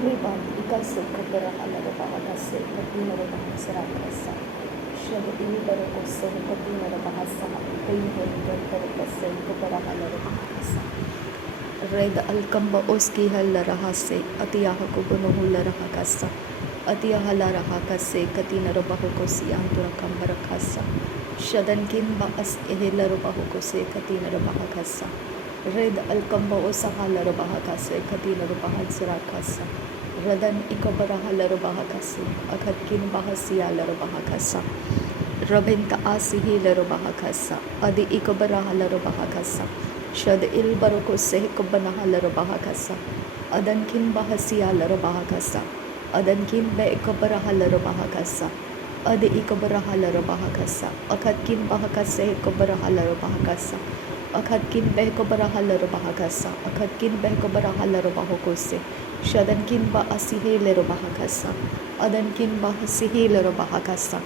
Ikase kabarahala bahagase katina bahasara kasa shagadi baroko se katina bahasa kain holingan tarikase kabarahala bahagasa red alkamba oski halla rahase atiyaha kubunuhulla rahakasa atiyaha la rahakase katina bahukosi antura kambara kasa shadan kimba as ehela bahukose katina bahagasa red alkamba osahala bahagase katina bahasara kasa Radan ikabarahala bahakasi, akatkin bahasiala bahakasa, Rabenta asihila bahakasa, Adi ikabarahala bahakasa, Shad il baroko sehikabanahala bahakasa, Adankin bahasiala bahakasa, Adankin be ikabarahala bahakasa, Adi ikabarahala bahakasa, Akatkin bahakase ikabarahala bahakasa, Akatkin behkabarahala bahakasa, Akatkin behkabarahala bahokose, Shadankin ba asihele bahakasa, Adankin ba asihele bahakasa,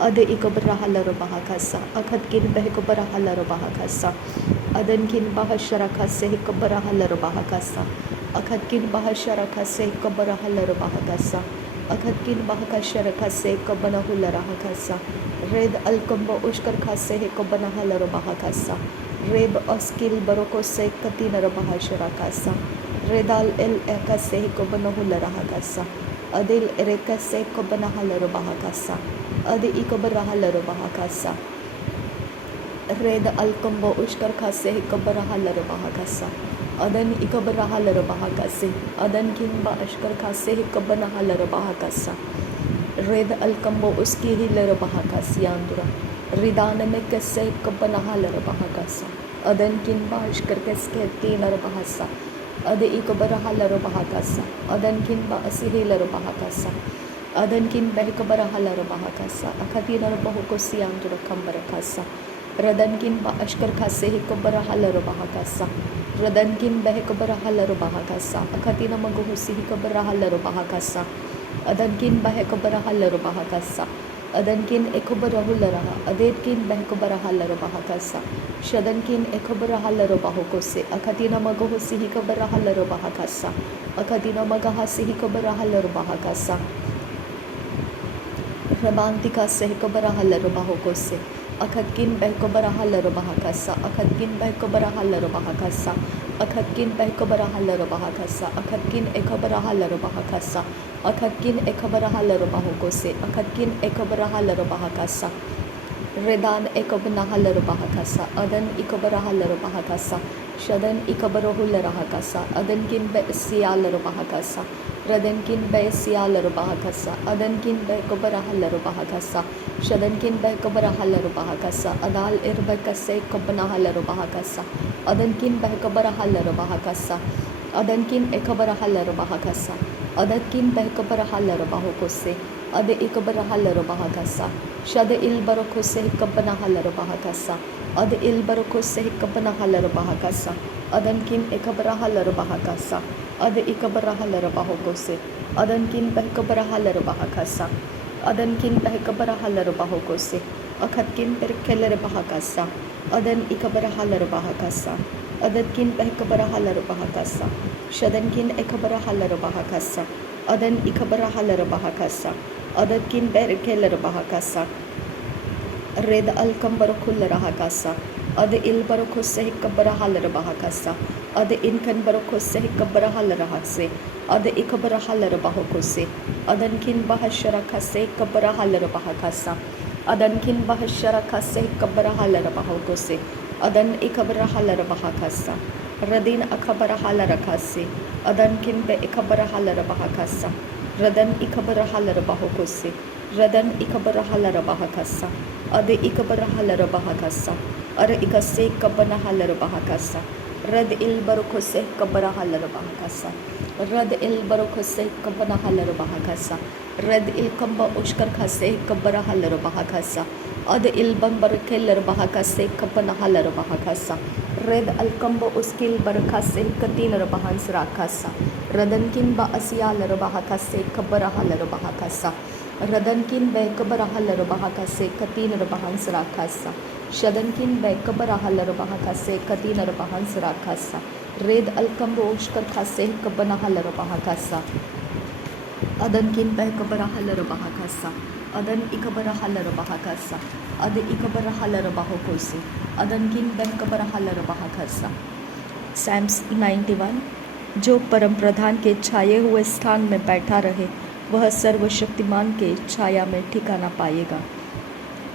Ade ikabrahala bahakasa, Akatkin behkabarahala bahakasa, Adankin bahasharaka sehikabarahala bahakasa, Akatkin bahasharaka sehikabarahala bahakasa, Akatkin bahakasharaka sehikabanahula rahakasa, Red alkamba ushkar khase hikabanahala bahakasa, Reb askil baroko se katina bahasharakasa, Redal el ekase hikabanahulla rahakasa, Adil erekase kabanahala bahakasa, Adi ikabarahala bahakasa, Red alkamba ushkar khase hikabarahala bahakasa, Adan ikabarahala bahakase, Adan kimba ashkar khase hikabanahala bahakasa, Red alkamba uski hilara bahakasi andura, Ridana mekase kabanahala bahakasa, Adan kimba ashkar keske tinar bahasa, Ade ikabarahala bahakasa, Adan kimba asihilara bahakasa, Adan kin behkabarahala bahakasa, Akatina bahukosi andura kambarakasa, Radan kimba ashkar khase hikabarahala bahakasa, Radan kin behkabarahala bahakasa, Akatina maguhusi hikabarahala bahakasa, Adankin behkabarahala bahakasa, Adankin ekabarahulla raha, Adetkin behkabarahala bahakasa, Shadankin ekabarahala bahokose, Akatina maguhusi hikabarahala bahakasa, Akatina magahasi hikabarahala bahakasa, Rabantika sehkabarahala bahokose, Akatkin behkabarahala bahakasa, Akatkin behkabarahala bahakasa, Akatkin behkabarahala bahakasa, Akatkin ekabarahala bahakasa, Akatkin ekabarahala bahokose, Akatkin ekabarahala bahakasa, Redan ekabanahala bahakasa, Adan ikabarahala bahakasa, Shadan ikabarahulla rahakasa, Adankin be'siyala bahakasa, Radankin be'siyala bahakasa, Adankin be'kabarahala bahakasa, Shadankin be'kabarahala bahakasa, Adal irbakase kabanahala bahakasa, Adankin be'kabarahala bahakasa, Adankin ekabarahala bahakasa, Adankin be'kabarahala bahokose, Ade ikabarahala bahakasa, Shade il barokose hikabanahala bahakasa, Ade il barokose hikabanahala bahakasa, Adankin ekabarahala bahakasa, Ade ikabarahala bahokose, Adankin behkabarahala bahakasa, Adankin behkabarahala bahokose, Akatkin berkeller bahakasa, Adan ikabarahala bahakasa, Adankin behkabarahala bahakasa, Shadankin ekabarahala bahakasa, Adan ikabarahala bahakasa, Adankin berkeller bahakasa, Red alkambarokulla rahakasa, Ade il barokose hikabarahala bahakasa, Ade inkan barokose hikabarahala rahase, Ade ikabarahala bahokose, Adankin bahasharakase hikabarahala bahakasa, Adankin bahasharakase hikabarahala bahokose, Adan ikabarahala bahakasa, Radin akabarahala rakase, Adankin be ikabarahala bahakasa, Radan ikabarahala bahokose, Radan ikabarahala bahakasa, Ade ikabarahala bahakasa, Ara ikase kabanahala bahakasa, Rad il barokose kabarahala bahakasa, Rad il barokose kabanahala bahakasa, Rad il kamba ushkar khase kabarahala bahakasa, Ade il bambarkeller bahakase kabanahala bahakasa, Red al kamba uskil barakase katina bahans rakasa, Radankin ba asiyala bahakase kabarahala bahakasa, Radankin behkabarahala bahakase katina bahans rakasa, Shadankin behkabarahala bahakase katina bahans rakasa, Red al kamba ushkar khase kabanahala bahakasa, Adan kin beh kabara halar bahakasa. Adan ikabara halar bahakasa. Ad ikabara halar bahokose. Adan kin beh kabara halar bahakasa. Psalms 91। जो परम प्रधान के छाए हुए स्थान में बैठा रहे वह सर्वशक्तिमान के छाया में ठिकाना पाएगा।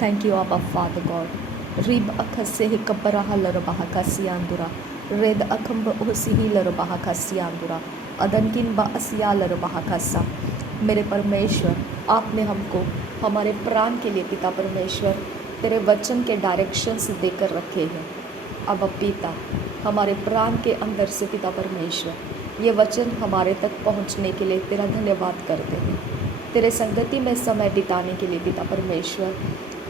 थैंक यू आबा फादर गॉड। रिब अखसे ही कब्बरा हलर बहाका सियांदुरा रेद अखम्ब ओसिही लर बहाका सियांदुरा अदनकिन बा असिया लर बहाका सा। मेरे परमेश्वर, आपने हमको हमारे प्राण के लिए पिता परमेश्वर तेरे वचन के डायरेक्शंस देकर रखे हैं। अब पिता, हमारे प्राण के अंदर से पिता परमेश्वर ये वचन हमारे तक पहुंचने के लिए तेरा धन्यवाद करते हैं। तेरे संगति में समय बिताने के लिए पिता परमेश्वर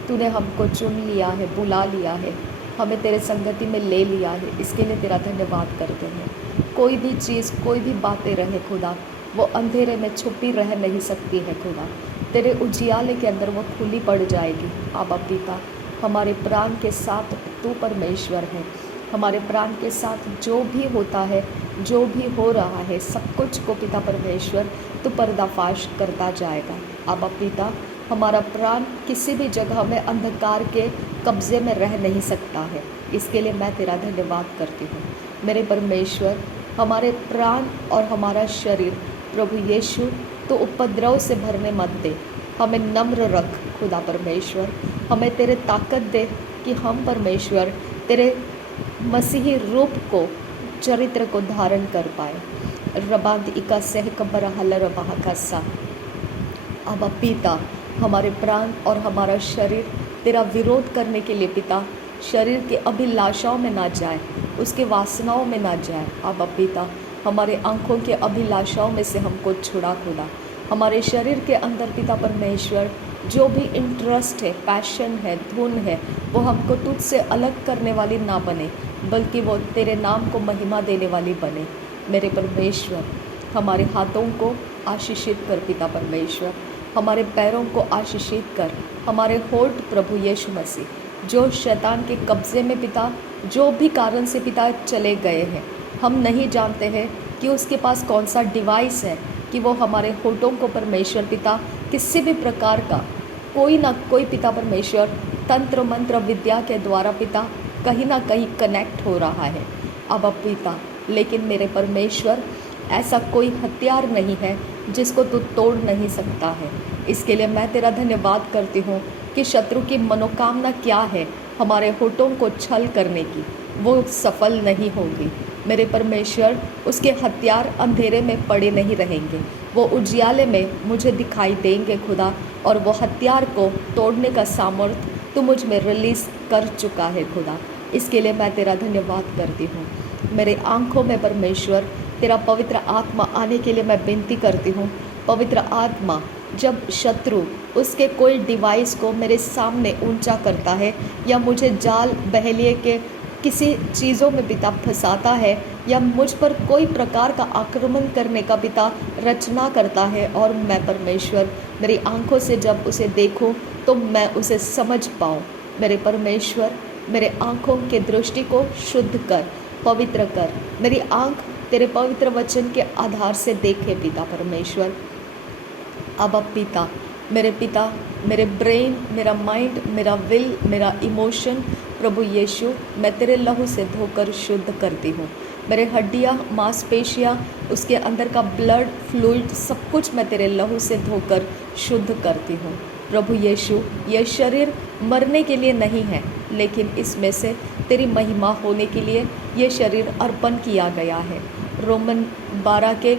तूने हमको चुन लिया है, बुला लिया है, हमें तेरे संगति में ले लिया है, इसके लिए तेरा धन्यवाद करते हैं। कोई भी चीज़, कोई भी बातें रहे खुदा, वो अंधेरे में छुपी रह नहीं सकती है खुदा, तेरे उजियाले के अंदर वो खुली पड़ जाएगी। आबा पिता, हमारे प्राण के साथ तू परमेश्वर है। हमारे प्राण के साथ जो भी होता है, जो भी हो रहा है, सब कुछ को पिता परमेश्वर तू पर्दाफाश करता जाएगा। आबा पिता, हमारा प्राण किसी भी जगह में अंधकार के कब्जे में रह नहीं सकता है, इसके लिए मैं तेरा धन्यवाद करती हूँ। मेरे परमेश्वर, हमारे प्राण और हमारा शरीर प्रभु यीशु तो उपद्रव से भरने मत दे, हमें नम्र रख खुदा परमेश्वर, हमें तेरे ताकत दे कि हम परमेश्वर तेरे मसीही रूप को, चरित्र को धारण कर पाए। रबाद इका सह कब्बरा हलर बहाकसा। अब पिता, हमारे प्राण और हमारा शरीर तेरा विरोध करने के लिए पिता शरीर के अभिलाषाओं में ना जाए, उसके वासनाओं में ना जाए। अब पिता, हमारे आँखों के अभिलाषाओं में से हमको छुड़ा खुदा। हमारे शरीर के अंदर पिता परमेश्वर जो भी इंटरेस्ट है, पैशन है, धुन है, वो हमको तुझसे अलग करने वाली ना बने, बल्कि वो तेरे नाम को महिमा देने वाली बने। मेरे परमेश्वर, हमारे हाथों को आशीषित कर पिता परमेश्वर, हमारे पैरों को आशीषित कर, हमारे होठ प्रभु यीशु मसीह जो शैतान के कब्ज़े में पिता जो भी कारण से पिता चले गए हैं, हम नहीं जानते हैं कि उसके पास कौन सा डिवाइस है कि वो हमारे होठों को परमेश्वर पिता किसी भी प्रकार का कोई ना कोई पिता परमेश्वर तंत्र मंत्र विद्या के द्वारा पिता कहीं ना कहीं कनेक्ट हो रहा है। अब पिता, लेकिन मेरे परमेश्वर ऐसा कोई हथियार नहीं है जिसको तू तोड़ नहीं सकता है। इसके लिए मैं तेरा धन्यवाद करती हूँ कि शत्रु की मनोकामना क्या है हमारे होठों को छल करने की, वो सफल नहीं होगी। मेरे परमेश्वर, उसके हथियार अंधेरे में पड़े नहीं रहेंगे, वो उजियाले में मुझे दिखाई देंगे खुदा, और वो हथियार को तोड़ने का सामर्थ्य तू मुझ में रिलीज़ कर चुका है खुदा। इसके लिए मैं तेरा धन्यवाद करती हूँ। मेरे आँखों में परमेश्वर तेरा पवित्र आत्मा आने के लिए मैं विनती करती हूँ। पवित्र आत्मा, जब शत्रु उसके कोई डिवाइस को मेरे सामने ऊंचा करता है या मुझे जाल बहलिए के किसी चीज़ों में पिता फंसाता है या मुझ पर कोई प्रकार का आक्रमण करने का पिता रचना करता है, और मैं परमेश्वर मेरी आँखों से जब उसे देखूं तो मैं उसे समझ पाऊं। मेरे परमेश्वर, मेरे आँखों के दृष्टि को शुद्ध कर, पवित्र कर, मेरी आँख तेरे पवित्र वचन के आधार से देखे पिता परमेश्वर। अब पिता, मेरे ब्रेन, मेरा माइंड, मेरा विल, मेरा इमोशन प्रभु यीशु मैं तेरे लहू से धोकर शुद्ध करती हूँ। मेरे हड्डियाँ, मांसपेशियाँ, उसके अंदर का ब्लड फ्लूइड सब कुछ मैं तेरे लहू से धोकर शुद्ध करती हूँ। प्रभु यीशु, यह शरीर मरने के लिए नहीं है, लेकिन इसमें से तेरी महिमा होने के लिए ये शरीर अर्पण किया गया है। रोमन 12 के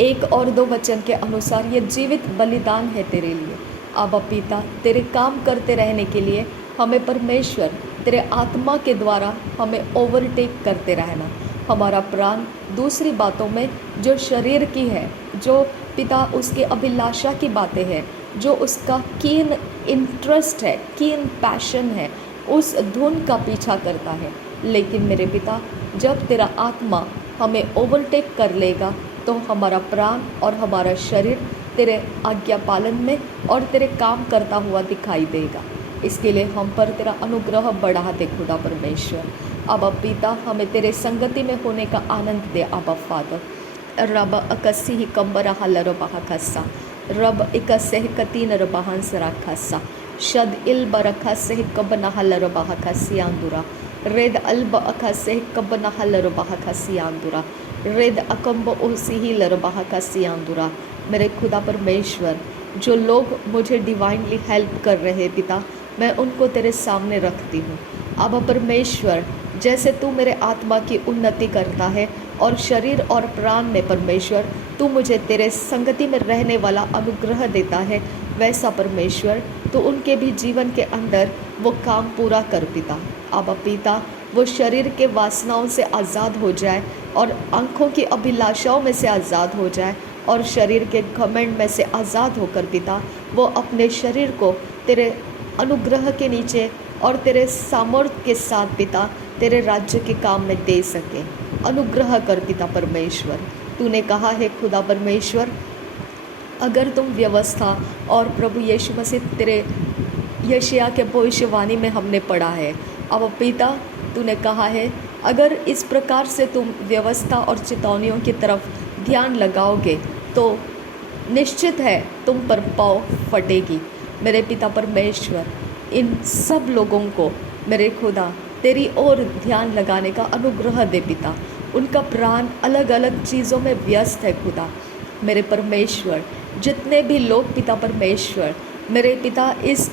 1 और 2 वचन के अनुसार ये जीवित बलिदान है तेरे लिए। आबा पिता, तेरे काम करते रहने के लिए हमें परमेश्वर तेरे आत्मा के द्वारा हमें ओवरटेक करते रहना। हमारा प्राण दूसरी बातों में जो शरीर की है, जो पिता उसके अभिलाषा की बातें हैं, जो उसका कीन इंटरेस्ट है, कीन पैशन है, उस धुन का पीछा करता है। लेकिन मेरे पिता, जब तेरा आत्मा हमें ओवरटेक कर लेगा तो हमारा प्राण और हमारा शरीर तेरे आज्ञा पालन में और तेरे काम करता हुआ दिखाई देगा। इसके लिए हम पर तेरा अनुग्रह बढ़ा दे खुदा परमेश्वर। अब पिता, हमें तेरे संगति में होने का आनंद दे। अब फादर, रब अकसी ही कम्बर हलर बहकसा रब इकसे कतीन रबहन सराखसा शद इल बरखस ही कब नहलर बहकसी आंदुरा रेद अल्ब अखसे कब नहलर बहकसी आंदुरा रेद अकम्ब ओसी ही लर बहकसी आंदुरा। मेरे खुदा परमेश्वर, जो लोग मुझे डिवाइनली हेल्प कर रहे पिता, मैं उनको तेरे सामने रखती हूँ। अब परमेश्वर, जैसे तू मेरे आत्मा की उन्नति करता है और शरीर और प्राण में परमेश्वर तू मुझे तेरे संगति में रहने वाला अनुग्रह देता है, वैसा परमेश्वर तू उनके भी जीवन के अंदर वो काम पूरा कर पिता। अब पिता, वो शरीर के वासनाओं से आज़ाद हो जाए और आँखों की अभिलाषाओं में से आज़ाद हो जाए और शरीर के घमंड में से आज़ाद होकर पिता वो अपने शरीर को तेरे अनुग्रह के नीचे और तेरे सामर्थ्य के साथ पिता तेरे राज्य के काम में दे सके। अनुग्रह कर पिता परमेश्वर। तूने कहा है खुदा परमेश्वर, अगर तुम व्यवस्था और प्रभु यीशु मसीह तेरे यशायाह के भविष्यवाणी में हमने पढ़ा है, अब पिता तूने कहा है अगर इस प्रकार से तुम व्यवस्था और चेतावनियों की तरफ ध्यान लगाओगे तो निश्चित है तुम पर पाँव फटेगी। मेरे पिता परमेश्वर, इन सब लोगों को मेरे खुदा तेरी ओर ध्यान लगाने का अनुग्रह दे पिता। उनका प्राण अलग अलग चीज़ों में व्यस्त है खुदा। मेरे परमेश्वर, जितने भी लोग पिता परमेश्वर मेरे पिता इस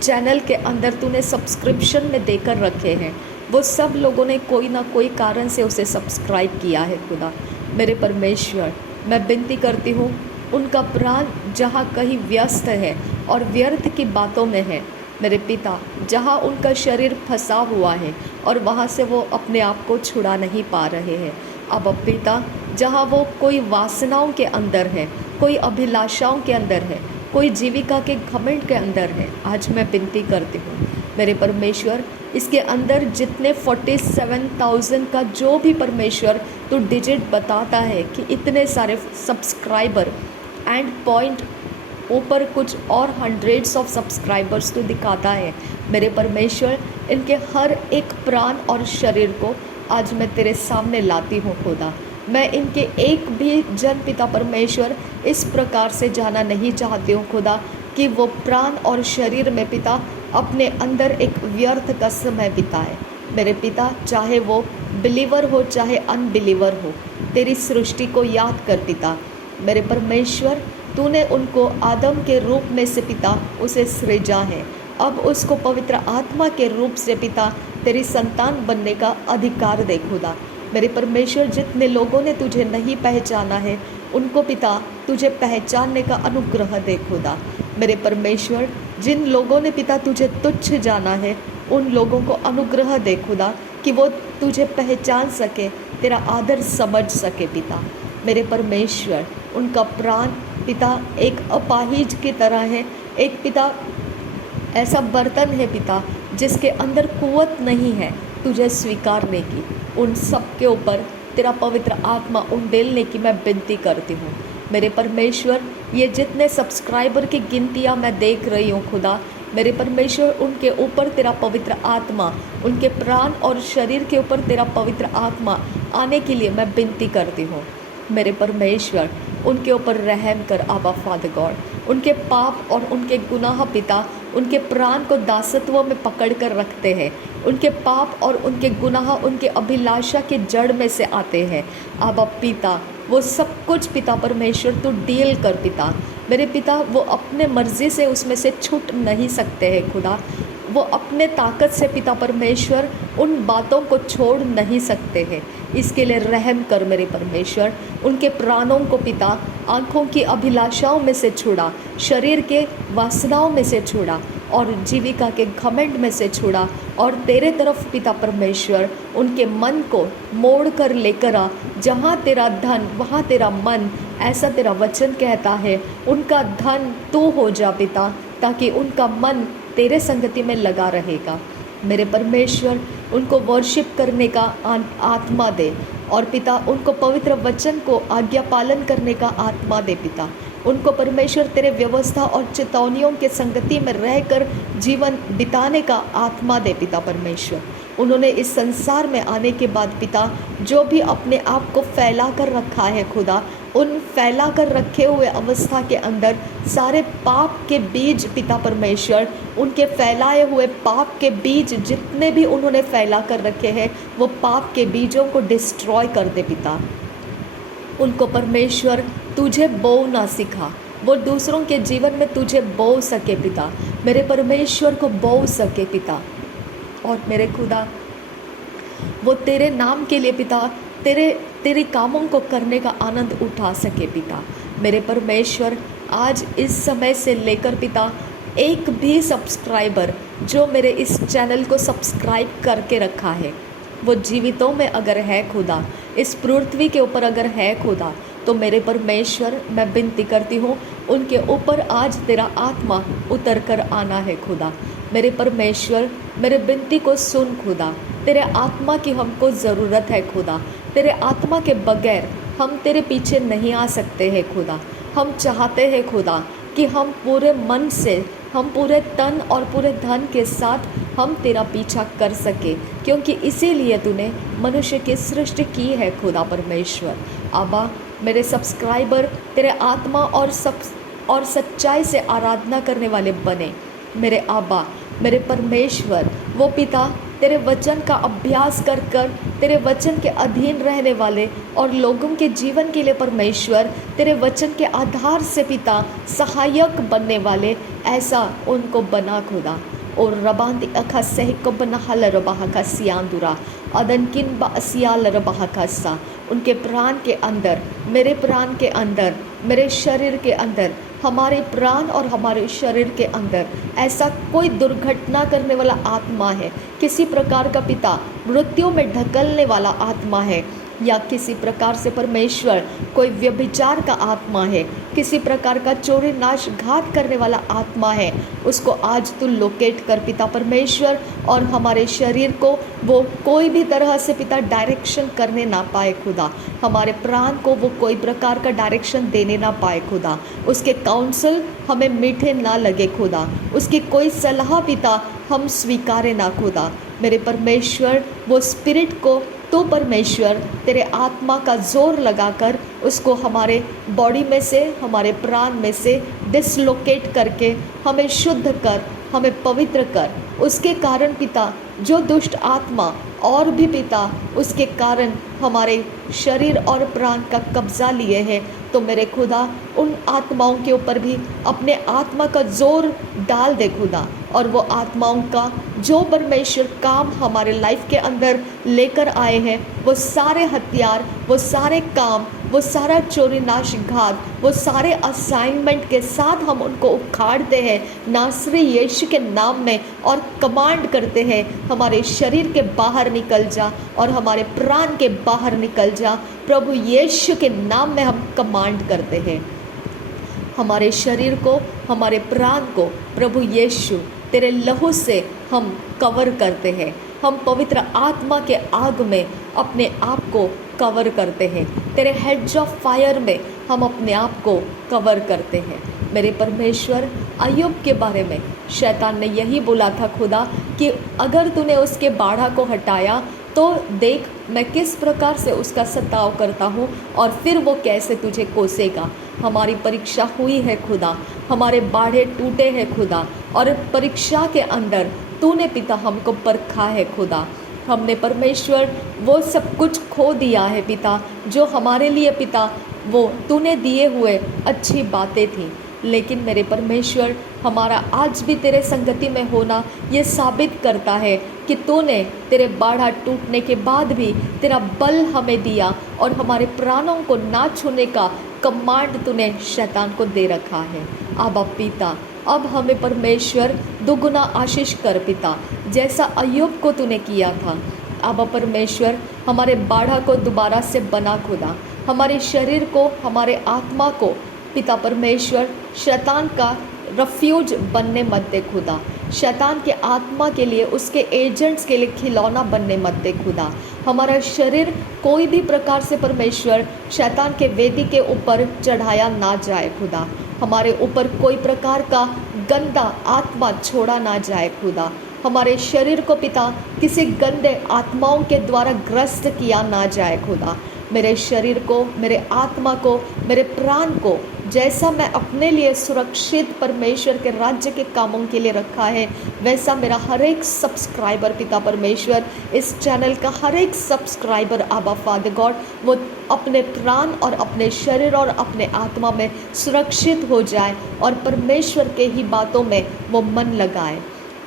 चैनल के अंदर तूने सब्सक्रिप्शन में देकर रखे हैं, वो सब लोगों ने कोई ना कोई कारण से उसे सब्सक्राइब किया है खुदा। मेरे परमेश्वर, मैं विनती करती हूँ उनका प्राण जहाँ कहीं व्यस्त है और व्यर्थ की बातों में है मेरे पिता, जहाँ उनका शरीर फंसा हुआ है और वहाँ से वो अपने आप को छुड़ा नहीं पा रहे हैं। अब पिता, जहाँ वो कोई वासनाओं के अंदर है, कोई अभिलाषाओं के अंदर है, कोई जीविका के घमंड के अंदर है, आज मैं विनती करती हूँ मेरे परमेश्वर, इसके अंदर जितने 47,000 का जो भी परमेश्वर तो डिजिट बताता है कि इतने सारे सब्सक्राइबर एंड पॉइंट ऊपर कुछ और हंड्रेड्स ऑफ सब्सक्राइबर्स तो दिखाता है मेरे परमेश्वर, इनके हर एक प्राण और शरीर को आज मैं तेरे सामने लाती हूँ खुदा। मैं इनके एक भी जन पिता परमेश्वर इस प्रकार से जाना नहीं चाहती हूँ खुदा कि वो प्राण और शरीर में पिता अपने अंदर एक व्यर्थ का समय बिताए मेरे पिता, चाहे वो बिलीवर हो चाहे अनबिलीवर हो। तेरी सृष्टि को याद कर पिता मेरे परमेश्वर, तूने उनको आदम के रूप में से पिता उसे सृजा है, अब उसको पवित्र आत्मा के रूप से पिता तेरी संतान बनने का अधिकार दे खुदा। मेरे परमेश्वर, जितने लोगों ने तुझे नहीं पहचाना है उनको पिता तुझे पहचानने का अनुग्रह दे खुदा। मेरे परमेश्वर, जिन लोगों ने पिता तुझे तुच्छ जाना है उन लोगों को अनुग्रह दे खुदा कि वो तुझे पहचान सके, तेरा आदर समझ सके पिता। मेरे परमेश्वर, उनका प्राण पिता एक अपाहिज की तरह है, एक पिता ऐसा बर्तन है पिता जिसके अंदर कुव्वत नहीं है तुझे स्वीकारने की। उन सब के ऊपर तेरा पवित्र आत्मा उंडेलने की मैं विनती करती हूँ मेरे परमेश्वर। ये जितने सब्सक्राइबर की गिनतियाँ मैं देख रही हूँ खुदा, मेरे परमेश्वर, उनके ऊपर तेरा पवित्र आत्मा, उनके प्राण और शरीर के ऊपर तेरा पवित्र आत्मा आने के लिए मैं विनती करती हूँ मेरे परमेश्वर। उनके ऊपर रहम कर आबा फादर गॉड। उनके पाप और उनके गुनाह पिता उनके प्राण को दासत्व में पकड़ कर रखते हैं। उनके पाप और उनके गुनाह उनके अभिलाषा के जड़ में से आते हैं। आबा पिता, वो सब कुछ पिता परमेश्वर तू डील कर पिता मेरे पिता। वो अपने मर्जी से उसमें से छूट नहीं सकते हैं खुदा। वो अपने ताकत से पिता परमेश्वर उन बातों को छोड़ नहीं सकते हैं। इसके लिए रहम कर मेरे परमेश्वर। उनके प्राणों को पिता आँखों की अभिलाषाओं में से छुड़ा, शरीर के वासनाओं में से छुड़ा और जीविका के घमंड में से छुड़ा और तेरे तरफ पिता परमेश्वर उनके मन को मोड़ कर लेकर आ। जहाँ तेरा धन वहाँ तेरा मन, ऐसा तेरा वचन कहता है। उनका धन तू हो जा पिता, ताकि उनका मन तेरे संगति में लगा रहेगा मेरे परमेश्वर। उनको वर्शिप करने का आत्मा दे और पिता उनको पवित्र वचन को आज्ञा पालन करने का आत्मा दे पिता। उनको परमेश्वर तेरे व्यवस्था और चेतावनियों के संगति में रहकर जीवन बिताने का आत्मा दे पिता परमेश्वर। उन्होंने इस संसार में आने के बाद पिता जो भी अपने आप को फैला कर रखा है खुदा, उन फैला कर रखे हुए अवस्था के अंदर सारे पाप के बीज पिता परमेश्वर, उनके फैलाए हुए पाप के बीज जितने भी उन्होंने फैला कर रखे हैं, वो पाप के बीजों को डिस्ट्रॉय कर दे पिता। उनको परमेश्वर तुझे बो ना सिखा, वो दूसरों के जीवन में तुझे बो सके पिता, मेरे परमेश्वर को बो सके पिता। और मेरे खुदा वो तेरे नाम के लिए पिता तेरे कामों को करने का आनंद उठा सके पिता। मेरे परमेश्वर आज इस समय से लेकर पिता एक भी सब्सक्राइबर जो मेरे इस चैनल को सब्सक्राइब करके रखा है, वो जीवितों में अगर है खुदा, इस पृथ्वी के ऊपर अगर है खुदा, तो मेरे परमेश्वर मैं विनती करती हूँ उनके ऊपर आज तेरा आत्मा उतर कर आना है खुदा। मेरे परमेश्वर मेरे विनती को सुन खुदा, तेरे आत्मा की हमको ज़रूरत है खुदा। तेरे आत्मा के बगैर हम तेरे पीछे नहीं आ सकते हैं खुदा। हम चाहते हैं खुदा कि हम पूरे मन से, हम पूरे तन और पूरे धन के साथ हम तेरा पीछा कर सके, क्योंकि इसीलिए तूने मनुष्य की सृष्टि की है खुदा परमेश्वर। आबा मेरे सब्सक्राइबर तेरे आत्मा और सच्चाई से आराधना करने वाले बने। मेरे आबा मेरे परमेश्वर वो पिता तेरे वचन का अभ्यास कर कर तेरे वचन के अधीन रहने वाले और लोगों के जीवन के लिए परमेश्वर तेरे वचन के आधार से पिता सहायक बनने वाले, ऐसा उनको बना खुदा। और रबांति अखा सह को बना हल रबाह का सियांदुरा अदनकिन बासियाल रबाह का सा, उनके प्राण के अंदर, मेरे प्राण के अंदर, मेरे शरीर के अंदर, हमारे प्राण और हमारे शरीर के अंदर ऐसा कोई दुर्घटना करने वाला आत्मा है, किसी प्रकार का पिता मृत्यु में ढकलने वाला आत्मा है, या किसी प्रकार से परमेश्वर कोई व्यभिचार का आत्मा है, किसी प्रकार का चोरी नाश घात करने वाला आत्मा है, उसको आज तू लोकेट कर पिता परमेश्वर, और हमारे शरीर को वो कोई भी तरह से पिता डायरेक्शन करने ना पाए खुदा। हमारे प्राण को वो कोई प्रकार का डायरेक्शन देने ना पाए खुदा। उसके काउंसल हमें मीठे ना लगे खुदा, उसकी कोई सलाह पिता हम स्वीकारे ना खुदा। मेरे परमेश्वर वो स्पिरिट को तो परमेश्वर तेरे आत्मा का जोर लगाकर उसको हमारे बॉडी में से, हमारे प्राण में से डिसलोकेट करके हमें शुद्ध कर, हमें पवित्र कर। उसके कारण पिता जो दुष्ट आत्मा और भी पिता उसके कारण हमारे शरीर और प्राण का कब्जा लिए हैं, तो मेरे खुदा उन आत्माओं के ऊपर भी अपने आत्मा का जोर डाल दे खुदा, और वो आत्माओं का जो परमेश्वर काम हमारे लाइफ के अंदर लेकर आए हैं, वो सारे हथियार, वो सारे काम, वो सारा चोरी नाश घात, वो सारे असाइनमेंट के साथ हम उनको उखाड़ते हैं नासरी यीशु के नाम में, और कमांड करते हैं हमारे शरीर के बाहर निकल जा और हमारे प्राण के बाहर निकल जा। प्रभु यीशु के नाम में हम कमांड करते हैं हमारे शरीर को, हमारे प्राण को प्रभु यीशु तेरे लहू से हम कवर करते हैं। हम पवित्र आत्मा के आग में अपने आप को कवर करते हैं, तेरे हेड्स ऑफ फायर में हम अपने आप को कवर करते हैं। मेरे परमेश्वर अय्यूब के बारे में शैतान ने यही बोला था खुदा कि अगर तूने उसके बाड़ा को हटाया तो देख मैं किस प्रकार से उसका सताव करता हूँ और फिर वो कैसे तुझे कोसेगा। हमारी परीक्षा हुई है खुदा, हमारे बाड़े टूटे हैं खुदा, और परीक्षा के अंदर तूने पिता हमको परखा है खुदा। हमने परमेश्वर वो सब कुछ खो दिया है पिता जो हमारे लिए पिता वो तूने दिए हुए अच्छी बातें थी, लेकिन मेरे परमेश्वर हमारा आज भी तेरे संगति में होना ये साबित करता है कि तूने तेरे बाड़ा टूटने के बाद भी तेरा बल हमें दिया और हमारे प्राणों को ना छूने का कमांड तूने शैतान को दे रखा है। आबा पिता अब हमें परमेश्वर दुगुना आशीष कर पिता, जैसा अय्यूब को तूने किया था। आबा परमेश्वर हमारे बाड़ा को दोबारा से बना खुदा, हमारे शरीर को, हमारे आत्मा को पिता परमेश्वर शैतान का रफ्यूज बनने मत दे खुदा, शैतान के आत्मा के लिए, उसके एजेंट्स के लिए खिलौना बनने मत दे खुदा। हमारा शरीर कोई भी प्रकार से परमेश्वर शैतान के वेदी के ऊपर चढ़ाया ना जाए खुदा, हमारे ऊपर कोई प्रकार का गंदा आत्मा छोड़ा ना जाए खुदा। हमारे शरीर को पिता किसी गंदे आत्माओं के द्वारा ग्रस्त किया ना जाए खुदा। मेरे शरीर को, मेरे आत्मा को, मेरे प्राण को जैसा मैं अपने लिए सुरक्षित परमेश्वर के राज्य के कामों के लिए रखा है, वैसा मेरा हर एक सब्सक्राइबर पिता परमेश्वर, इस चैनल का हर एक सब्सक्राइबर आबा फादर गॉड, वो अपने प्राण और अपने शरीर और अपने आत्मा में सुरक्षित हो जाए और परमेश्वर के ही बातों में वो मन लगाए।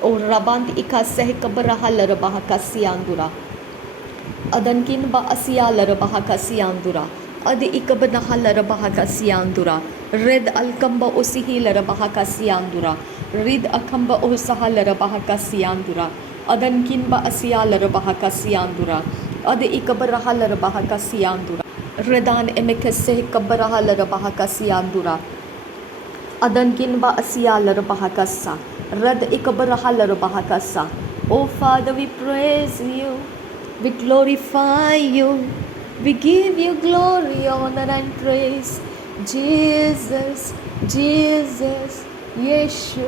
और रबांत इका सह कबरहा लरबाहा का सियांदुरा अदनकिन बा असिया लरबाहा का सियांदुरा अद इकबनहा लरबाहा का सियांदुरा रिद अलकम्ब उसिही लरबाहा का सियांदुरा रिद अखम्ब ओसहा लरबाहा का सियांदुरा अदनकिन बा असिया लरबाहा का सियांदुरा अद इकबरहा लरबाहा का सियांदुरा रिदान एमेकसे कबरहा लरबाहा का सियांदुरा अदनकिन बा असिया लरबाहा का सा रद इकबरहा लरबाहा का सा। Oh Father, we praise you, we glorify you, we give you glory, honor and praise. Jesus, Jesus, यीशु,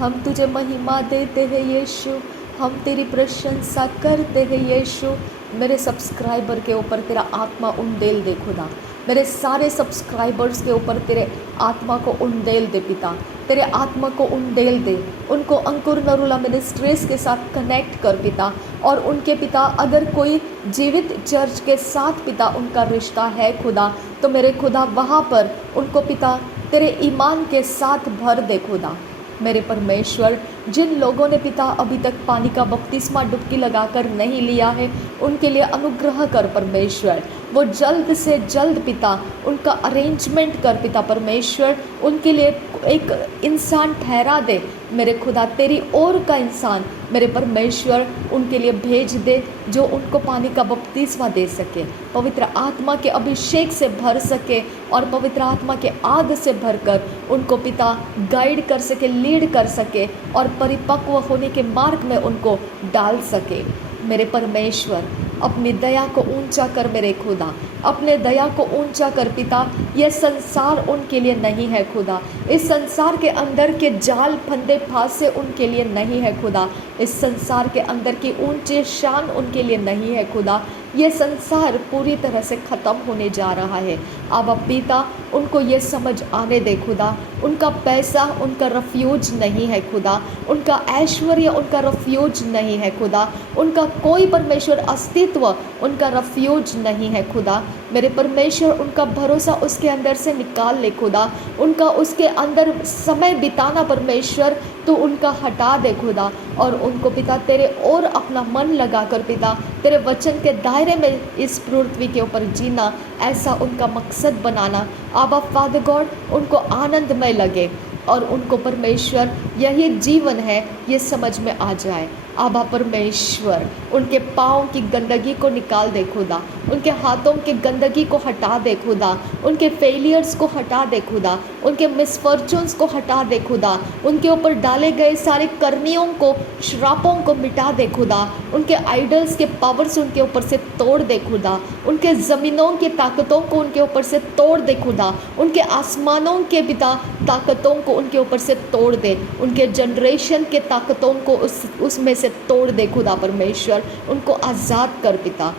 हम तुझे महिमा देते हैं यीशु, हम तेरी प्रशंसा करते हैं यीशु। मेरे सब्सक्राइबर के ऊपर तेरा आत्मा उंडेल दे खुदा, मेरे सारे सब्सक्राइबर्स के ऊपर तेरे आत्मा को उंडेल दे पिता, तेरे आत्मा को उंडेल दे, उनको अंकुर नरुला मिनिस्ट्रीज के साथ कनेक्ट कर पिता, और उनके पिता अगर कोई जीवित चर्च के साथ पिता उनका रिश्ता है खुदा, तो मेरे खुदा वहाँ पर उनको पिता तेरे ईमान के साथ भर दे खुदा। मेरे परमेश्वर, जिन लोगों ने पिता अभी तक पानी का बपतिस्मा डुबकी लगाकर नहीं लिया है, उनके लिए अनुग्रह कर परमेश्वर, वो जल्द से जल्द पिता उनका अरेंजमेंट कर पिता परमेश्वर, उनके लिए एक इंसान ठहरा दे मेरे खुदा, तेरी ओर का इंसान मेरे परमेश्वर उनके लिए भेज दे, जो उनको पानी का बपतिस्मा दे सके, पवित्र आत्मा के अभिषेक से भर सके और पवित्र आत्मा के आग से भरकर उनको पिता गाइड कर सके, लीड कर सके और परिपक्व होने के मार्ग में उनको डाल सके। मेरे परमेश्वर, अपनी दया को ऊंचा कर मेरे खुदा, अपने दया को ऊंचा कर पिता। यह संसार उनके लिए नहीं है खुदा, इस संसार के अंदर के जाल फंदे फांसे उनके लिए नहीं है खुदा, इस संसार के अंदर की ऊंचे शान उनके लिए नहीं है खुदा। यह संसार पूरी तरह से ख़त्म होने जा रहा है। अब पिता उनको ये समझ आने दे खुदा, उनका पैसा उनका रफ्यूज नहीं है खुदा, उनका ऐश्वर्य उनका रफ्यूज नहीं है खुदा, उनका कोई परमेश्वर अस्तित्व उनका रफ्यूज नहीं है खुदा। मेरे परमेश्वर, उनका भरोसा उसके अंदर से निकाल ले खुदा, उनका उसके अंदर समय बिताना परमेश्वर तो उनका हटा दे खुदा, और उनको पिता तेरे और अपना मन लगा कर पिता तेरे वचन के दायरे में इस पृथ्वी के ऊपर जीना, ऐसा उनका मकसद बनाना। आबा फादर गॉड, उनको आनंदमय लगे और उनको परमेश्वर यही जीवन है ये समझ में आ जाए। आबा परमेश्वर, उनके पाँव की गंदगी को निकाल दे खुदा, उनके हाथों की गंदगी को हटा दे खुदा, उनके फेलियर्स को हटा दे खुदा, उनके मिसफॉर्चून्स को हटा दे खुदा, उनके ऊपर डाले गए सारे करनियों को, श्रापों को मिटा दे खुदा, उनके आइडल्स के पावर्स उनके ऊपर से तोड़ दे खुदा, उनके ज़मीनों की ताकतों को उनके ऊपर से तोड़ दे खुदा, उनके आसमानों के पिता ताकतों को उनके ऊपर से तोड़ दे, उनके जनरेशन के ताकतों को उसमें से तोड़ दे खुदा परमेश्वर, उनको आज़ाद कर पिता,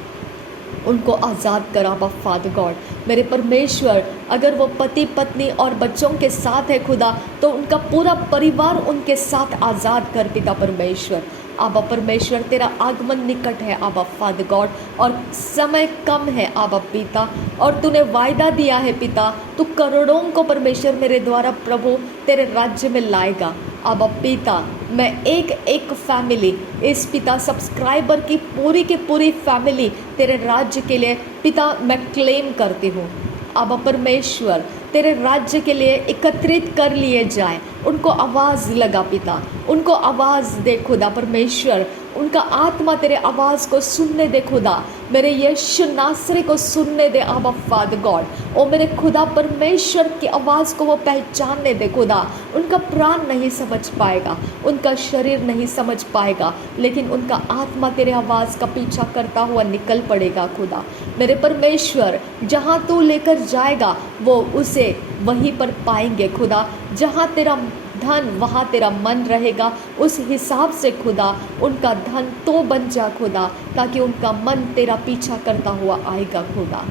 उनको आज़ाद कर आबा फादर गॉड। मेरे परमेश्वर, अगर वो पति पत्नी और बच्चों के साथ है खुदा, तो उनका पूरा परिवार उनके साथ आज़ाद कर पिता परमेश्वर। आबा परमेश्वर, तेरा आगमन निकट है आबा फादर गॉड, और समय कम है आबा पिता, और तूने वायदा दिया है पिता, तू करोड़ों को परमेश्वर मेरे द्वारा प्रभु तेरे राज्य में लाएगा। आबा पिता, मैं एक एक फैमिली, इस पिता सब्सक्राइबर की पूरी फैमिली तेरे राज्य के लिए पिता मैं क्लेम करती हूँ। आबा परमेश्वर, तेरे राज्य के लिए एकत्रित कर लिए जाए, उनको आवाज़ लगा पिता, उनको आवाज़ दे खुदा परमेश्वर, उनका आत्मा तेरे आवाज़ को सुनने दे खुदा, मेरे यीशु नासरी को सुनने दे आबा फादर गॉड। ओ मेरे खुदा परमेश्वर की आवाज़ को वो पहचानने दे खुदा, उनका प्राण नहीं समझ पाएगा, उनका शरीर नहीं समझ पाएगा, लेकिन उनका आत्मा तेरे आवाज़ का पीछा करता हुआ निकल पड़ेगा खुदा। मेरे परमेश्वर, जहाँ तू लेकर जाएगा वो उसे वहीं पर पाएंगे खुदा, जहाँ तेरा धन वहाँ तेरा मन रहेगा, उस हिसाब से खुदा उनका धन तो बन जा खुदा, ताकि उनका मन तेरा पीछा करता हुआ आएगा खुदा।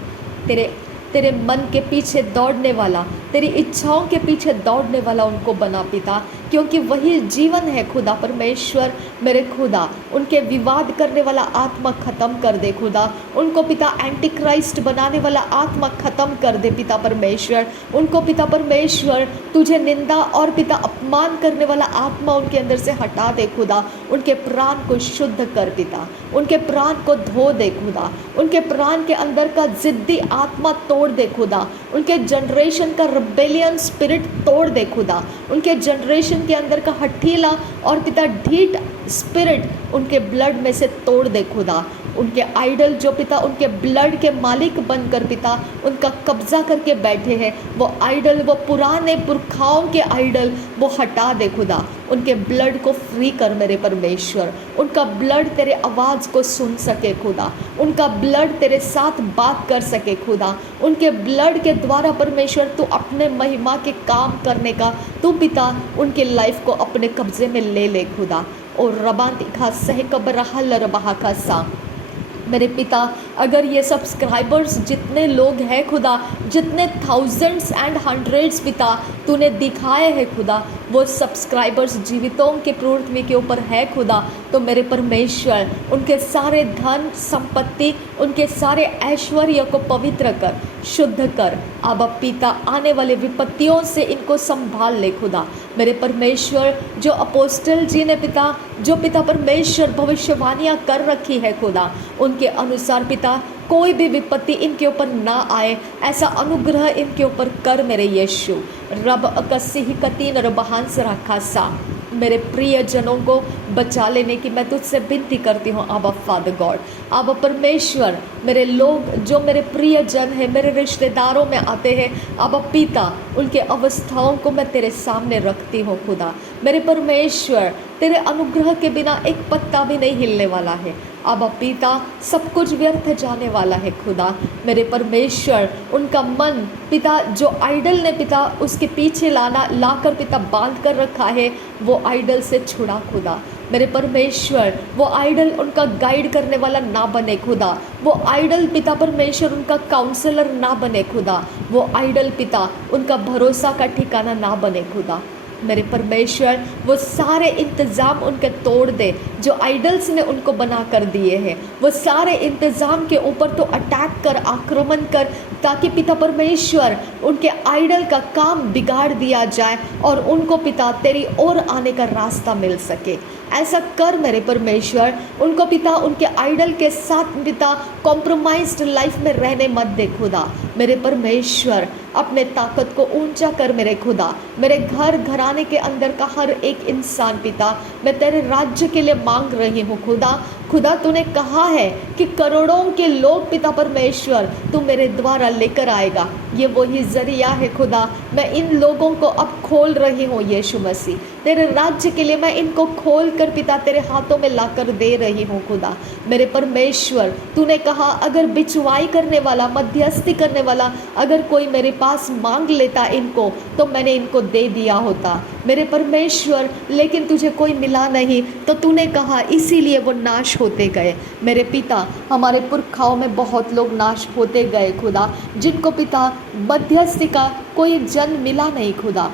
तेरे तेरे मन के पीछे दौड़ने वाला, तेरी इच्छाओं के पीछे दौड़ने वाला उनको बना पिता, क्योंकि वही जीवन है खुदा परमेश्वर मेरे खुदा। उनके विवाद करने वाला आत्मा ख़त्म कर दे खुदा, उनको पिता एंटी क्राइस्ट बनाने वाला आत्मा ख़त्म कर दे पिता परमेश्वर। उनको पिता परमेश्वर तुझे निंदा और पिता अपमान करने वाला आत्मा उनके अंदर से हटा दे खुदा। उनके प्राण को शुद्ध कर पिता, उनके प्राण को धो दे खुदा, उनके प्राण के अंदर का जिद्दी आत्मा तोड़ दे खुदा, उनके जनरेशन का रिबेलियन स्पिरिट तोड़ दे खुदा, उनके जनरेशन के अंदर का हठीला और पिता ढीठ स्पिरिट उनके ब्लड में से तोड़ दे खुदा। उनके आइडल जो पिता उनके ब्लड के मालिक बनकर पिता उनका कब्जा करके बैठे हैं, वो आइडल, वो पुराने पुरखाओं के आइडल वो हटा दे खुदा। उनके ब्लड को फ्री कर मेरे परमेश्वर, उनका ब्लड तेरे आवाज़ को सुन सके खुदा, उनका ब्लड तेरे साथ बात कर सके खुदा। उनके ब्लड के द्वारा परमेश्वर तू अपने महिमा के काम करने का तू पिता उनके लाइफ को अपने कब्जे में ले ले खुदा। और रबांती खा सह कबरहल रबहा का सा मेरे पिता, अगर ये सब्सक्राइबर्स जितने लोग हैं खुदा, जितने थाउजेंड्स एंड हंड्रेड्स पिता तूने दिखाए हैं खुदा, वो सब्सक्राइबर्स जीवितों के पृथ्वी के ऊपर है खुदा, तो मेरे परमेश्वर उनके सारे धन संपत्ति, उनके सारे ऐश्वर्य को पवित्र कर, शुद्ध कर। अब पिता आने वाले विपत्तियों से इनको संभाल ले खुदा। मेरे परमेश्वर जो अपोस्टल जी ने पिता, जो पिता परमेश्वर भविष्यवाणियाँ कर रखी है खुदा, उनके अनुसार पिता कोई भी विपत्ति इनके ऊपर ना आए, ऐसा अनुग्रह इनके ऊपर कर मेरे यीशु। रब अकसी कतीन रबहांस रखा सा मेरे प्रिय जनों को बचा लेने की मैं तुझसे विनती करती हूँ आबा फादर गॉड। आबा परमेश्वर, मेरे लोग जो मेरे प्रिय जन हैं, मेरे रिश्तेदारों में आते हैं, आबा पिता उनके अवस्थाओं को मैं तेरे सामने रखती हूँ खुदा। मेरे परमेश्वर, तेरे अनुग्रह के बिना एक पत्ता भी नहीं हिलने वाला है। अब पिता सब कुछ व्यर्थ जाने वाला है खुदा। मेरे परमेश्वर, उनका मन पिता जो आइडल ने पिता उसके पीछे लाकर पिता बांध कर रखा है, वो आइडल से छुड़ा खुदा। मेरे परमेश्वर, वो आइडल उनका गाइड करने वाला ना बने खुदा। वो आइडल पिता परमेश्वर उनका काउंसलर ना बने खुदा। वो आइडल पिता उनका भरोसा का ठिकाना ना बने खुदा। मेरे परमेश्वर, वो सारे इंतज़ाम उनके तोड़ दे जो आइडल्स ने उनको बना कर दिए हैं। वो सारे इंतज़ाम के ऊपर तो अटैक कर, आक्रमण कर, ताकि पिता परमेश्वर उनके आइडल का काम बिगाड़ दिया जाए और उनको पिता तेरी ओर आने का रास्ता मिल सके। ऐसा कर मेरे परमेश्वर। उनको पिता उनके आइडल के साथ पिता कॉम्प्रोमाइज्ड लाइफ में रहने मत दे खुदा। मेरे परमेश्वर, अपने ताकत को ऊंचा कर मेरे खुदा। मेरे घर घराने के अंदर का हर एक इंसान पिता मैं तेरे राज्य के लिए मांग रही हूँ खुदा। खुदा तूने कहा है कि करोड़ों के लोग पिता परमेश्वर तू मेरे द्वारा लेकर आएगा। ये वही जरिया है खुदा। मैं इन लोगों को अब खोल रही हूँ यीशु मसीह, तेरे राज्य के लिए मैं इनको खोल कर पिता तेरे हाथों में लाकर दे रही हूँ खुदा। मेरे परमेश्वर, तूने कहा अगर बिचवाई करने वाला, मध्यस्थी करने वाला अगर कोई मेरे पास मांग लेता इनको, तो मैंने इनको दे दिया होता मेरे परमेश्वर, लेकिन तुझे कोई मिला नहीं, तो तूने कहा इसीलिए वो नाश होते गए। मेरे पिता, हमारे पुरखाओं में बहुत लोग नाश होते गए खुदा, जिनको पिता मध्यस्थी का कोई जन मिला नहीं खुदा,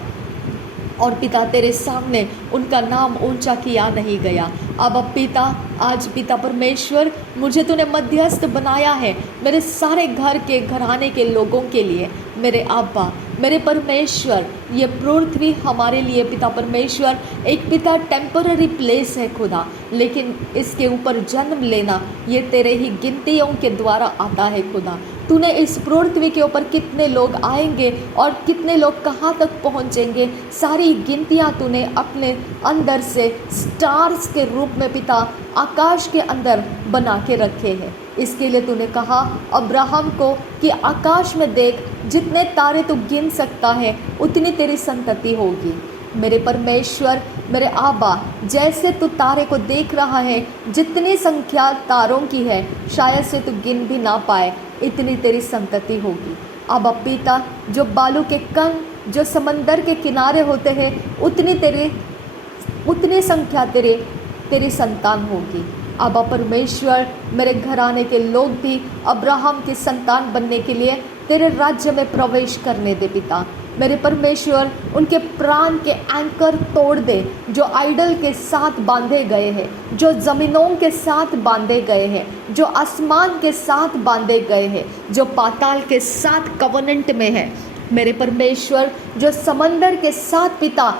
और पिता तेरे सामने उनका नाम ऊंचा किया नहीं गया। अब पिता, आज पिता परमेश्वर, मुझे तूने मध्यस्थ बनाया है मेरे सारे घर के घराने के लोगों के लिए। मेरे आबा, मेरे परमेश्वर, ये पृथ्वी हमारे लिए पिता परमेश्वर एक पिता टेम्पररी प्लेस है खुदा, लेकिन इसके ऊपर जन्म लेना ये तेरे ही गिनतियों के द्वारा आता है खुदा। तूने इस पृथ्वी के ऊपर कितने लोग आएंगे और कितने लोग कहाँ तक पहुँचेंगे, सारी गिनतियाँ तूने अपने अंदर से स्टार्स के रूप में पिता आकाश के अंदर बना के रखे हैं। इसके लिए तूने कहा अब्राहम को कि आकाश में देख, जितने तारे तू गिन सकता है उतनी तेरी संतति होगी। मेरे परमेश्वर, मेरे आबा, जैसे तू तारे को देख रहा है, जितनी संख्या तारों की है शायद से तू गिन भी ना पाए, इतनी तेरी संतति होगी। अब पिता, जो बालू के कण जो समंदर के किनारे होते हैं उतनी संख्या तेरी संतान होगी। आबा परमेश्वर, मेरे घराने के लोग भी अब्राहम की संतान बनने के लिए तेरे राज्य में प्रवेश करने दे पिता। मेरे परमेश्वर, उनके प्राण के एंकर तोड़ दे जो आइडल के साथ बांधे गए हैं, जो ज़मीनों के साथ बांधे गए हैं, जो आसमान के साथ बांधे गए हैं, जो पाताल के साथ कवनेंट में है। मेरे परमेश्वर, जो समंदर के साथ पिता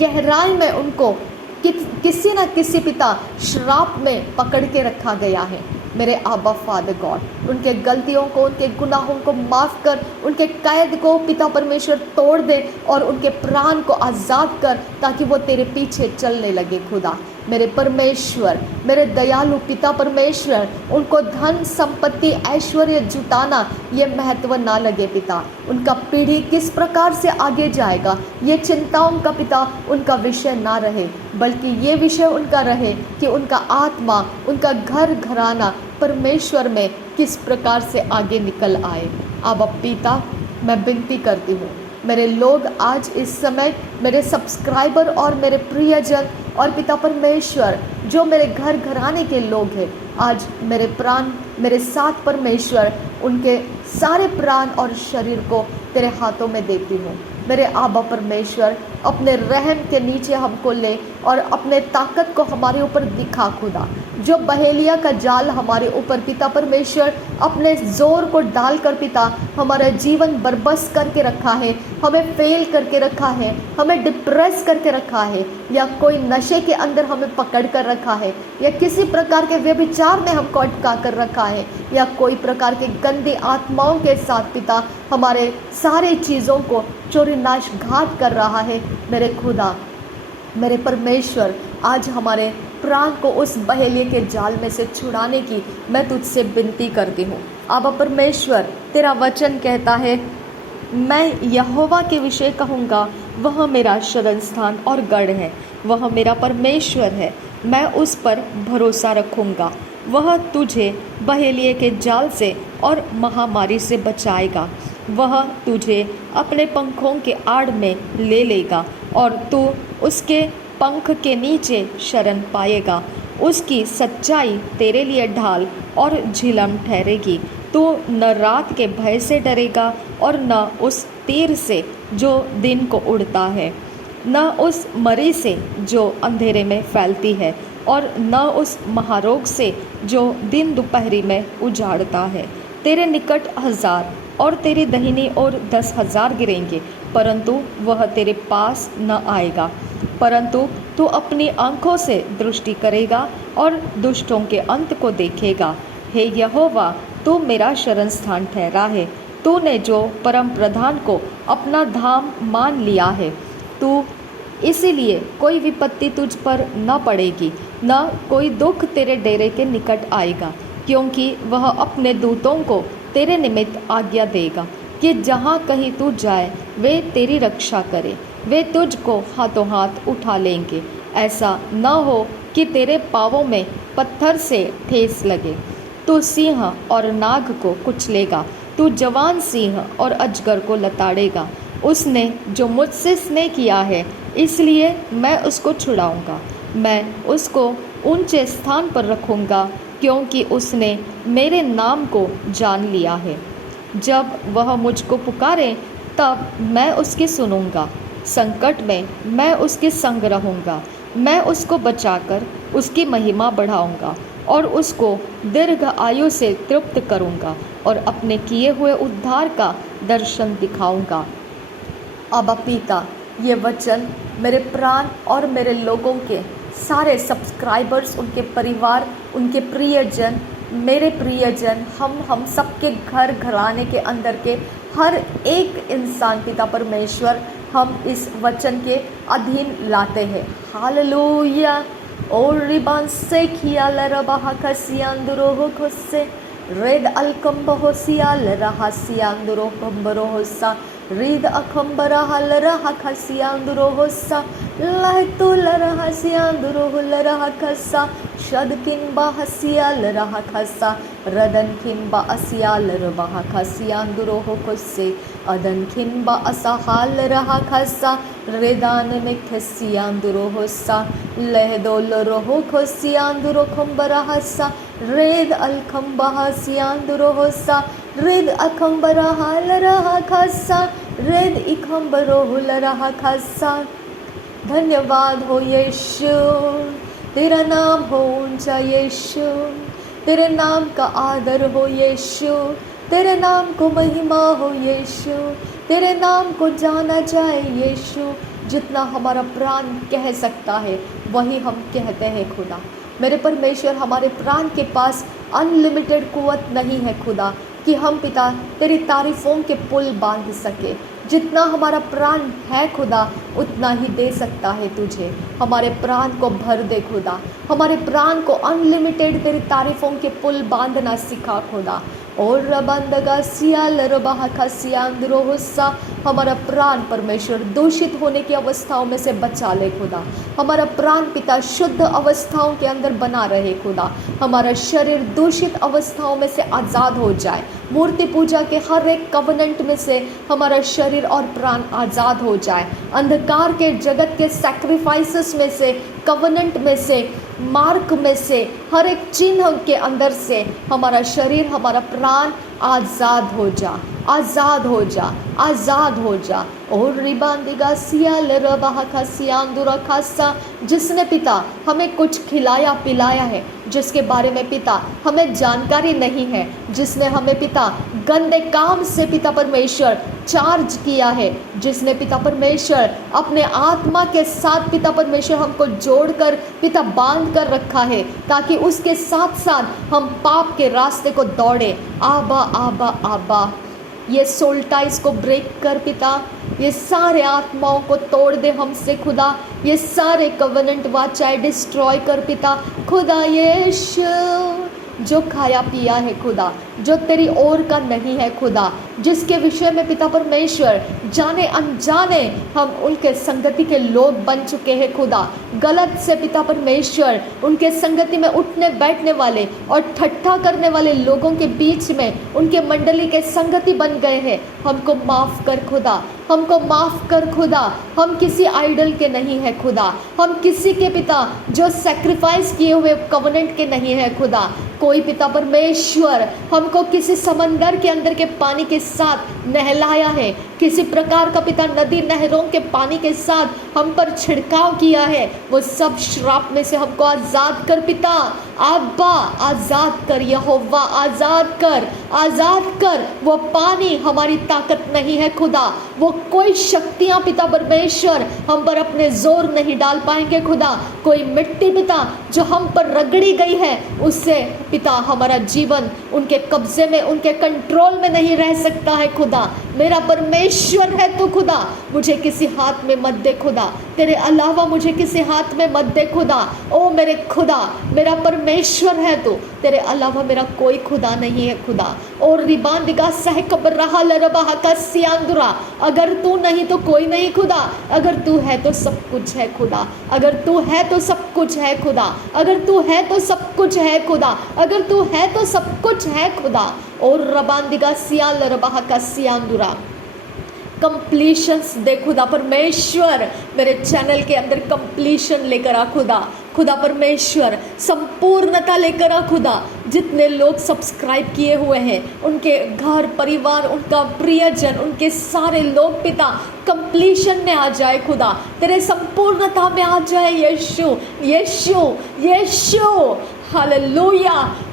गहराई में उनको किसी न किसी पिता श्राप में पकड़ के रखा गया है। मेरे आबा फादर गॉड, उनके गलतियों को, उनके गुनाहों को माफ़ कर, उनके कैद को पिता परमेश्वर तोड़ दे और उनके प्राण को आज़ाद कर, ताकि वो तेरे पीछे चलने लगे खुदा। मेरे परमेश्वर, मेरे दयालु पिता परमेश्वर, उनको धन संपत्ति ऐश्वर्य जुटाना ये महत्व ना लगे पिता। उनका पीढ़ी किस प्रकार से आगे जाएगा ये चिंताओं का पिता उनका विषय ना रहे, बल्कि ये विषय उनका रहे कि उनका आत्मा, उनका घर घराना परमेश्वर में किस प्रकार से आगे निकल आए। अब पिता, मैं विनती करती हूँ, मेरे लोग आज इस समय, मेरे सब्सक्राइबर और मेरे प्रियजन और पिता परमेश्वर, जो मेरे घर घराने के लोग हैं, आज मेरे प्राण मेरे साथ परमेश्वर, उनके सारे प्राण और शरीर को तेरे हाथों में देती हूँ। मेरे आबा परमेश्वर, अपने रहम के नीचे हमको ले और अपने ताकत को हमारे ऊपर दिखा खुदा। जो बहेलिया का जाल हमारे ऊपर पिता परमेश्वर अपने ज़ोर को डाल कर पिता हमारा जीवन बर्बस करके रखा है, हमें फेल करके रखा है, हमें डिप्रेस करके रखा है, या कोई नशे के अंदर हमें पकड़ कर रखा है, या किसी प्रकार के व्यभिचार में हमको अटका कर रखा है, या कोई प्रकार के गंदी आत्माओं के साथ पिता हमारे सारे चीज़ों को चोरी नाश घात कर रहा है। मेरे खुदा, मेरे परमेश्वर, आज हमारे प्राण को उस बहेलिए के जाल में से छुड़ाने की मैं तुझसे विनती करती हूँ। आबा परमेश्वर, तेरा वचन कहता है, मैं यहोवा के विषय कहूँगा, वह मेरा शरण स्थान और गढ़ है, वह मेरा परमेश्वर है, मैं उस पर भरोसा रखूँगा। वह तुझे बहेलिए के जाल से और महामारी से बचाएगा। वह तुझे अपने पंखों के आड़ में ले लेगा और तू उसके पंख के नीचे शरण पाएगा। उसकी सच्चाई तेरे लिए ढाल और झिलम ठहरेगी। तू न रात के भय से डरेगा और न उस तीर से जो दिन को उड़ता है, न उस मरी से जो अंधेरे में फैलती है, और न उस महारोग से जो दिन दोपहरी में उजाड़ता है। तेरे निकट 1000 और तेरी दाहिनी ओर 10,000 गिरेंगे, परंतु वह तेरे पास न आएगा। परंतु तू अपनी आँखों से दृष्टि करेगा और दुष्टों के अंत को देखेगा। हे यहोवा, तू मेरा शरण स्थान ठहरा है। तूने जो परम प्रधान को अपना धाम मान लिया है, तू इसीलिए कोई विपत्ति तुझ पर न पड़ेगी, न कोई दुख तेरे डेरे के निकट आएगा, क्योंकि वह अपने दूतों को तेरे निमित्त आज्ञा देगा कि जहाँ कहीं तू जाए वे तेरी रक्षा करे। वे तुझको हाथों हाथ उठा लेंगे, ऐसा न हो कि तेरे पाँवों में पत्थर से ठेस लगे। तू सिंह और नाग को कुचलेगा, तू जवान सिंह और अजगर को लताड़ेगा। उसने जो मुझसे स्नेह किया है, इसलिए मैं उसको छुड़ाऊंगा। मैं उसको ऊंचे स्थान पर रखूंगा, क्योंकि उसने मेरे नाम को जान लिया है। जब वह मुझको पुकारे, तब मैं उसकी सुनूंगा। संकट में मैं उसके संग रहूंगा। मैं उसको बचाकर उसकी महिमा बढ़ाऊंगा और उसको दीर्घ आयु से तृप्त करूंगा और अपने किए हुए उद्धार का दर्शन दिखाऊंगा। अब पिता, ये वचन मेरे प्राण और मेरे लोगों के सारे सब्सक्राइबर्स, उनके परिवार, उनके प्रियजन, मेरे प्रियजन, हम सबके घर घराने के अंदर के हर एक इंसान पिता परमेश्वर, हम इस वचन के अधीन लाते हैं। हालेलुया। और रिबान से किया लरबाहा खसियांदुरो हो खुसे रेद अलकम्ब हो सियाल रहा सियांदुरो कंबरो होसा रीद अखंबरा हल रहा खसियांदुरो होसा लह तो लरहा सियांदुरो हो लरहा खसा शदकिन बा हसियाल रहा खसा रदन किन बा असियाल रबाहा खसियांदुरो हो खुसे अदन खिन बा असहाल रहा खसा रेदान में खसियांदुरो होसा लहदोल रोहो खसियांदुरो खंबरा हसा रेद अलखंबा हसियांदुरो होसा रेद अखंबरा हाल रहा खसा रेद इखंबरो हुल रहा खसा। धन्यवाद हो यीशु, तेरा नाम हो ऊंचा यीशु, तेरे नाम का आदर हो यीशु, तेरे नाम को महिमा हो यीशु, तेरे नाम को जाना जाए यीशु। जितना हमारा प्राण कह सकता है वही हम कहते हैं खुदा। मेरे परमेश्वर, हमारे प्राण के पास अनलिमिटेड कुवत नहीं है खुदा कि हम पिता तेरी तारीफ़ों के पुल बांध सके। जितना हमारा प्राण है खुदा उतना ही दे सकता है तुझे। हमारे प्राण को भर दे खुदा, हमारे प्राण को अनलिमिटेड तेरी तारीफ़ों के पुल बांधना सिखा खुदा। और रबंदगा सियाल रबाह का सियांदरो हुस्सा, हमारा प्राण परमेश्वर दूषित होने की अवस्थाओं में से बचा ले खुदा। हमारा प्राण पिता शुद्ध अवस्थाओं के अंदर बना रहे खुदा। हमारा शरीर दूषित अवस्थाओं में से आज़ाद हो जाए। मूर्ति पूजा के हर एक कवनेंट में से हमारा शरीर और प्राण आज़ाद हो जाए। अंधकार के जगत के सैक्रिफाइसेस में से, कवनेंट में से, मार्क में से, हर एक चिन्ह के अंदर से हमारा शरीर, हमारा प्राण आज़ाद हो जा, आज़ाद हो जा, आज़ाद हो जा। और रिबांदिगा सियाल रबाह का सियांदुरा खासा, जिसने पिता हमें कुछ खिलाया पिलाया है जिसके बारे में पिता हमें जानकारी नहीं है, जिसने हमें पिता गंदे काम से पिता परमेश्वर चार्ज किया है, जिसने पिता परमेश्वर अपने आत्मा के साथ पिता परमेश्वर हमको जोड़कर पिता बांध कर रखा है ताकि उसके साथ साथ हम पाप के रास्ते को दौड़े। आबा आबा आबा, ये सोल्टाइज को ब्रेक कर पिता, ये सारे आत्माओं को तोड़ दे हमसे खुदा, ये सारे कवनेंट वाचाए डिस्ट्रॉय कर पिता खुदा। यीशु, जो खाया पिया है खुदा, जो तेरी ओर का नहीं है खुदा, जिसके विषय में पिता परमेश्वर जाने अनजाने हम उनके संगति के लोग बन चुके हैं खुदा। गलत से पिता परमेश्वर उनके संगति में उठने बैठने वाले और ठट्ठा करने वाले लोगों के बीच में उनके मंडली के संगति बन गए हैं। हमको माफ़ कर खुदा, हमको माफ़ कर खुदा। हम किसी आइडल के नहीं है खुदा, हम किसी के पिता जो सैक्रिफाइस किए हुए कवनेंट के नहीं है खुदा। कोई पिता परमेश्वर हमको किसी समंदर के अंदर के पानी के साथ नहलाया है, किसी प्रकार का पिता नदी नहरों के पानी के साथ हम पर छिड़काव किया है, वो सब श्राप में से हमको आज़ाद कर पिता। आबा, आज़ाद कर यहोवा, आज़ाद कर, आज़ाद कर। वो पानी हमारी ताकत नहीं है खुदा, वो कोई शक्तियाँ पिता परमेश्वर हम पर अपने जोर नहीं डाल पाएंगे खुदा। कोई मिट्टी पिता जो हम पर रगड़ी गई है उससे पिता हमारा जीवन उनके कब्जे में, उनके कंट्रोल में नहीं रह सकता है खुदा। मेरा परमेश्वर है तू खुदा, मुझे किसी हाथ में मत दे खुदा, तेरे अलावा मुझे किसी हाथ में मत दे खुदा। ओ मेरे खुदा, मेरा परमेश्वर है तू, तेरे अलावा मेरा कोई खुदा नहीं है खुदा। और रिबांदिगा सहकबर रहा लरबाह का सियांदुरा, अगर तू नहीं तो कोई नहीं खुदा, अगर तू है तो सब कुछ है खुदा, अगर तू है तो सब कुछ है खुदा, अगर तू है तो सब कुछ है खुदा, अगर तू है तो सब कुछ है खुदा। और रबांदिगा सियाल रबाह का सियांदुरा, कंप्लीशंस दे खुदा परमेश्वर, मेरे चैनल के अंदर कंप्लीशन लेकर आ खुदा। खुदा परमेश्वर संपूर्णता लेकर आ खुदा। जितने लोग सब्सक्राइब किए हुए हैं उनके घर परिवार, उनका प्रियजन, उनके सारे लोग पिता कंप्लीशन में आ जाए खुदा, तेरे संपूर्णता में आ जाए यीशु, यीशु, यीशु। हालेलुया,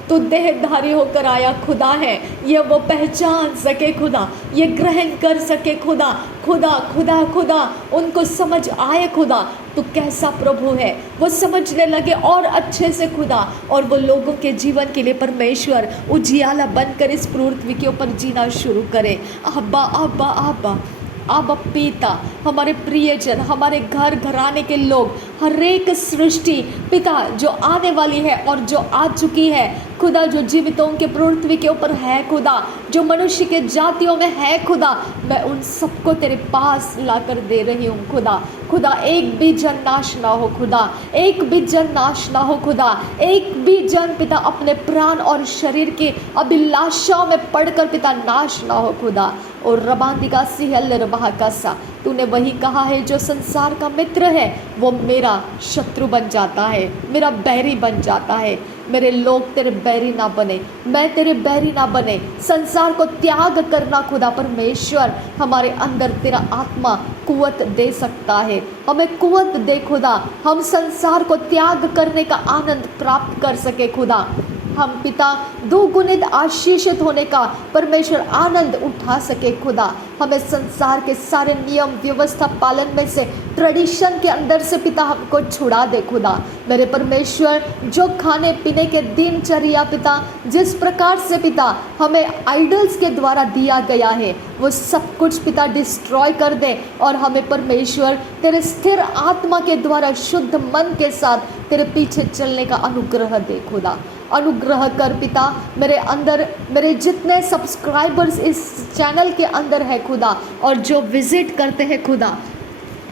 तो देहधारी होकर आया खुदा है, ये वो पहचान सके खुदा, ये ग्रहण कर सके खुदा, खुदा खुदा खुदा, उनको समझ आए खुदा तो कैसा प्रभु है, वो समझने लगे और अच्छे से खुदा, और वो लोगों के जीवन के लिए परमेश्वर उजियाला बनकर इस पृथ्वी के ऊपर जीना शुरू करे। आबा आबा आबा आबा पिता, हमारे प्रियजन, हमारे घर घराने के लोग, हर एक सृष्टि पिता जो आने वाली है और जो आ चुकी है खुदा, जो जीवितों के पृथ्वी के ऊपर है खुदा, जो मनुष्य के जातियों में है खुदा, मैं उन सबको तेरे पास लाकर दे रही हूँ खुदा। खुदा एक भी जन नाश ना हो खुदा, एक भी जन नाश ना हो खुदा, एक भी जन पिता अपने प्राण और शरीर की अभिलाषाओं में पड़कर पिता नाश ना हो खुदा। और रबांदिका सिहल रबाहकासा, तूने वही कहा है जो संसार का मित्र है वो मेरा शत्रु बन जाता है, मेरा बैरी बन जाता है। मेरे लोग तेरे बैरी ना बने, मैं तेरे बैरी ना बने। संसार को त्याग करना खुदा परमेश्वर, हमारे अंदर तेरा आत्मा कुवत दे सकता है, हमें कुवत दे खुदा, हम संसार को त्याग करने का आनंद प्राप्त कर सके खुदा। हम पिता दोगुणित आशीषित होने का परमेश्वर आनंद उठा सके खुदा। हमें संसार के सारे नियम व्यवस्था पालन में से, ट्रेडिशन के अंदर से पिता हमको छुड़ा दे खुदा। मेरे परमेश्वर, जो खाने पीने के दिनचर्या पिता जिस प्रकार से पिता हमें आइडल्स के द्वारा दिया गया है वो सब कुछ पिता डिस्ट्रॉय कर दे, और हमें परमेश्वर तेरे स्थिर आत्मा के द्वारा शुद्ध मन के साथ तेरे पीछे चलने का अनुग्रह दे खुदा। अनुग्रह कर पिता, मेरे अंदर मेरे जितने सब्सक्राइबर्स इस चैनल के अंदर है खुदा, और जो विजिट करते हैं खुदा,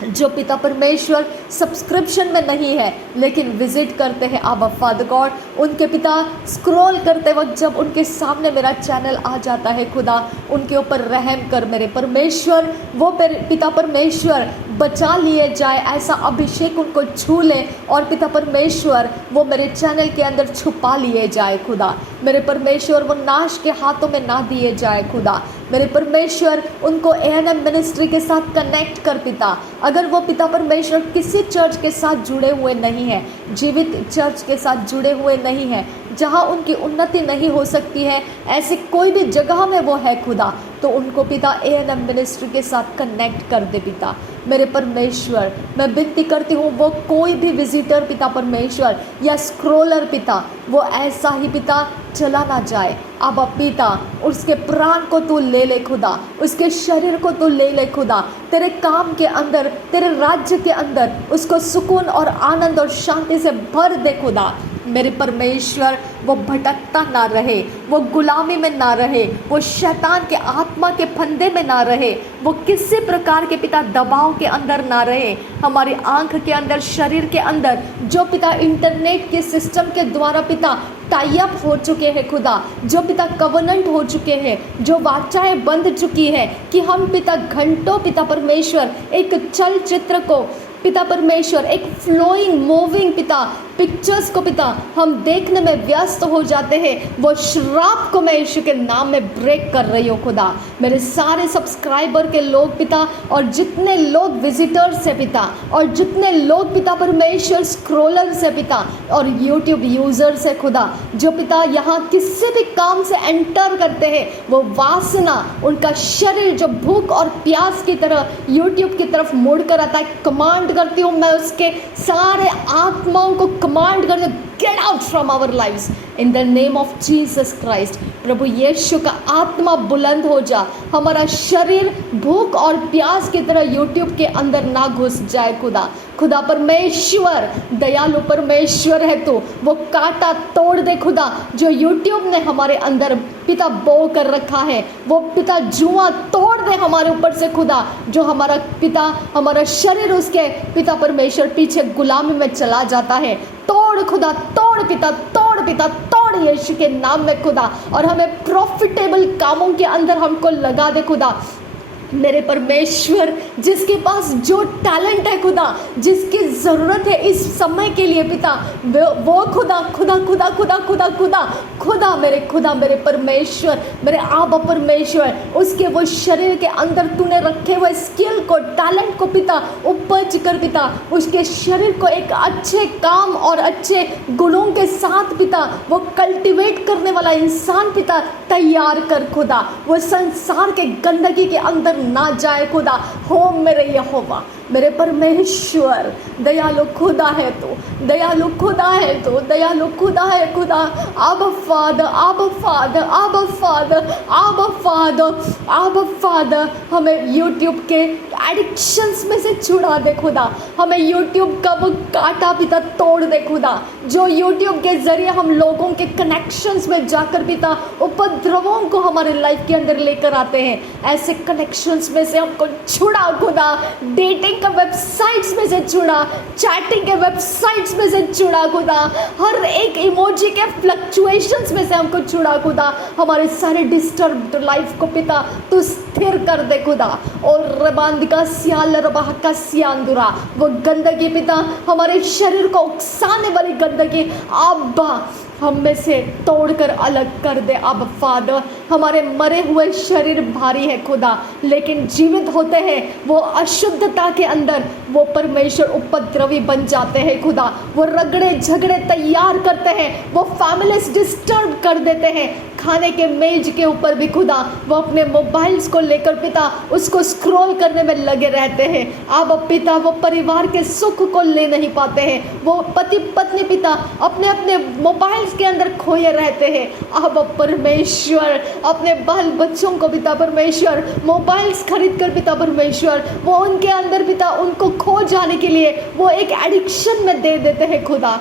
जो पिता परमेश्वर सब्सक्रिप्शन में नहीं है लेकिन विजिट करते हैं आबा फादर गॉड, उनके पिता स्क्रॉल करते वक्त जब उनके सामने मेरा चैनल आ जाता है खुदा, उनके ऊपर रहम कर मेरे परमेश्वर। वो पिता परमेश्वर बचा लिए जाए, ऐसा अभिषेक उनको छू ले, और पिता परमेश्वर वो मेरे चैनल के अंदर छुपा लिए जाए खुदा। मेरे परमेश्वर वो नाश के हाथों में ना दिए जाए खुदा। मेरे परमेश्वर उनको ANM मिनिस्ट्री के साथ कनेक्ट कर पिता। अगर वो पिता परमेश्वर किसी चर्च के साथ जुड़े हुए नहीं हैं, जीवित चर्च के साथ जुड़े हुए नहीं हैं, जहाँ उनकी उन्नति नहीं हो सकती है, ऐसी कोई भी जगह में वो है खुदा, तो उनको पिता ANM मिनिस्ट्री के साथ कनेक्ट कर दे पिता। मेरे परमेश्वर, मैं विनती करती हूँ वो कोई भी विजिटर पिता परमेश्वर या स्क्रोलर पिता वो ऐसा ही पिता चला ना जाए। अब पिता उसके प्राण को तू ले ले खुदा, उसके शरीर को तू ले ले खुदा, तेरे काम के अंदर, तेरे राज्य के अंदर उसको सुकून और आनंद और शांति से भर दे खुदा। मेरे परमेश्वर वो भटकता ना रहे, वो गुलामी में ना रहे, वो शैतान के आत्मा के फंदे में ना रहे, वो किसी प्रकार के पिता दबाव के अंदर ना रहे। हमारी आंख के अंदर, शरीर के अंदर जो पिता इंटरनेट के सिस्टम के द्वारा पिता टाई अप हो चुके हैं खुदा, जो पिता कवनेंट हो चुके हैं, जो वाचाएं बंध चुकी है कि हम पिता घंटों पिता परमेश्वर एक चलचित्र को पिता परमेश्वर, एक फ्लोइंग मूविंग पिता पिक्चर्स को पिता हम देखने में व्यस्त हो जाते हैं, वो श्राप को मैं यीशु के नाम में ब्रेक कर रही हूँ खुदा। मेरे सारे सब्सक्राइबर के लोग पिता, और जितने लोग विजिटर्स है पिता, और जितने लोग पिता परमेश्वर स्क्रोलर्स है पिता, और यूट्यूब यूजर्स है खुदा, जो पिता यहाँ किसी भी काम से एंटर करते हैं, वो वासना उनका शरीर जो भूख और प्यास की तरह यूट्यूब की तरफ मुड़ कर आता है, कमांड करती हूँ मैं उसके सारे आत्माओं को कमांड करती हूँ, get out from our lives in the name of Jesus Christ. प्रभु यीशु का आत्मा बुलंद हो जा, हमारा शरीर भूख और प्यास की तरह यूट्यूब के अंदर ना घुस जाए खुदा। खुदा परमेश्वर, दयालु परमेश्वर है तो वो कांटा तोड़ दे खुदा, जो यूट्यूब ने हमारे अंदर पिता बो कर रखा है, वो पिता जुआ तोड़ दे हमारे ऊपर से खुदा, जो हमारा पिता, हमारा शरीर उसके पिता परमेश्वर पीछे गुलामी में चला जाता है। तोड़ खुदा, तोड़ पिता, तोड़ पिता, तोड़ यीशु के नाम में खुदा, और हमें प्रॉफिटेबल कामों के अंदर हमको लगा दे खुदा। मेरे परमेश्वर, जिसके पास जो टैलेंट है खुदा, जिसकी ज़रूरत है इस समय के लिए पिता, वो खुदा खुदा खुदा खुदा खुदा खुदा खुदा मेरे खुदा, मेरे परमेश्वर, मेरे आबा परमेश्वर, उसके वो शरीर के अंदर तूने रखे हुए स्किल को, टैलेंट को पिता उपज कर पिता, उसके शरीर को एक अच्छे काम और अच्छे गुणों के साथ पिता वो कल्टिवेट करने वाला इंसान पिता तैयार कर खुदा। वो संसार के गंदगी के अंदर ना जाए खुदा। हो मेरे यहोवा, मेरे परमेश्वर, दयालु खुदा है तो, दयालु खुदा है तो, दयालु खुदा है खुदा। आबा फादर, आबा फादर, आबा फादर, आबा फादर, आबा फादर, हमें यूट्यूब के एडिक्शंस में से छुड़ा दे खुदा। हमें यूट्यूब का वो कांटा पिता तोड़ दे खुदा, जो यूट्यूब के जरिए हम लोगों के कनेक्शंस में जाकर पिता उपद्रवों को हमारे लाइफ के अंदर लेकर आते हैं। ऐसे कनेक्शंस में से हमको छुड़ा खुदा। डेटिंग के वेबसाइट्स में से छुड़ा, चैटिंग के वेबसाइट्स में से छुड़ा खुदा, हर एक इमोजी के फ्लक्चुएशंस में से हमको छुड़ा खुदा, हमारे सारे डिस्टर्ब लाइफ को पिता तू स्थिर कर दे खुदा। और रबांदिका सियाल रबाका सियांदुरा, वो गंदगी पिता, हमारे शरीर को उकसाने वाली गंदगी अब्बा हम में से तोड़कर अलग कर दे। अब फादर, हमारे मरे हुए शरीर भारी है खुदा, लेकिन जीवित होते हैं वो अशुद्धता के अंदर, वो परमेश्वर उपद्रवी बन जाते हैं खुदा, वो रगड़े झगड़े तैयार करते हैं, वो फैमिलीज डिस्टर्ब कर देते हैं। खाने के मेज के ऊपर भी खुदा वो अपने मोबाइल्स को लेकर पिता उसको स्क्रॉल करने में लगे रहते हैं। अब पिता वो परिवार के सुख को ले नहीं पाते हैं, वो पति पत्नी पिता अपने अपने मोबाइल्स के अंदर खोए रहते हैं। अब परमेश्वर अपने बाल बच्चों को पिता परमेश्वर मोबाइल्स खरीद कर पिता परमेश्वर वो उनके अंदर पिता उनको खो जाने के लिए वो एक एडिक्शन में दे देते हैं खुदा,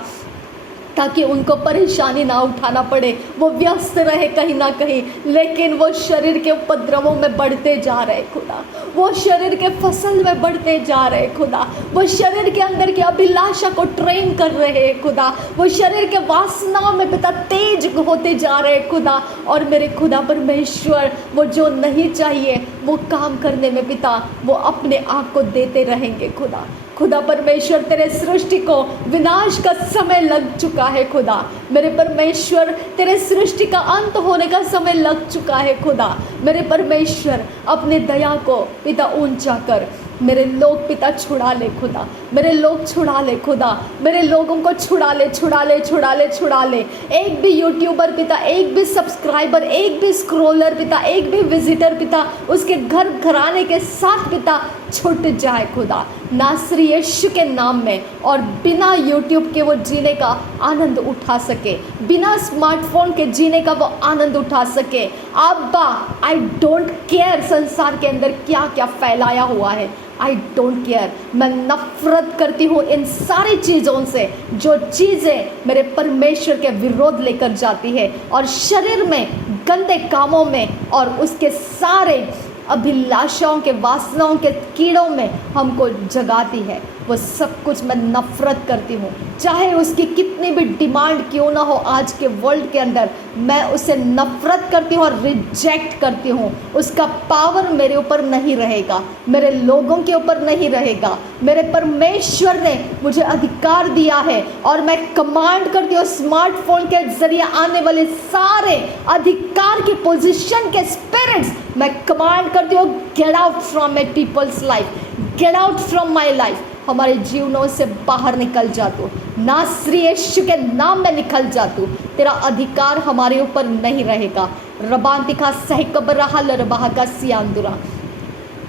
ताकि उनको परेशानी ना उठाना पड़े, वो व्यस्त रहे कहीं ना कहीं, लेकिन वो शरीर के उपद्रवों में बढ़ते जा रहे खुदा, वो शरीर के फसल में बढ़ते जा रहे खुदा, वो शरीर के अंदर की अभिलाषा को ट्रेन कर रहे खुदा, वो शरीर के वासनाओं में पिता तेज होते जा रहे खुदा। और मेरे खुदा परमेश्वर वो जो नहीं चाहिए वो काम करने में पिता वो अपने आप को देते रहेंगे खुदा। खुदा परमेश्वर तेरे सृष्टि को विनाश का समय लग चुका है खुदा, मेरे परमेश्वर तेरे सृष्टि का अंत होने का समय लग चुका है खुदा। मेरे परमेश्वर अपने दया को पिता ऊंचा कर, मेरे लोग पिता छुड़ा ले खुदा, मेरे लोग छुड़ा ले खुदा, मेरे लोगों को छुड़ा ले छुड़ा ले छुड़ा ले छुड़ा ले। एक भी यूट्यूबर पिता, एक भी सब्सक्राइबर, एक भी स्क्रोलर पिता, एक भी विजिटर पिता उसके घर घराने के साथ पिता छूट जाए खुदा, नासरी यीशु के नाम में। और बिना यूट्यूब के वो जीने का आनंद उठा सके, बिना स्मार्टफोन के जीने का वो आनंद उठा सके। अब्बा आई डोंट केयर संसार के अंदर क्या क्या फैलाया हुआ है, आई डोंट केयर। मैं नफरत करती हूँ इन सारी चीज़ों से जो चीज़ें मेरे परमेश्वर के विरोध लेकर जाती है और शरीर में गंदे कामों में और उसके सारे अभिलाषाओं के वासनाओं के कीड़ों में हमको जगाती है, वो सब कुछ मैं नफरत करती हूँ। चाहे उसकी कितनी भी डिमांड क्यों ना हो आज के वर्ल्ड के अंदर, मैं उसे नफरत करती हूँ और रिजेक्ट करती हूँ। उसका पावर मेरे ऊपर नहीं रहेगा, मेरे लोगों के ऊपर नहीं रहेगा। मेरे परमेश्वर ने मुझे अधिकार दिया है और मैं कमांड करती हूँ स्मार्टफोन के जरिए आने वाले सारे अधिकार की पोजीशन के स्पिरिट्स मैं कमांड करती हूँ, get out from my people's life, gate out from my life. हमारे जीवनों से बाहर निकल जा तू, नासरी यीशु के नाम में निकल जा तू, तेरा अधिकार हमारे ऊपर नहीं रहेगा। रबांतिका सहकबरहा लरबाहा का सियांदुरा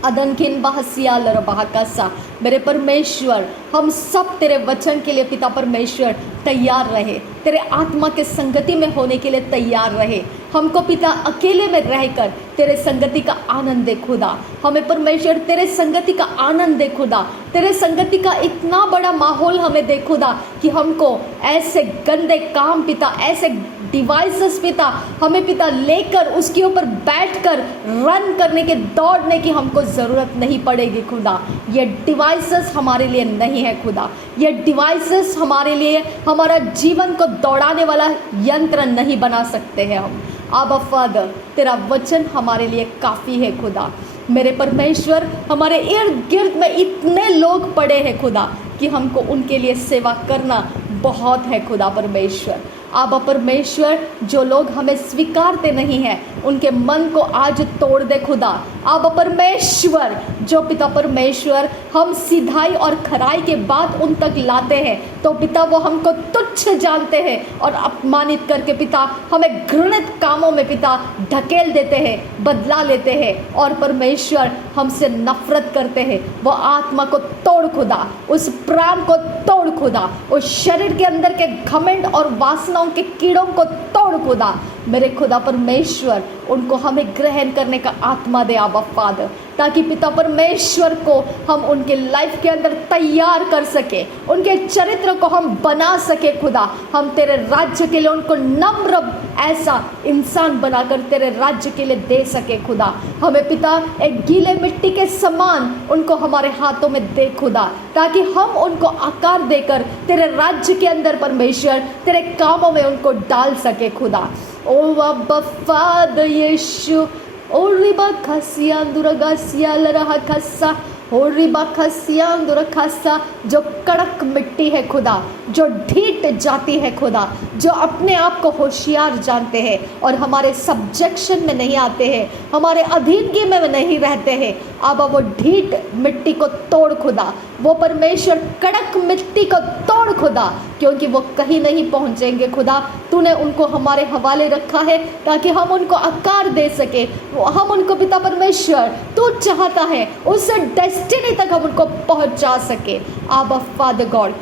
अदनकिन बहसिया लरबाहा सा। मेरे परमेश्वर हम सब तेरे वचन के लिए पिता परमेश्वर तैयार रहे, तेरे आत्मा के संगति में होने के लिए तैयार रहे। हमको पिता अकेले में रहकर तेरे संगति का आनंद दे खुदा, हमें परमेश्वर तेरे संगति का आनंद दे खुदा, तेरे संगति का इतना बड़ा माहौल हमें दे खुदा कि हमको ऐसे गंदे काम पिता, ऐसे डिवाइसेस पिता हमें पिता लेकर उसके ऊपर बैठकर रन करने के दौड़ने की हमको ज़रूरत नहीं पड़ेगी खुदा। ये डिवाइसेस हमारे लिए नहीं है खुदा, ये डिवाइसेस हमारे लिए हमारा जीवन को दौड़ाने वाला यंत्र नहीं बना सकते हैं हम। आबा फादर तेरा वचन हमारे लिए काफ़ी है खुदा। मेरे परमेश्वर हमारे इर्द गिर्द में इतने लोग पड़े हैं खुदा कि हमको उनके लिए सेवा करना बहुत है खुदा परमेश्वर। आबा परमेश्वर जो लोग हमें स्वीकारते नहीं हैं उनके मन को आज तोड़ दे खुदा। आबा परमेश्वर जो पिता परमेश्वर हम सिधाई और खराई के बाद उन तक लाते हैं तो पिता वो हमको तुच्छ जानते हैं और अपमानित करके पिता हमें घृणित कामों में पिता ढकेल देते हैं, बदला लेते हैं और परमेश्वर हमसे नफरत करते हैं। वो आत्मा को तोड़ खुदा, उस प्राण को तोड़ खुदा, उस शरीर के अंदर के घमंड और वासनाओं के कीड़ों को तोड़ खुदा। मेरे खुदा परमेश्वर उनको हमें ग्रहण करने का आत्मा दे आबा फादर। ताकि पिता परमेश्वर को हम उनके लाइफ के अंदर तैयार कर सके, उनके चरित्र को हम बना सके खुदा। हम तेरे राज्य के लिए उनको नम्र ऐसा इंसान बनाकर तेरे राज्य के लिए दे सके खुदा। हमें पिता एक गीले मिट्टी के समान उनको हमारे हाथों में दे खुदा, ताकि हम उनको आकार देकर तेरे राज्य के अंदर परमेश्वर तेरे कामों में उनको डाल सके खुदा। ओ अब्बा फादर यीशु, ओ रिबा खसिया दुर्गासिया लरहा खस्सा, ओ रिबा खसिया दुर्गासा, जो कड़क मिट्टी है खुदा, जो ढीठ जाती है खुदा, जो अपने आप को होशियार जानते हैं और हमारे सब्जेक्शन में नहीं आते हैं, हमारे अधीनगी में नहीं रहते हैं। अब वो ढीठ मिट्टी को तोड़ खुदा, वो परमेश्वर कड़क मिट्टी को तोड़ खुदा, क्योंकि वो कहीं नहीं पहुंचेंगे खुदा। तूने उनको हमारे हवाले रखा है ताकि हम उनको आकार दे सके, हम उनको पिता परमेश्वर तू चाहता है उस डेस्टिनी तक हम उनको पहुंचा सके। आबा फादर गॉड,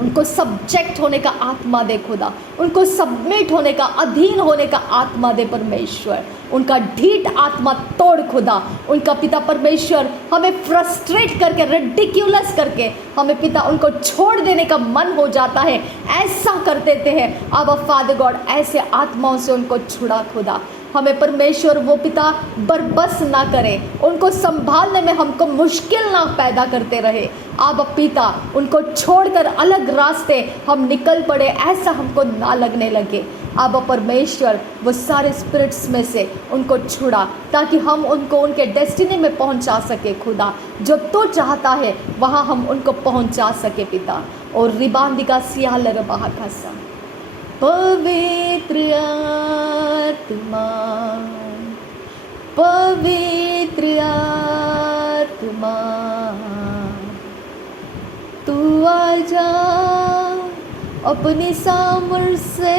उनको सब्जेक्ट होने का आत्मा दे खुदा, उनको सबमिट होने का, अधीन होने का आत्मा दे परमेश्वर। उनका ढीठ आत्मा तोड़ खुदा, उनका पिता परमेश्वर हमें फ्रस्ट्रेट करके, रिडिक्यूलस करके हमें पिता उनको छोड़ देने का मन हो जाता है, ऐसा कर देते हैं। अब फादर गॉड ऐसे आत्माओं से उनको छुड़ा खुदा। हमें परमेश्वर वो पिता बरबस ना करे, उनको संभालने में हमको मुश्किल ना पैदा करते रहे। अब पिता उनको छोड़कर अलग रास्ते हम निकल पड़े, ऐसा हमको ना लगने लगे। अब परमेश्वर वो सारे स्पिरिट्स में से उनको छुड़ा, ताकि हम उनको उनके डेस्टिनी में पहुंचा सके खुदा। जो तो चाहता है वहाँ हम उनको पहुंचा सके पिता। और रिबांदिका सियाल रबाहा खासा, पवित्र आत्मा, पवित्र आत्मा, तू आजा अपनी सामर्थ से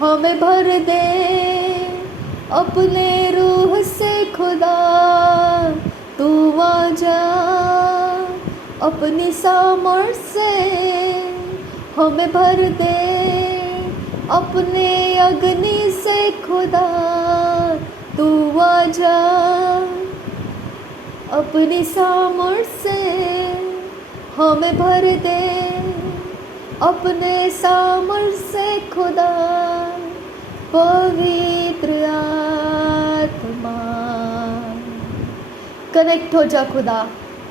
हमें भर दे, अपने रूह से खुदा। तू आजा अपनी सामर्थ से हमें भर दे, अपने अग्नि से खुदा। तू आजा अपनी सामर्थ से हमें भर दे, अपने सामर्थ से खुदा। पवित्र आत्मा, कनेक्ट हो जा खुदा,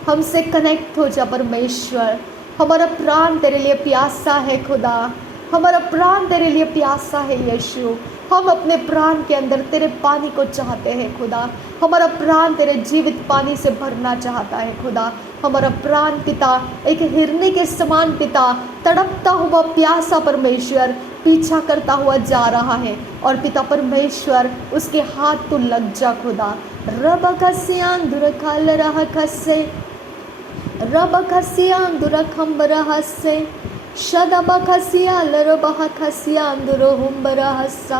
हमसे कनेक्ट हो जा परमेश्वर। हमारा प्राण तेरे लिए प्यासा है खुदा, हमारा प्राण तेरे लिए प्यासा है यीशु। हम अपने प्राण के अंदर तेरे पानी को चाहते हैं खुदा। हमारा प्राण तेरे जीवित पानी से भरना चाहता है खुदा। हमारा प्राण पिता एक हिरनी के समान पिता तड़पता हुआ प्यासा परमेश्वर पीछा करता हुआ जा रहा है। और पिता परमेश्वर उसके हाथ तो लग जा खुदा। रब खसियान दुरखाल रहा खसे, रब खसियान दुरखम्बरहसे, शदब खसिया लरबह खसियान दुरहुम्बरहसा,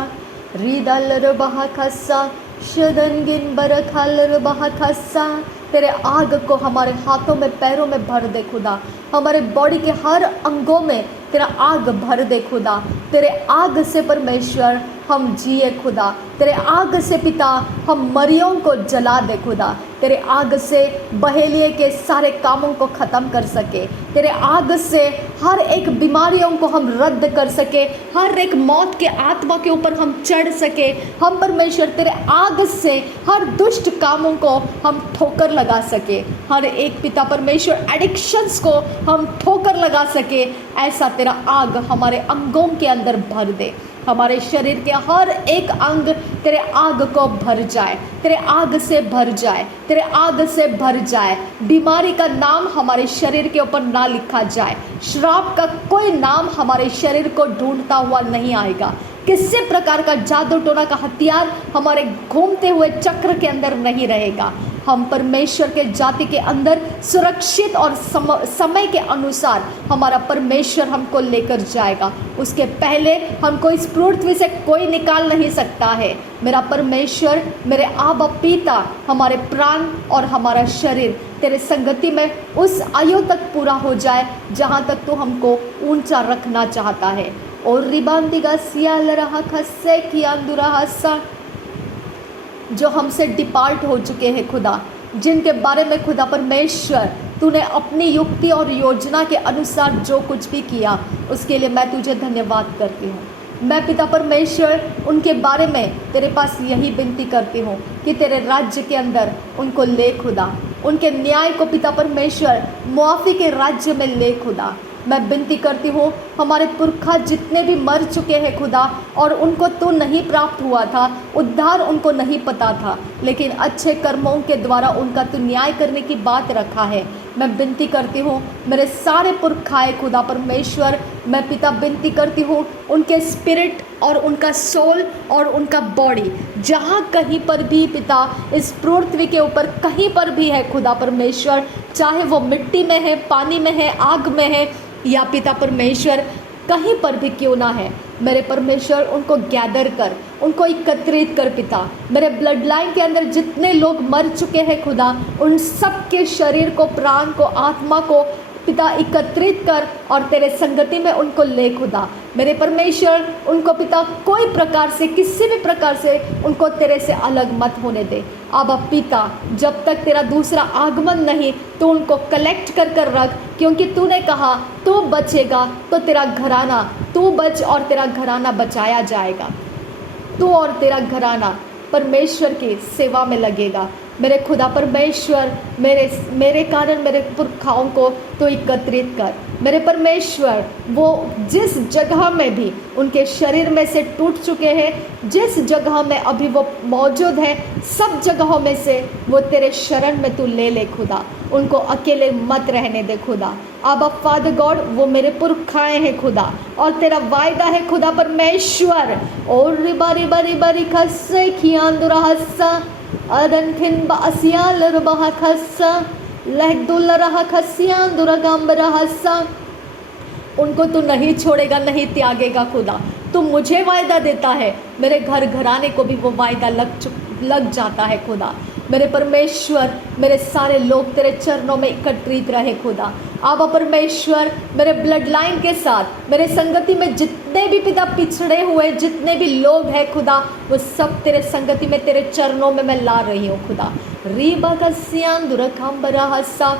रीदा लरबह खसा, शदनगिन बरखाल लरबह खसा। तेरे आग को हमारे हाथों में, पैरों में भर दे खुदा। हमारे बॉडी के हर अंगों में तेरा आग भर दे खुदा। तेरे आग से परमेश्वर हम जिए खुदा। तेरे आग से पिता हम मरियों को जला दे खुदा। तेरे आग से बहेलिए के सारे कामों को ख़त्म कर सके। तेरे आग से हर एक बीमारियों को हम रद्द कर सके, हर एक मौत के आत्मा के ऊपर हम चढ़ सके। हम परमेश्वर तेरे आग से हर दुष्ट कामों को हम ठोकर लगा सके। हर एक पिता परमेश्वर एडिक्शंस को हम ठोकर लगा सके। ऐसा तेरा आग हमारे अंगों के अंदर भर दे। हमारे शरीर के हर एक अंग तेरे आग को भर जाए, तेरे आग से भर जाए, तेरे आग से भर जाए। बीमारी का नाम हमारे शरीर के ऊपर ना लिखा जाए। श्राप का कोई नाम हमारे शरीर को ढूंढता हुआ नहीं आएगा। किसी प्रकार का जादू टोना का हथियार हमारे घूमते हुए चक्र के अंदर नहीं रहेगा। हम परमेश्वर के जाति के अंदर सुरक्षित और समय के अनुसार हमारा परमेश्वर हमको लेकर जाएगा। उसके पहले हमको इस पृथ्वी से कोई निकाल नहीं सकता है। मेरा परमेश्वर, मेरे आबा पिता, हमारे प्राण और हमारा शरीर तेरे संगति में उस आयु तक पूरा हो जाए जहाँ तक तू हमको ऊंचा रखना चाहता है। और रिबांदिगा सियाल रहा खस्से की अंदुरा हसा, जो हमसे डिपार्ट हो चुके हैं खुदा, जिनके बारे में खुदा परमेश्वर तूने अपनी युक्ति और योजना के अनुसार जो कुछ भी किया उसके लिए मैं तुझे धन्यवाद करती हूँ। मैं पिता परमेश्वर उनके बारे में तेरे पास यही विनती करती हूँ कि तेरे राज्य के अंदर उनको ले खुदा, उनके न्याय को पिता परमेश्वर मुआफ़ी के राज्य में ले खुदा। मैं विनती करती हूँ हमारे पुरखा जितने भी मर चुके हैं खुदा और उनको तो नहीं प्राप्त हुआ था, उद्धार उनको नहीं पता था, लेकिन अच्छे कर्मों के द्वारा उनका तो न्याय करने की बात रखा है। मैं विनती करती हूँ मेरे सारे पुरखाए खुदा परमेश्वर, मैं पिता विनती करती हूँ उनके स्पिरिट और उनका सोल और उनका बॉडी जहाँ कहीं पर भी पिता इस पृथ्वी के ऊपर कहीं पर भी है खुदा परमेश्वर, चाहे वो मिट्टी में है, पानी में है, आग में है या पिता परमेश्वर कहीं पर भी क्यों ना है, मेरे परमेश्वर उनको गैदर कर, उनको एकत्रित कर पिता। मेरे ब्लड लाइन के अंदर जितने लोग मर चुके हैं खुदा, उन सब के शरीर को, प्राण को, आत्मा को पिता एकत्रित कर और तेरे संगति में उनको ले खुदा। मेरे परमेश्वर उनको पिता कोई प्रकार से, किसी भी प्रकार से उनको तेरे से अलग मत होने दे। अब पिता जब तक तेरा दूसरा आगमन नहीं तो उनको कलेक्ट कर कर रख, क्योंकि तूने कहा तू बचेगा तो तेरा घराना, तू बच और तेरा घराना बचाया जाएगा, तू और तेरा घराना परमेश्वर की सेवा में लगेगा। मेरे खुदा परमेश्वर मेरे कारण मेरे पुरखाओं को तो एकत्रित कर। मेरे परमेश्वर वो जिस जगह में भी उनके शरीर में से टूट चुके हैं, जिस जगह में अभी वो मौजूद हैं, सब जगहों में से वो तेरे शरण में तू ले ले खुदा, उनको अकेले मत रहने दे खुदा। अब फादर गॉड वो मेरे पुरखाए हैं खुदा और तेरा वायदा है खुदा परमेश्वर। और रिबा रिबा रिबा रिखा से खियांदुरा हस्सा अदन खिन बासिया लरबहा खस्सा लहदुल रहा खसिया दुरागंबरा हस्सा, उनको तू नहीं छोड़ेगा, नहीं त्यागेगा खुदा। तू मुझे वायदा देता है, मेरे घर घराने को भी वो वायदा लग जाता है खुदा। मेरे परमेश्वर मेरे सारे लोग तेरे चरणों में एकत्रित रहे खुदा। आबा परमेश्वर मेरे ब्लड लाइन के साथ मेरे संगति में जितने भी पिता पिछड़े हुए जितने भी लोग हैं खुदा, वो सब तेरे संगति में तेरे चरणों में मैं ला रही हूँ खुदा। रीबा का सियान दुरखंबरा हस्सा,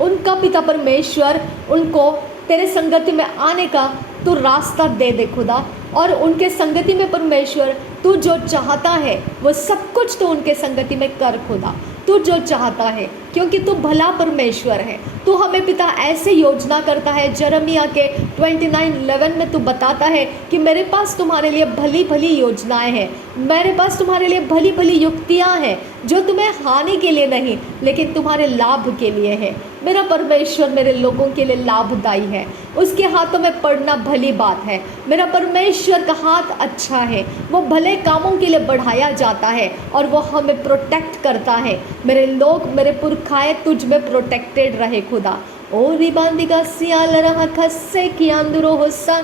उनका पिता परमेश्वर उनको तेरे संगति में आने का तू रास्ता दे दे खुदा, और उनके संगति में परमेश्वर तू जो चाहता है वो सब कुछ तो उनके संगति में कर खुदा, तू जो चाहता है, क्योंकि तू भला परमेश्वर है। तू हमें पिता ऐसे योजना करता है, जरमिया के 29:11 में तू बताता है कि मेरे पास तुम्हारे लिए भली भली योजनाएं हैं, मेरे पास तुम्हारे लिए भली भली युक्तियां हैं जो तुम्हें हानि के लिए नहीं लेकिन तुम्हारे लाभ के लिए है। मेरा परमेश्वर मेरे लोगों के लिए लाभदायी है, उसके हाथों में पड़ना भली बात है। मेरा परमेश्वर का हाथ अच्छा है, वो भले कामों के लिए बढ़ाया जाता है और वो हमें प्रोटेक्ट करता है। मेरे लोग मेरे पुरखाए तुझ में प्रोटेक्टेड रहे खुदा। ओ रिबांदिगा सियाल रहा खस्से कियांदुरो होसा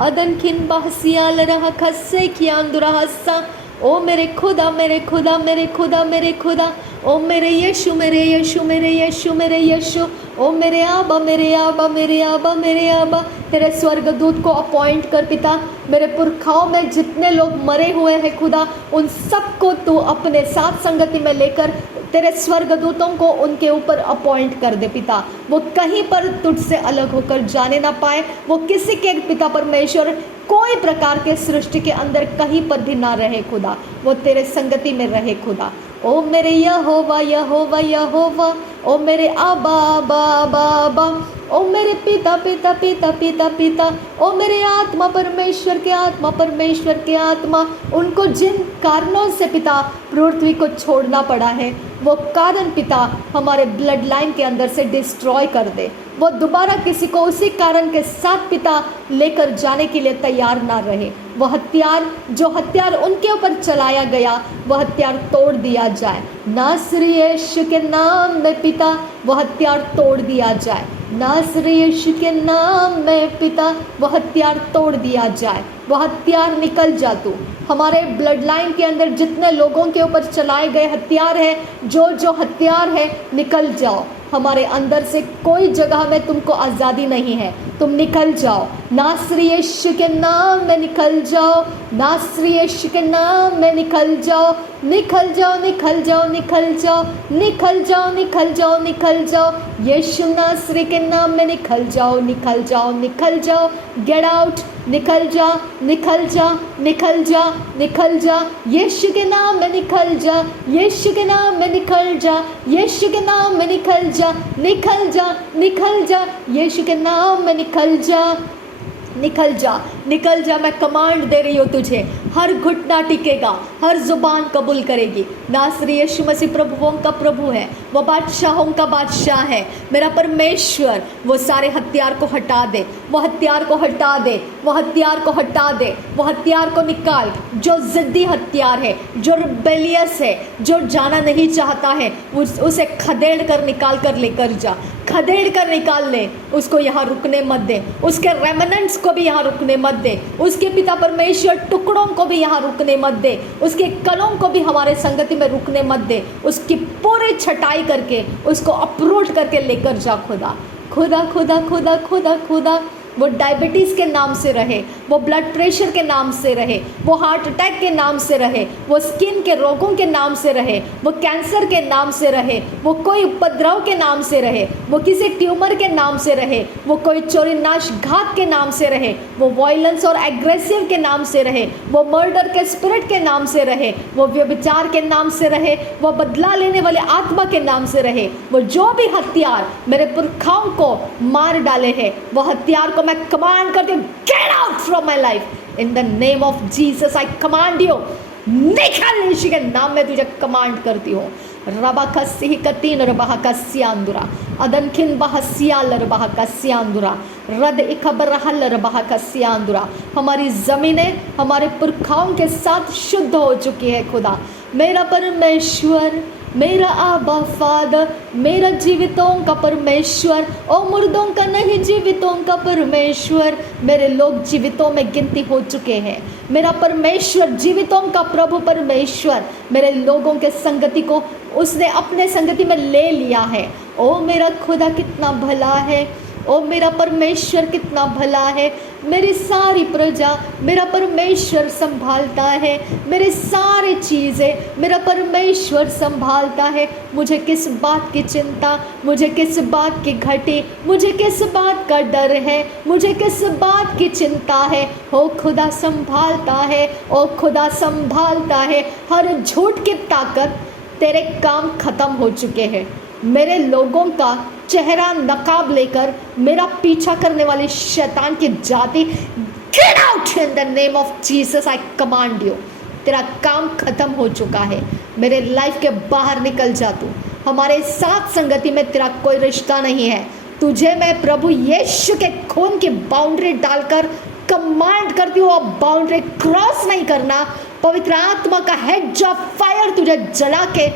अदन खिन बहसियाल रहा खस्से कियांदुरा हस्सा। ओ मेरे खुदा मेरे खुदा मेरे खुदा मेरे खुदा, ओ मेरे यीशु मेरे यीशु मेरे यीशु मेरे यीशु, ओ मेरे आबा मेरे आबा मेरे आबा मेरे आबा। तेरे स्वर्गदूत को अपॉइंट कर पिता, मेरे पुरखाओं में जितने लोग मरे हुए हैं खुदा, उन सबको तू अपने साथ संगति में लेकर तेरे स्वर्गदूतों को उनके ऊपर अपॉइंट कर दे पिता। वो कहीं पर तुझसे अलग होकर जाने ना पाए, वो किसी के पिता परमेश्वर कोई प्रकार के सृष्टि के अंदर कहीं पर भी ना रहे खुदा, वो तेरे संगति में रहे खुदा। ओ मेरे यहोवा यहोवा यहोवा, ओ मेरे आबा आबा आबा आबा, ओ मेरे पिता पिता पिता पिता पिता, ओ मेरे आत्मा परमेश्वर के आत्मा परमेश्वर के आत्मा। उनको जिन कारणों से पिता पृथ्वी को छोड़ना पड़ा है, वो कारण पिता हमारे ब्लड लाइन के अंदर से डिस्ट्रॉय कर दे। वो दोबारा किसी को उसी कारण के साथ पिता लेकर जाने के लिए तैयार ना रहे। वो हथियार जो हथियार उनके ऊपर चलाया गया, वह हथियार तोड़ दिया जाए नासरी यीशु के नाम में पिता, वह हथियार तोड़ दिया जाए नासरी यीशु के नाम में पिता, वह हथियार तोड़ दिया जाए। वह हथियार निकल जा तू, हमारे ब्लड लाइन के अंदर जितने लोगों के ऊपर चलाए गए हथियार है, जो हथियार है निकल जाओ। हमारे अंदर से कोई जगह में तुमको आज़ादी नहीं है, तुम निकल जाओ नासरी यीशु के नाम में निकल जाओ, नासरी यीशु के नाम में निकल जाओ। निकल जाओ निकल जाओ निकल जाओ निकल जाओ निकल जाओ निकल जाओ, यीशु नासरी के नाम में निकल जाओ निकल जाओ निकल जाओ, गेट आउट, निकल जा निकल जा निकल जा निकल जा, यीशु के नाम में निकल जा, यीशु के नाम में निकल जा, यीशु के नाम में निकल जा निकल जा निकल जा, यीशु के नाम में निकल जा निकल जा निकल जा। मैं कमांड दे रही हूँ तुझे, हर घुटना टिकेगा, हर जुबान कबूल करेगी, नासरी यीशु मसीह प्रभुओं का प्रभु है, वो बादशाहों का बादशाह है, मेरा परमेश्वर। वो सारे हथियार को हटा दे, वो हथियार को हटा दे, वो हथियार को हटा दे, वो हथियार को निकाल जो ज़िद्दी हथियार है, जो रिबेलियस है, जो जाना नहीं चाहता है, उसे खदेड़ कर निकाल कर लेकर जा, खदेड़ कर निकाल ले, उसको यहाँ रुकने मत दे, उसके रेमनेंट्स को भी यहाँ रुकने मत दे, उसके पिता परमेश्वर टुकड़ों को भी यहाँ रुकने मत दे, उसके कलों को भी हमारे संगति में रुकने मत दे, उसकी पूरी छटाई करके उसको अप्रोच करके लेकर जा खुदा खुदा खुदा खुदा खुदा खुदा। वो डायबिटीज़ के नाम से रहे, वो ब्लड प्रेशर के नाम से रहे, वो हार्ट अटैक के नाम से रहे, वो स्किन के रोगों के नाम से रहे, वो कैंसर के नाम से रहे, वो कोई उपद्रव के नाम से रहे, वो किसी ट्यूमर के नाम से रहे, वो कोई चोरी नाश घात के नाम से रहे, वो वायलेंस और एग्रेसिव के नाम से रहे, वो मर्डर के स्पिरिट के नाम से रहे, वो व्यभिचार के नाम से रहे, वो बदला लेने वाले आत्मा के नाम से रहे, वो जो भी हथियार मेरे पुरखाओं को मार डाले हैं, वो हथियार को मैं कमांड करती हूँ, get out from my life in the name of Jesus. I command you, निकल, यीशु के नाम में तुझे कमांड करती हूँ। रबा कसी कतीन रबा कस्यांदुरा अदनखिन बहसियाल रबा कस्यांदुरा रद इखबर हल रबा कस्यांदुरा। हमारी ज़मीनें हमारे पुरखाओं के साथ शुद्ध हो चुकी है खुदा, मेरा परमेश्वर, मेरा आबा फादर, मेरा जीवितों का परमेश्वर, ओ मुर्दों का नहीं, जीवितों का परमेश्वर। मेरे लोग जीवितों में गिनती हो चुके हैं, मेरा परमेश्वर जीवितों का प्रभु परमेश्वर मेरे लोगों के संगति को उसने अपने संगति में ले लिया है। ओ मेरा खुदा कितना भला है, ओ मेरा परमेश्वर कितना भला है। मेरी सारी प्रजा मेरा परमेश्वर संभालता है, मेरी सारी चीज़ें मेरा परमेश्वर संभालता है। मुझे किस बात की चिंता, मुझे किस बात की घटी, मुझे किस बात का डर है, मुझे किस बात की चिंता है। ओ खुदा संभालता है, ओ खुदा संभालता है। हर झूठ की ताकत तेरे काम खत्म हो चुके हैं। मेरे लोगों का चेहरा नकाब लेकर मेरा पीछा करने वाली शैतान की जाति, get out in the name of Jesus. I command you, तेरा काम खत्म हो चुका है। मेरे लाइफ के बाहर निकल जा तू। हमारे साथ संगति में तेरा कोई रिश्ता नहीं है। तुझे मैं प्रभु यीशु के खून की बाउंड्री डालकर कमांड करती हूँ, अब बाउंड्री क्रॉस नहीं करना। पवित्र आत्मा का हेड ऑफ फायर तुझे जला के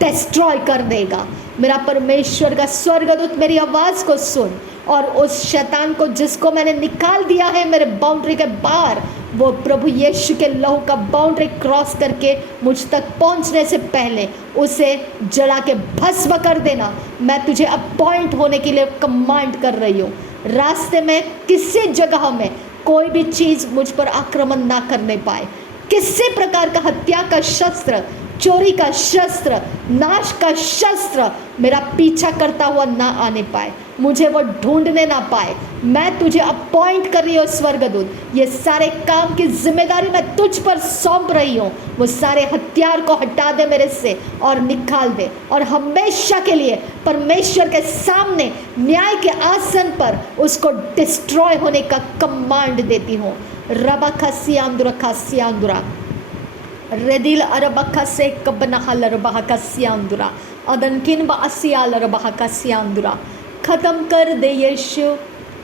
डिस्ट्रॉय कर देगा। मेरा परमेश्वर का स्वर्गदूत मेरी आवाज़ को सुन, और उस शैतान को जिसको मैंने निकाल दिया है मेरे बाउंड्री के बाहर, वो प्रभु यीशु के लहू का बाउंड्री क्रॉस करके मुझ तक पहुंचने से पहले उसे जला के भस्म कर देना। मैं तुझे अपॉइंट होने के लिए कमांड कर रही हूँ। रास्ते में किसी जगह में कोई भी चीज़ मुझ पर आक्रमण ना करने पाए। किसी प्रकार का हत्या का शस्त्र, चोरी का शस्त्र, नाश का शस्त्र मेरा पीछा करता हुआ ना आने पाए, मुझे वो ढूंढने ना पाए। मैं तुझे अपॉइंट कर रही हूँ स्वर्गदूत, ये सारे काम की जिम्मेदारी मैं तुझ पर सौंप रही हूँ। वो सारे हथियार को हटा दे मेरे से और निकाल दे, और हमेशा के लिए परमेश्वर के सामने न्याय के आसन पर उसको डिस्ट्रॉय होने का कमांड देती हूँ। रबा खसियांदुरा खसियांदुरा रेदिल अरबखा से कबनहल रबहा कसियांदुरा अदनकिन बासियाल रबहा कसियांदुरा। ख़त्म कर दे यीशु,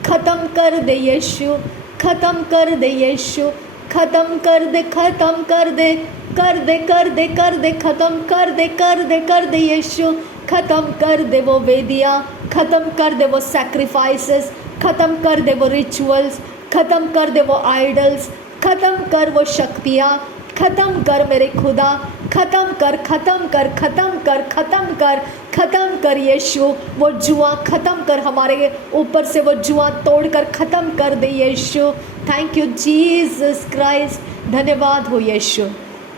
ख़त्म कर दे यीशु, ख़त्म कर दे यीशु, ख़त्म कर दे, ख़त्म कर दे, कर दे कर दे कर दे, ख़त्म कर दे कर दे कर दे यीशु। ख़त्म कर दे वो वेदियाँ, ख़त्म कर दे वो सैक्रिफाइसेस, ख़त्म कर दे वो रिचुअल्स, ख़त्म कर दे वो आइडल्स, ख़त्म कर वो शक्तियाँ, ख़त्म कर मेरे खुदा, ख़त्म कर, ख़त्म कर, ख़त्म कर, ख़त्म कर, ख़त्म कर यीशु। वो जुआ ख़त्म कर, हमारे ऊपर से वो जुआ तोड़ कर ख़त्म कर दे यीशु। Thank you Jesus Christ. धन्यवाद हो यीशु,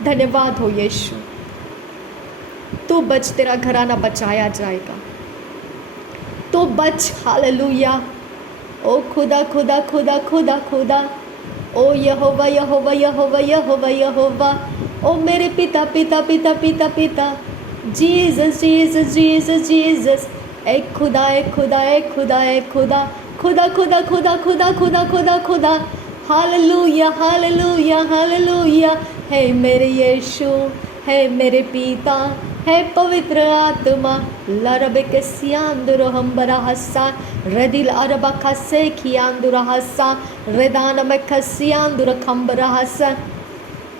धन्यवाद हो यीशु, तू बच, तेरा घराना बचाया जाएगा। तो बच, हालेलुया। ओ खुदा खुदा खुदा खुदा खुदा, ओ यहोवा यहोवा यहोवा यहोवा यहोवा, ओ मेरे पिता पिता पिता पिता पिता, जीसस जीसस जीसस जीसस, एक खुदा एक खुदा एक खुदा एक खुदा, खुदा खुदा खुदा खुदा खुदा खुदा खुदा, हालेलुया हालेलुया हालेलुया। है मेरे यीशु, है मेरे पिता, है पवित्र आत्मा, लरबे के सियांदुर हम बराहसा, रदिल अरबा खसे खियांदुर हसा, रेदान में खसियांदुर खम्बराहसा।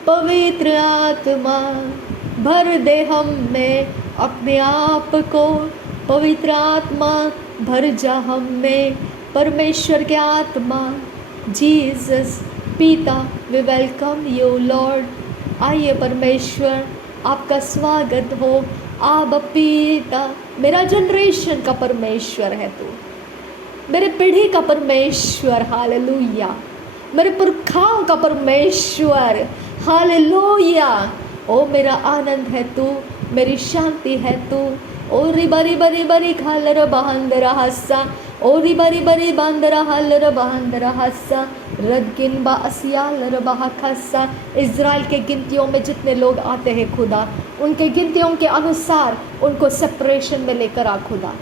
पवित्र आत्मा भर दे हम में अपने आप को, पवित्र आत्मा भर जा हम में, परमेश्वर के आत्मा, जीसस पिता, वी वेलकम यू लॉर्ड। आइए परमेश्वर, आपका स्वागत हो। आप पिता, मेरा जनरेशन का परमेश्वर है तू, मेरे पीढ़ी का परमेश्वर, हालेलुया, मेरे पुरखाओं का परमेश्वर, हालेलुया। ओ मेरा आनंद है तू, मेरी शांति है तू। ओ रिबरी बरी बरी खालर बहंदरा हस्सा, ओ रिबरी बरी बंदरा हलर बहंदरा हस्सा, रदगिन बा असियालर बहा खस्सा। इज़राइल के गिनतियों में जितने लोग आते हैं खुदा, उनके गिनतियों के अनुसार उनको सेपरेशन में लेकर आ खुदा।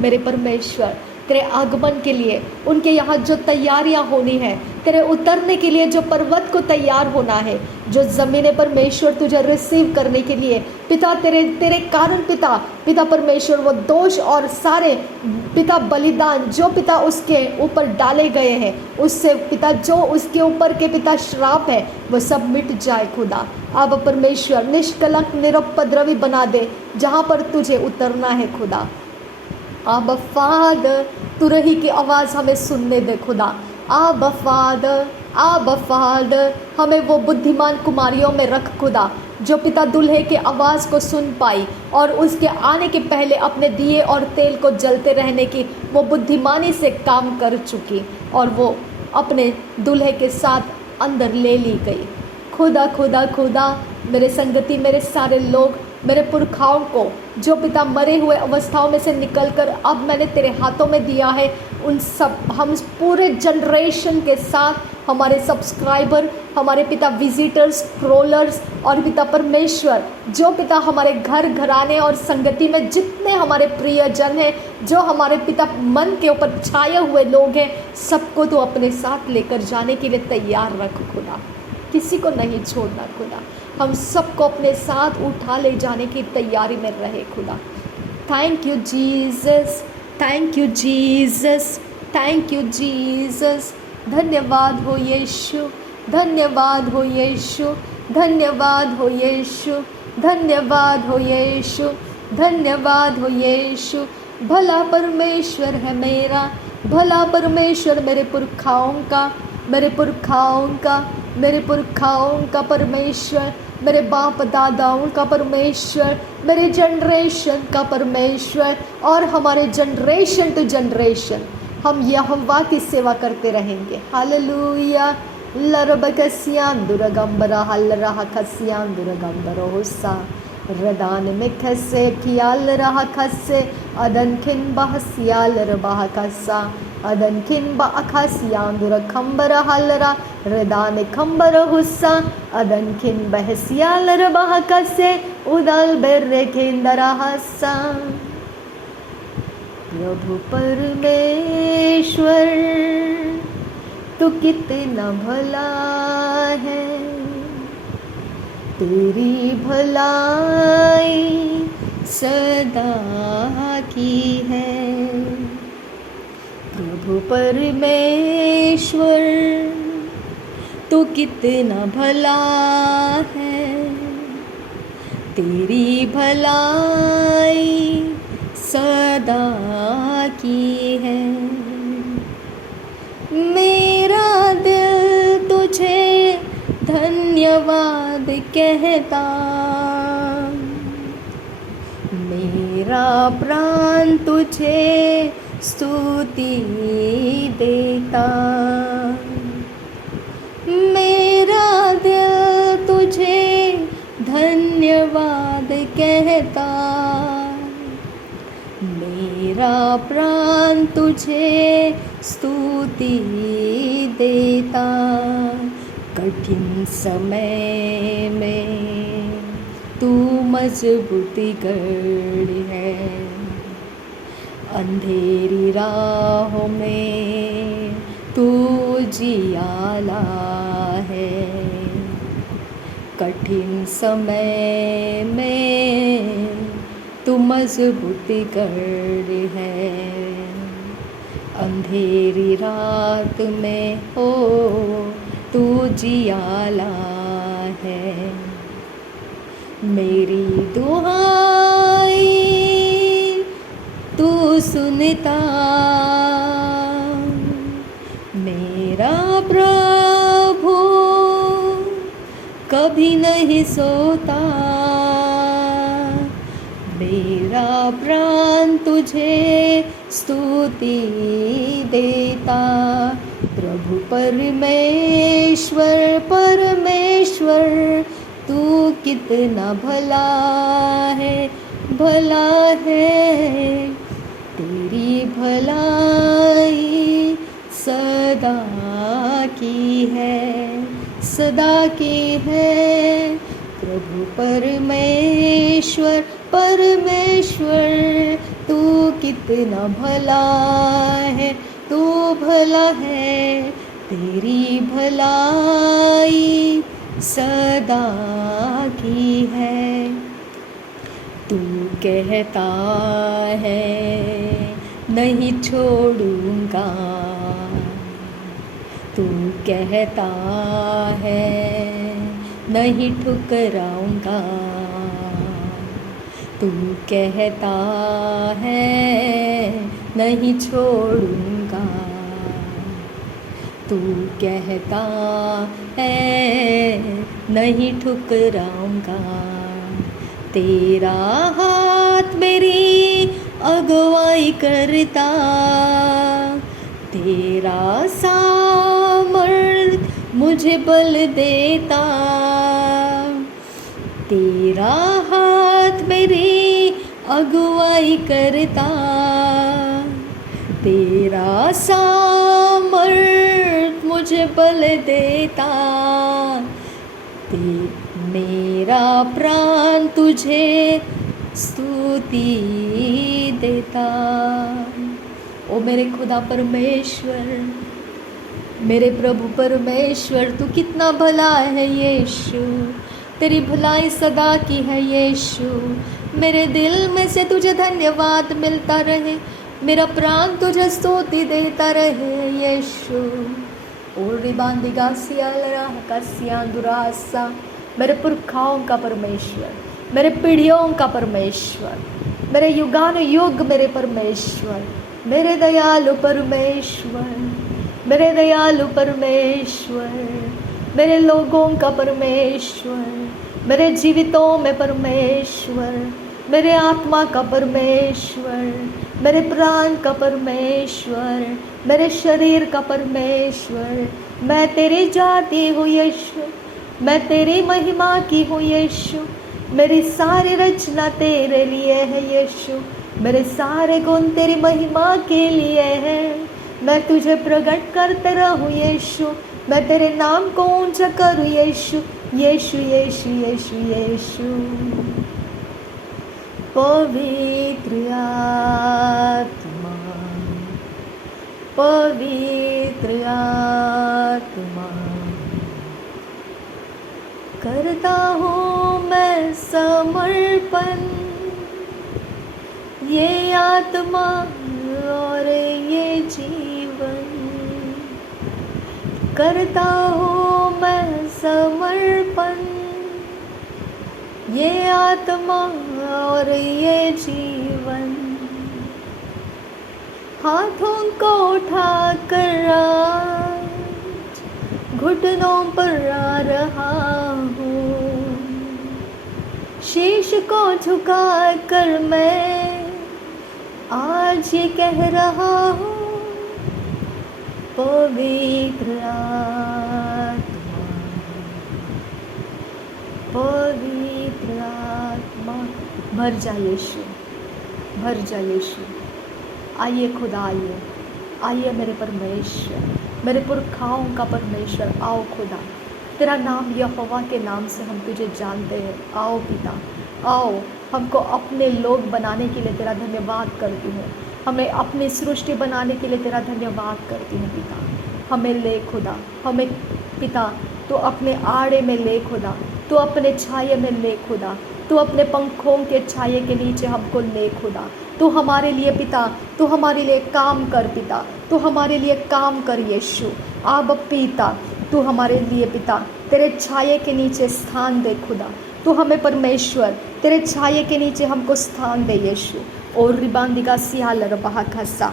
मेरे परमेश्वर, तेरे आगमन के लिए उनके यहाँ जो तैयारियाँ होनी है, तेरे उतरने के लिए जो पर्वत को तैयार होना है, जो ज़मीन परमेश्वर तुझे रिसीव करने के लिए पिता, तेरे कारण पिता, पिता परमेश्वर, वो दोष और सारे पिता बलिदान जो पिता उसके ऊपर डाले गए हैं, उससे पिता जो उसके ऊपर के पिता श्राप है, वो सब मिट जाए खुदा। अब परमेश्वर निष्कलंक निरुपद्रवी बना दे जहाँ पर तुझे उतरना है खुदा। अब फादर, तू रही की आवाज़ हमें सुनने दे खुदा। अब फादर, अब फादर, हमें वो बुद्धिमान कुमारियों में रख खुदा, जो पिता दूल्हे की आवाज़ को सुन पाई और उसके आने के पहले अपने दिए और तेल को जलते रहने की वो बुद्धिमानी से काम कर चुकी, और वो अपने दूल्हे के साथ अंदर ले ली गई। खुदा खुदा खुदा, मेरे संगति, मेरे सारे लोग, मेरे पुरखाओं को जो पिता मरे हुए अवस्थाओं में से निकलकर अब मैंने तेरे हाथों में दिया है, उन सब, हम पूरे जनरेशन के साथ, हमारे सब्सक्राइबर, हमारे पिता विजिटर्स, स्क्रोलर्स, और पिता परमेश्वर, जो पिता हमारे घर घराने और संगति में जितने हमारे प्रियजन हैं, जो हमारे पिता मन के ऊपर छाए हुए लोग हैं, सबको तो अपने साथ लेकर जाने के लिए तैयार रख खुदा। किसी को नहीं छोड़ना खुदा। हम सबको अपने साथ उठा ले जाने की तैयारी में रहे खुदा। Thank you Jesus, thank you Jesus, thank you Jesus. धन्यवाद हो यीशु, धन्यवाद हो यीशु, धन्यवाद हो यीशु, धन्यवाद हो यीशु, धन्यवाद हो यीशु। भला परमेश्वर है मेरा, भला परमेश्वर मेरे पुरखाओं का, मेरे पुरखाओं का, मेरे पुरखाओं का परमेश्वर, मेरे बाप दादाओं का परमेश्वर, मेरे जनरेशन का परमेश्वर, और हमारे जनरेशन टू जनरेशन हम यहोवा की सेवा करते रहेंगे। हालेलुया। लरबकसियान दुर्गंबरा हल्लरा खसियान दुर्गंबरो हुस्सा, रदान में खसे खियाल रहा खसे, अदन खिन बहसियाल रबाह खस्सा, अदन खिन बखसियान दुर खम्बर हल्लरा, रदान खम्बर हुस्सा, अदन खिन बहसियाल रबाह खसे, उदल बेर्रे खिंदरा हस्सा। प्रभु परमेश्वर तू कितना भला है, तेरी भलाई सदा की है। प्रभु परमेश्वर तू कितना भला है, तेरी भलाई सदा की है। मेरा दिल तुझे धन्यवाद कहता, मेरा प्राण तुझे स्तुति देता। मेरा दिल तुझे धन्यवाद कहता, प्राण तुझे स्तुति देता, कठिन समय में तू मजबूती गढ़ है, अंधेरी राहों में तू जियाला है, कठिन समय में तू मजबूती गढ़ है, अंधेरी रात में हो तू जियाला है। मेरी दुआएं तू सुनता, मेरा प्रभु कभी नहीं सोता, मेरा प्राण तुझे स्तुति देता। प्रभु परमेश्वर परमेश्वर तू कितना भला है, भला है, तेरी भलाई सदा की है, सदा की है। प्रभु परमेश्वर परमेश्वर तू कितना भला है, तू भला है, तेरी भलाई सदा की है। तू कहता है नहीं छोड़ूंगा, तू कहता है नहीं ठुकराऊंगा, तू कहता है नहीं छोड़ूंगा, तू कहता है नहीं ठुकराऊंगा। तेरा हाथ मेरी अगुवाई करता, तेरा सामर्थ मुझे बल देता, तेरा हाथ मेरी अगुवाई करता, तेरा सामर्थ मुझे बल देता, मेरा प्राण तुझे स्तुति देता। ओ मेरे खुदा परमेश्वर, मेरे प्रभु परमेश्वर, तू कितना भला है यीशु, तेरी भलाई सदा की है यीशु। मेरे दिल में से तुझे धन्यवाद मिलता रहे, मेरा प्राण तुझे स्तुति देता रहे यीशु। ओरी बांदिगासिया लरा हकासिया दुरासा, मेरे पुरखाओं का परमेश्वर, मेरे पीढ़ियों का परमेश्वर, मेरे युगानुयुग मेरे परमेश्वर, मेरे दयालु परमेश्वर, मेरे दयालु परमेश्वर, मेरे लोगों का परमेश्वर, मेरे जीवितों में परमेश्वर, मेरे आत्मा का परमेश्वर, मेरे प्राण का परमेश्वर, मेरे शरीर का परमेश्वर। मैं तेरी जाति हूँ यीशु, मैं तेरी महिमा की हूँ यीशु, मेरी सारी रचना तेरे लिए है यीशु, मेरे सारे गुण तेरी महिमा के लिए हैं। मैं तुझे प्रकट करते रहूँ यीशु, मैं तेरे नाम को ऊंचा करूँ यीशु, यीशु यीशु यीशु यीशु। पवित्र आत्मा, पवित्र आत्मा, करता हूँ मैं समर्पण, ये आत्मा और ये जीवन, करता हूँ मैं समर्पण, ये आत्मा और ये जीवन। हाथों को उठा कर आज घुटनों पर आ रहा हूँ, शीश को झुका कर मैं आज ये कह रहा हूँ, पवित्र आत्मा, पवित्र आत्मा, भर जा यीशु, भर जा यीशु, आइए खुदा, आइए आइए मेरे परमेश्वर, मेरे पुरखाओं का परमेश्वर, आओ खुदा। तेरा नाम यहोवा के नाम से हम तुझे जानते हैं। आओ पिता, आओ। हमको अपने लोग बनाने के लिए तेरा धन्यवाद करती हूँ। हमें अपनी सृष्टि बनाने के लिए तेरा धन्यवाद करती हूँ पिता। हमें ले खुदा, हमें पिता तू अपने आड़े में ले खुदा, तू अपने छाये में ले खुदा, तू अपने पंखों के छाये के नीचे हमको ले खुदा। तू हमारे लिए पिता, तू हमारे लिए काम कर पिता, तू हमारे लिए काम कर यीशु। आब पिता, तू हमारे लिए पिता तेरे छाये के नीचे स्थान दे खुदा। तू हमें परमेश्वर तेरे छाये के नीचे हमको स्थान दे यीशु। और रिबांदिका सियाल रबहा खसा,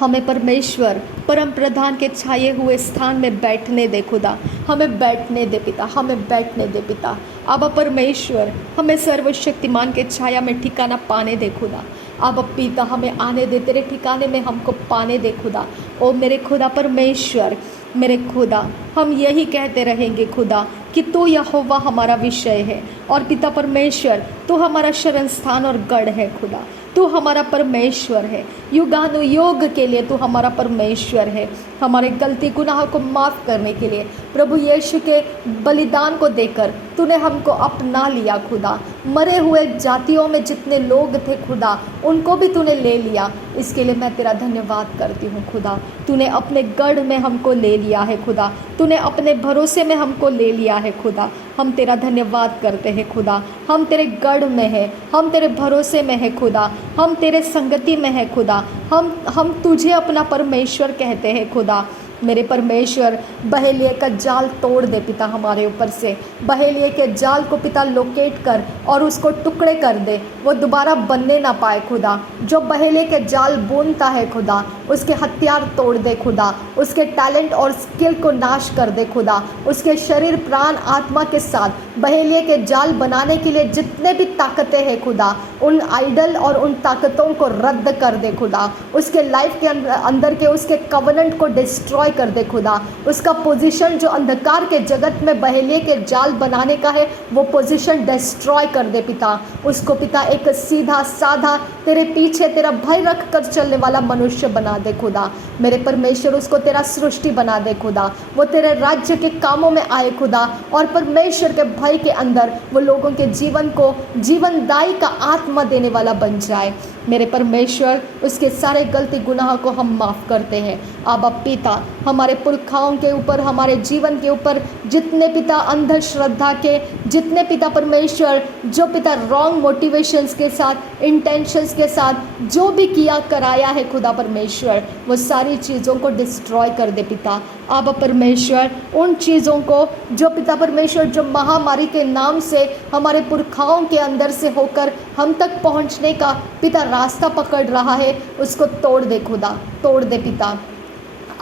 हमें परमेश्वर परम प्रधान के छाए हुए स्थान में बैठने दे खुदा। हमें बैठने दे पिता, हमें बैठने दे पिता। अब परमेश्वर हमें सर्वशक्तिमान के छाया में ठिकाना पाने दे खुदा। अब पिता हमें आने दे तेरे ठिकाने में, हमको पाने दे खुदा। ओ मेरे खुदा परमेश्वर, मेरे खुदा, हम यही कहते रहेंगे खुदा कि तू यहोवा हमारा विषय है। और पिता परमेश्वर, तू हमारा शरण स्थान और गढ़ है खुदा। तू हमारा परमेश्वर है, युगानुयोग के लिए तू हमारा परमेश्वर है। हमारे गलती गुनाह को माफ़ करने के लिए प्रभु यीशु के बलिदान को देकर तूने हमको अपना लिया खुदा। मरे हुए जातियों में जितने लोग थे खुदा, उनको भी तूने ले लिया। इसके लिए मैं तेरा धन्यवाद करती हूँ खुदा। तूने अपने गढ़ में हमको ले लिया है खुदा, तूने अपने भरोसे में हमको ले लिया है खुदा। हम तेरा धन्यवाद करते हैं खुदा। हम तेरे गढ़ में हैं, हम तेरे भरोसे में है खुदा, हम तेरे संगति में है खुदा। हम तुझे अपना परमेश्वर कहते हैं खुदा। मेरे परमेश्वर, बहेलिए का जाल तोड़ दे पिता हमारे ऊपर से। बहेलिए के जाल को पिता लोकेट कर और उसको टुकड़े कर दे, वो दोबारा बनने ना पाए खुदा। जो बहेलिए के जाल बुनता है खुदा, उसके हथियार तोड़ दे खुदा, उसके टैलेंट और स्किल को नाश कर दे खुदा। उसके शरीर प्राण आत्मा के साथ बहेलिए के जाल बनाने के लिए जितने भी ताकतें हैं खुदा, उन आइडल और उन ताकतों को रद्द कर दे खुदा। उसके लाइफ के अंदर के उसके कवनेंट को डिस्ट्रॉय कर दे खुदा। उसका पोजीशन जो अंधकार के जगत में बहेलिए के जाल बनाने का है, वो पोजीशन डिस्ट्रॉय कर दे पिता। उसको पिता एक सीधा साधा तेरे पीछे तेरा भय रख कर चलने वाला मनुष्य बना दे खुदा। मेरे परमेश्वर, उसको तेरा सृष्टि बना दे खुदा। वो तेरे राज्य के कामों में आए खुदा, और परमेश्वर के भय के अंदर वो लोगों के जीवन को जीवनदायी का आत्मा देने वाला बन जाए। मेरे परमेश्वर, उसके सारे गलती गुनाह को हम माफ़ करते हैं। आबा पिता, हमारे पुरखाओं के ऊपर, हमारे जीवन के ऊपर जितने पिता अंधश्रद्धा के, जितने पिता परमेश्वर जो पिता रॉन्ग मोटिवेशंस के साथ, इंटेंशंस के साथ जो भी किया कराया है खुदा परमेश्वर, वो सारी चीज़ों को डिस्ट्रॉय कर दे पिता। आबा परमेश्वर, उन चीज़ों को जो पिता परमेश्वर जो महामारी के नाम से हमारे पुरखाओं के अंदर से होकर हम तक पहुंचने का पिता रास्ता पकड़ रहा है, उसको तोड़ दे खुदा, तोड़ दे पिता।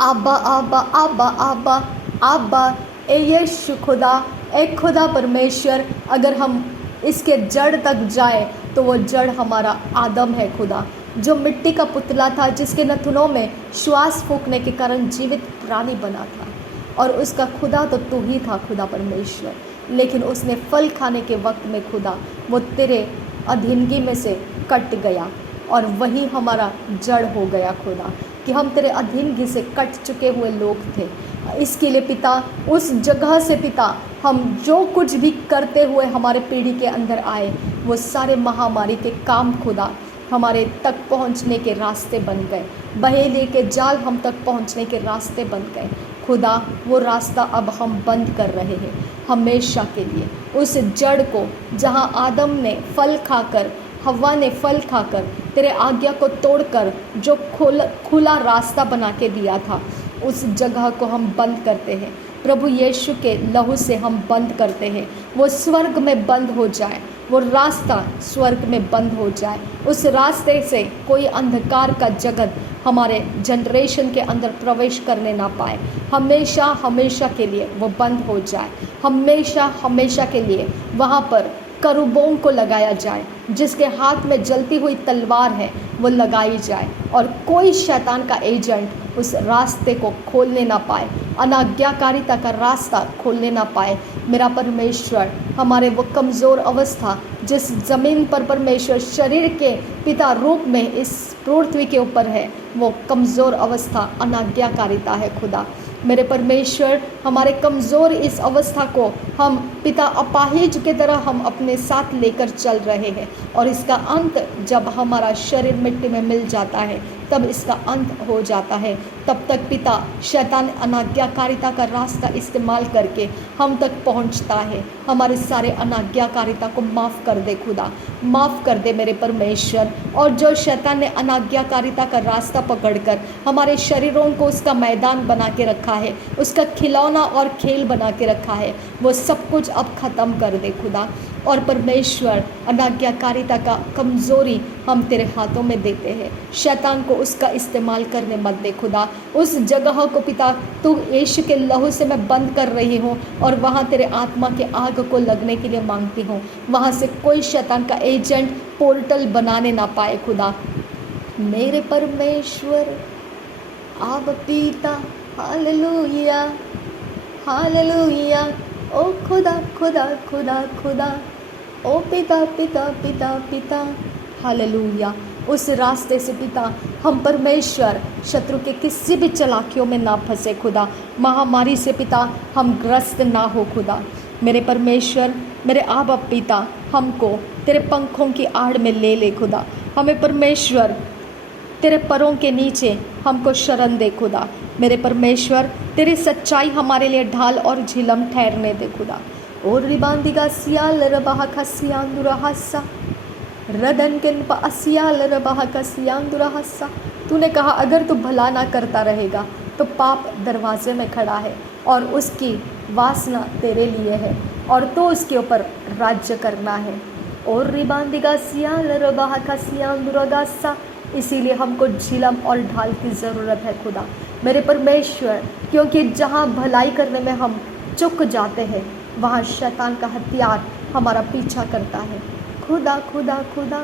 आबा आबा आबा आबा आबा, ए यीशु खुदा, ए खुदा परमेश्वर, अगर हम इसके जड़ तक जाए तो वो जड़ हमारा आदम है खुदा, जो मिट्टी का पुतला था, जिसके नथुनों में श्वास फूंकने के कारण जीवित प्राणी बना था। और उसका खुदा तो तू ही था खुदा परमेश्वर, लेकिन उसने फल खाने के वक्त में खुदा वो तेरे अधीनगी में से कट गया, और वही हमारा जड़ हो गया खुदा, कि हम तेरे अधीनगी से कट चुके हुए लोग थे। इसके लिए पिता, उस जगह से पिता, हम जो कुछ भी करते हुए हमारे पीढ़ी के अंदर आए, वो सारे महामारी के काम खुदा हमारे तक पहुंचने के रास्ते बन गए। बहेलिए के जाल हम तक पहुंचने के रास्ते बन गए खुदा। वो रास्ता अब हम बंद कर रहे हैं हमेशा के लिए। उस जड़ को जहां आदम ने फल खाकर, हव्वा ने फल खाकर तेरे आज्ञा को तोड़कर जो खुला रास्ता बना के दिया था, उस जगह को हम बंद करते हैं। प्रभु यीशु के लहू से हम बंद करते हैं। वो स्वर्ग में बंद हो जाए, वो रास्ता स्वर्ग में बंद हो जाए। उस रास्ते से कोई अंधकार का जगत हमारे जनरेशन के अंदर प्रवेश करने ना पाए। हमेशा हमेशा के लिए वो बंद हो जाए। हमेशा हमेशा के लिए वहाँ पर करूबों को लगाया जाए, जिसके हाथ में जलती हुई तलवार है वो लगाई जाए, और कोई शैतान का एजेंट उस रास्ते को खोलने ना पाए, अनाज्ञाकारिता का रास्ता खोलने ना पाए। मेरा परमेश्वर, हमारे वो कमज़ोर अवस्था जिस ज़मीन पर परमेश्वर शरीर के पिता रूप में इस पृथ्वी के ऊपर है, वो कमज़ोर अवस्था अनाज्ञाकारिता है खुदा। मेरे परमेश्वर, हमारे कमज़ोर इस अवस्था को हम पिता अपाहिज की तरह हम अपने साथ लेकर चल रहे हैं, और इसका अंत जब हमारा शरीर मिट्टी में मिल जाता है तब इसका अंत हो जाता है। तब तक पिता शैतान अनाज्ञाकारिता का रास्ता इस्तेमाल करके हम तक पहुंचता है। हमारे सारे अनाज्ञाकारिता को माफ़ कर दे खुदा, माफ़ कर दे मेरे परमेश्वर। और जो शैतान ने अनाज्ञाकारिता का रास्ता पकड़कर हमारे शरीरों को उसका मैदान बना के रखा है, उसका खिलौना और खेल बना के रखा है, वो सब कुछ अब ख़त्म कर दे खुदा। और परमेश्वर, अनाज्ञाकारिता का कमज़ोरी हम तेरे हाथों में देते हैं। शैतान को उसका इस्तेमाल करने मत दे खुदा। उस जगह को पिता तू यीशु के लहू से मैं बंद कर रही हूँ, और वहाँ तेरे आत्मा के आग को लगने के लिए मांगती हूँ। वहाँ से कोई शैतान का एजेंट पोर्टल बनाने ना पाए खुदा। मेरे परमेश्वर आप पिता, हालेलुया हालेलुया। ओ खुदा खुदा खुदा खुदा, ओ पिता पिता पिता पिता, हालेलुया। उस रास्ते से पिता हम परमेश्वर शत्रु के किसी भी चालाकियों में ना फंसे खुदा। महामारी से पिता हम ग्रस्त ना हो खुदा। मेरे परमेश्वर, मेरे आबा पिता, हमको तेरे पंखों की आड़ में ले ले खुदा। हमें परमेश्वर तेरे पैरों के नीचे हमको शरण दे खुदा। मेरे परमेश्वर, तेरी सच्चाई हमारे लिए ढाल और झिलम ठहरने दे खुदा। और रिबांदिगा सियाल रबाह का सियांदुरा हस्सा, रदन के असियाल रबाह का सियांदुरा हस्सा। तूने कहा अगर तू भला ना करता रहेगा तो पाप दरवाजे में खड़ा है, और उसकी वासना तेरे लिए है, और तो उसके ऊपर राज्य करना है। और रिबांदिगा सियाल रबाह का सियांदुरा गस्सा। इसीलिए हमको झिलम और ढाल की ज़रूरत है खुदा। मेरे परमेश्वर, क्योंकि जहाँ भलाई करने में हम चूक जाते हैं, वहाँ शैतान का हथियार हमारा पीछा करता है। खुदा खुदा खुदा,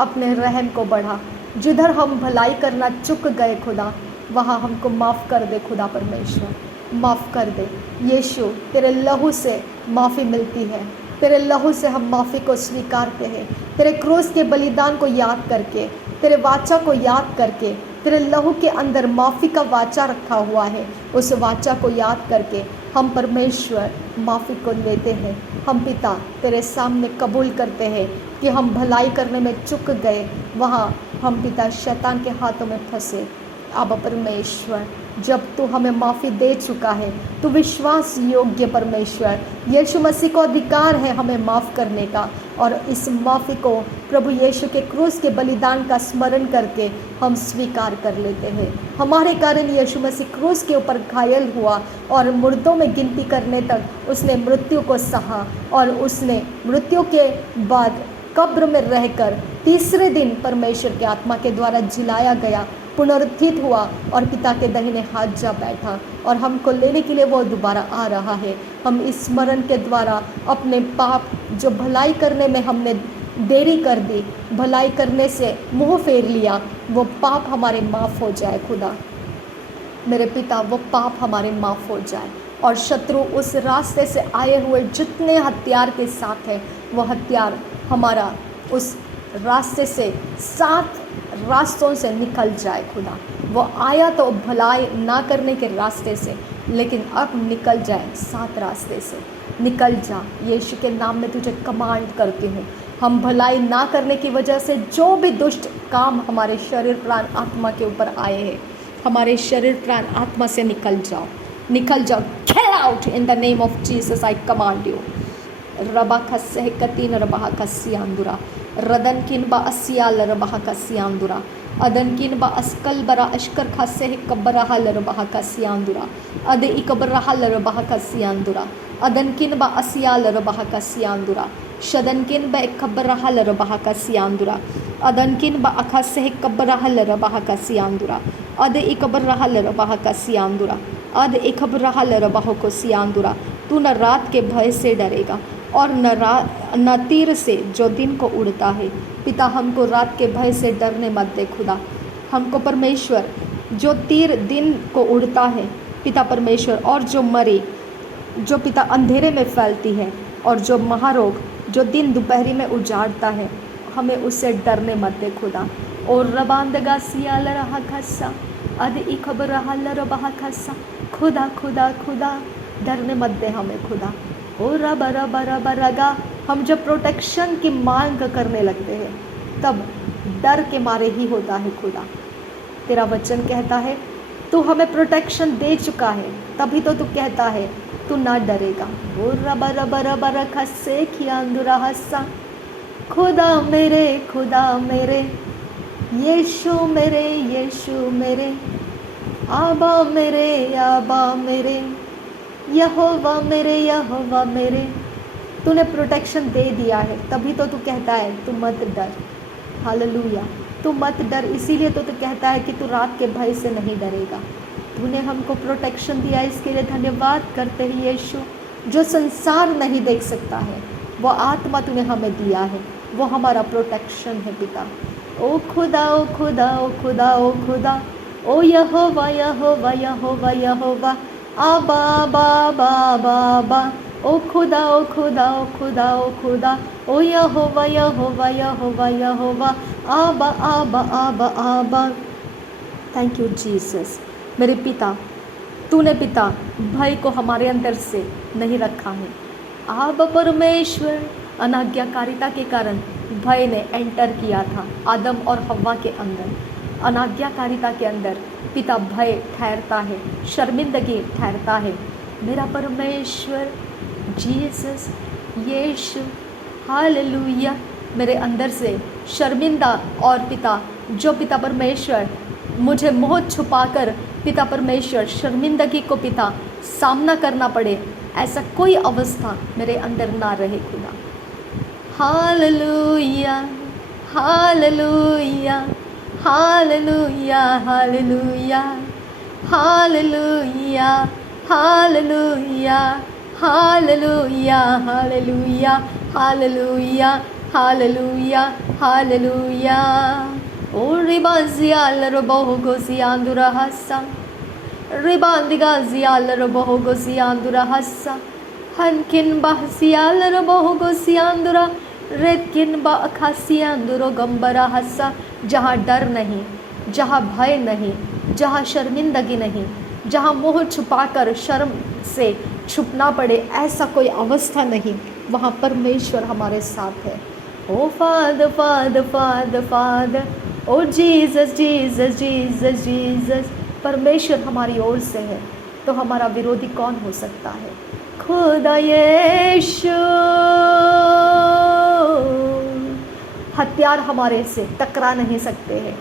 अपने रहम को बढ़ा। जिधर हम भलाई करना चूक गए खुदा, वहाँ हमको माफ़ कर दे खुदा परमेश्वर, माफ़ कर दे। यीशु, तेरे लहू से माफ़ी मिलती है, तेरे लहू से हम माफ़ी को स्वीकारते हैं। तेरे क्रूस के बलिदान को याद करके, तेरे वाचा को याद करके, तेरे लहू के अंदर माफ़ी का वाचा रखा हुआ है, उस वाचा को याद करके हम परमेश्वर माफ़ी को लेते हैं। हम पिता तेरे सामने कबूल करते हैं कि हम भलाई करने में चूक गए, वहाँ हम पिता शैतान के हाथों में फंसे। अब परमेश्वर, जब तू हमें माफ़ी दे चुका है, तू विश्वास योग्य परमेश्वर, यीशु मसीह को अधिकार है हमें माफ़ करने का, और इस माफ़ी को प्रभु यीशु के क्रूस के बलिदान का स्मरण करके हम स्वीकार कर लेते हैं। हमारे कारण यीशु मसीह क्रूस के ऊपर घायल हुआ, और मुर्दों में गिनती करने तक उसने मृत्यु को सहा, और उसने मृत्यु के बाद कब्र में रहकर तीसरे दिन परमेश्वर के आत्मा के द्वारा जिलाया गया, पुनरुत्थित हुआ, और पिता के दाहिने हाथ जा बैठा, और हमको लेने के लिए वो दोबारा आ रहा है। हम इस स्मरण के द्वारा अपने पाप, जो भलाई करने में हमने देरी कर दी, भलाई करने से मुंह फेर लिया, वो पाप हमारे माफ़ हो जाए खुदा। मेरे पिता, वो पाप हमारे माफ़ हो जाए, और शत्रु उस रास्ते से आए हुए जितने हथियार के साथ है, वो हथियार हमारा उस रास्ते से 7 रास्तों से निकल जाए खुदा। वो आया तो भलाई ना करने के रास्ते से, लेकिन अब निकल जाए 7 रास्ते से। निकल जा, यीशु के नाम में तुझे कमांड करती हूँ। हम भलाई ना करने की वजह से जो भी दुष्ट काम हमारे शरीर प्राण आत्मा के ऊपर आए हैं, हमारे शरीर प्राण आत्मा से निकल जाओ, निकल जाओ। Get out in the name of Jesus, I command you. रबा खस्से कतीन रबा कसियांदुरा, रदन किन बा असियाल रबा कसियांदुरा, अदन किन बा अस्कल बरा अश्कर खस्से कब्बरा हल रबा कसियांदुरा, अद इकबरा हल रबा कसियांदुरा, अदन किन बा असियाल रबा कसियांदुरा, शदन किन बा कब्बरा हल रबा कसियांदुरा, अदन किन बा अखस्से कब्बरा हल रबा कसियांदुरा, अद इकबरा हल रबा कसियांदुरा, अद इकबरा हल रबा कसियांदुरा। तू न रात के भय से डरेगा, और न तीर से जो दिन को उड़ता है। पिता, हमको रात के भय से डरने मत दे खुदा। हमको परमेश्वर, जो तीर दिन को उड़ता है पिता परमेश्वर, और जो मरी जो पिता अंधेरे में फैलती है, और जो महारोग जो दिन दोपहरी में उजाड़ता है, हमें उससे डरने मत दे खुदा। और रबांदगा सियाल रहा खस्सा अद इखबर रहा रबा खस्सा, खुदा खुदा खुदा डरने मत दे हमें खुदा। और रब रब रब रगा, हम जब प्रोटेक्शन की मांग करने लगते हैं तब डर के मारे ही होता है खुदा। तेरा वचन कहता है तू हमें प्रोटेक्शन दे चुका है, तभी तो तू कहता है तू ना डरेगा। और रब रब रब रखा से खियांदुरा हस्सा, खुदा मेरे यीशु मेरे आबा मेरे यहोवा मेरे। तूने प्रोटेक्शन दे दिया है, तभी तो तू कहता है तू मत डर। हालेलुया, तू मत डर, इसीलिए तो तू कहता है कि तू रात के भय से नहीं डरेगा। तूने हमको प्रोटेक्शन दिया, इसके लिए धन्यवाद करते हैं यीशु। जो संसार नहीं देख सकता है वो आत्मा तूने हमें दिया है, वो हमारा प्रोटेक्शन है पिता। ओ खुदा ओ खुदा ओ खुदा ओ खुदा, ओ यहोवा यहोवा यहोवा यहोवा, आबा आबा आबा आबा, ओ खुदा ओ खुदा ओ खुदा ओ खुदा, ओ यहोवा यहोवा यहोवा यहोवा, आबा आबा आबा आबा। Thank you Jesus. मेरे पिता, तूने पिता भय को हमारे अंदर से नहीं रखा है। आबा परमेश्वर, अनाज्ञाकारिता के कारण भय ने एंटर किया था आदम और हव्वा के अंदर। अनाज्ञाकारिता के अंदर पिता भय ठहरता है, शर्मिंदगी ठहरता है। मेरा परमेश्वर जीसस यीशु, हालेलुया, मेरे अंदर से शर्मिंदा और पिता जो पिता परमेश्वर मुझे मोह छुपाकर पिता परमेश्वर शर्मिंदगी को पिता सामना करना पड़े, ऐसा कोई अवस्था मेरे अंदर ना रहे खुदा। हालेलुया हालेलुया हालेलुया हालेलुया हालेलुया हालेलुया हालेलुया हालेलुया हालेलुया हालेलुया हालेलुया। ओ रिबाजियाल रबोह गोसियांदुरा हस्सा, रिबांदिगा जियाल रबोह गोसियांदुरा हस्सा, हनकिन बाहसियाल रबोह गोसियांदुरा, रेतकिन बा अखासियांदुरो गंबरा हस्सा। जहाँ डर नहीं, जहाँ भय नहीं, जहाँ शर्मिंदगी नहीं, जहाँ मुँह छुपाकर शर्म से छुपना पड़े, ऐसा कोई अवस्था नहीं, वहाँ परमेश्वर हमारे साथ है। ओ फादर फादर फादर फादर, ओ जीसस जीसस जीसस जीसस, परमेश्वर हमारी ओर से है तो हमारा विरोधी कौन हो सकता है? खुदा यीशु। हथियार हमारे से टकरा नहीं सकते हैं,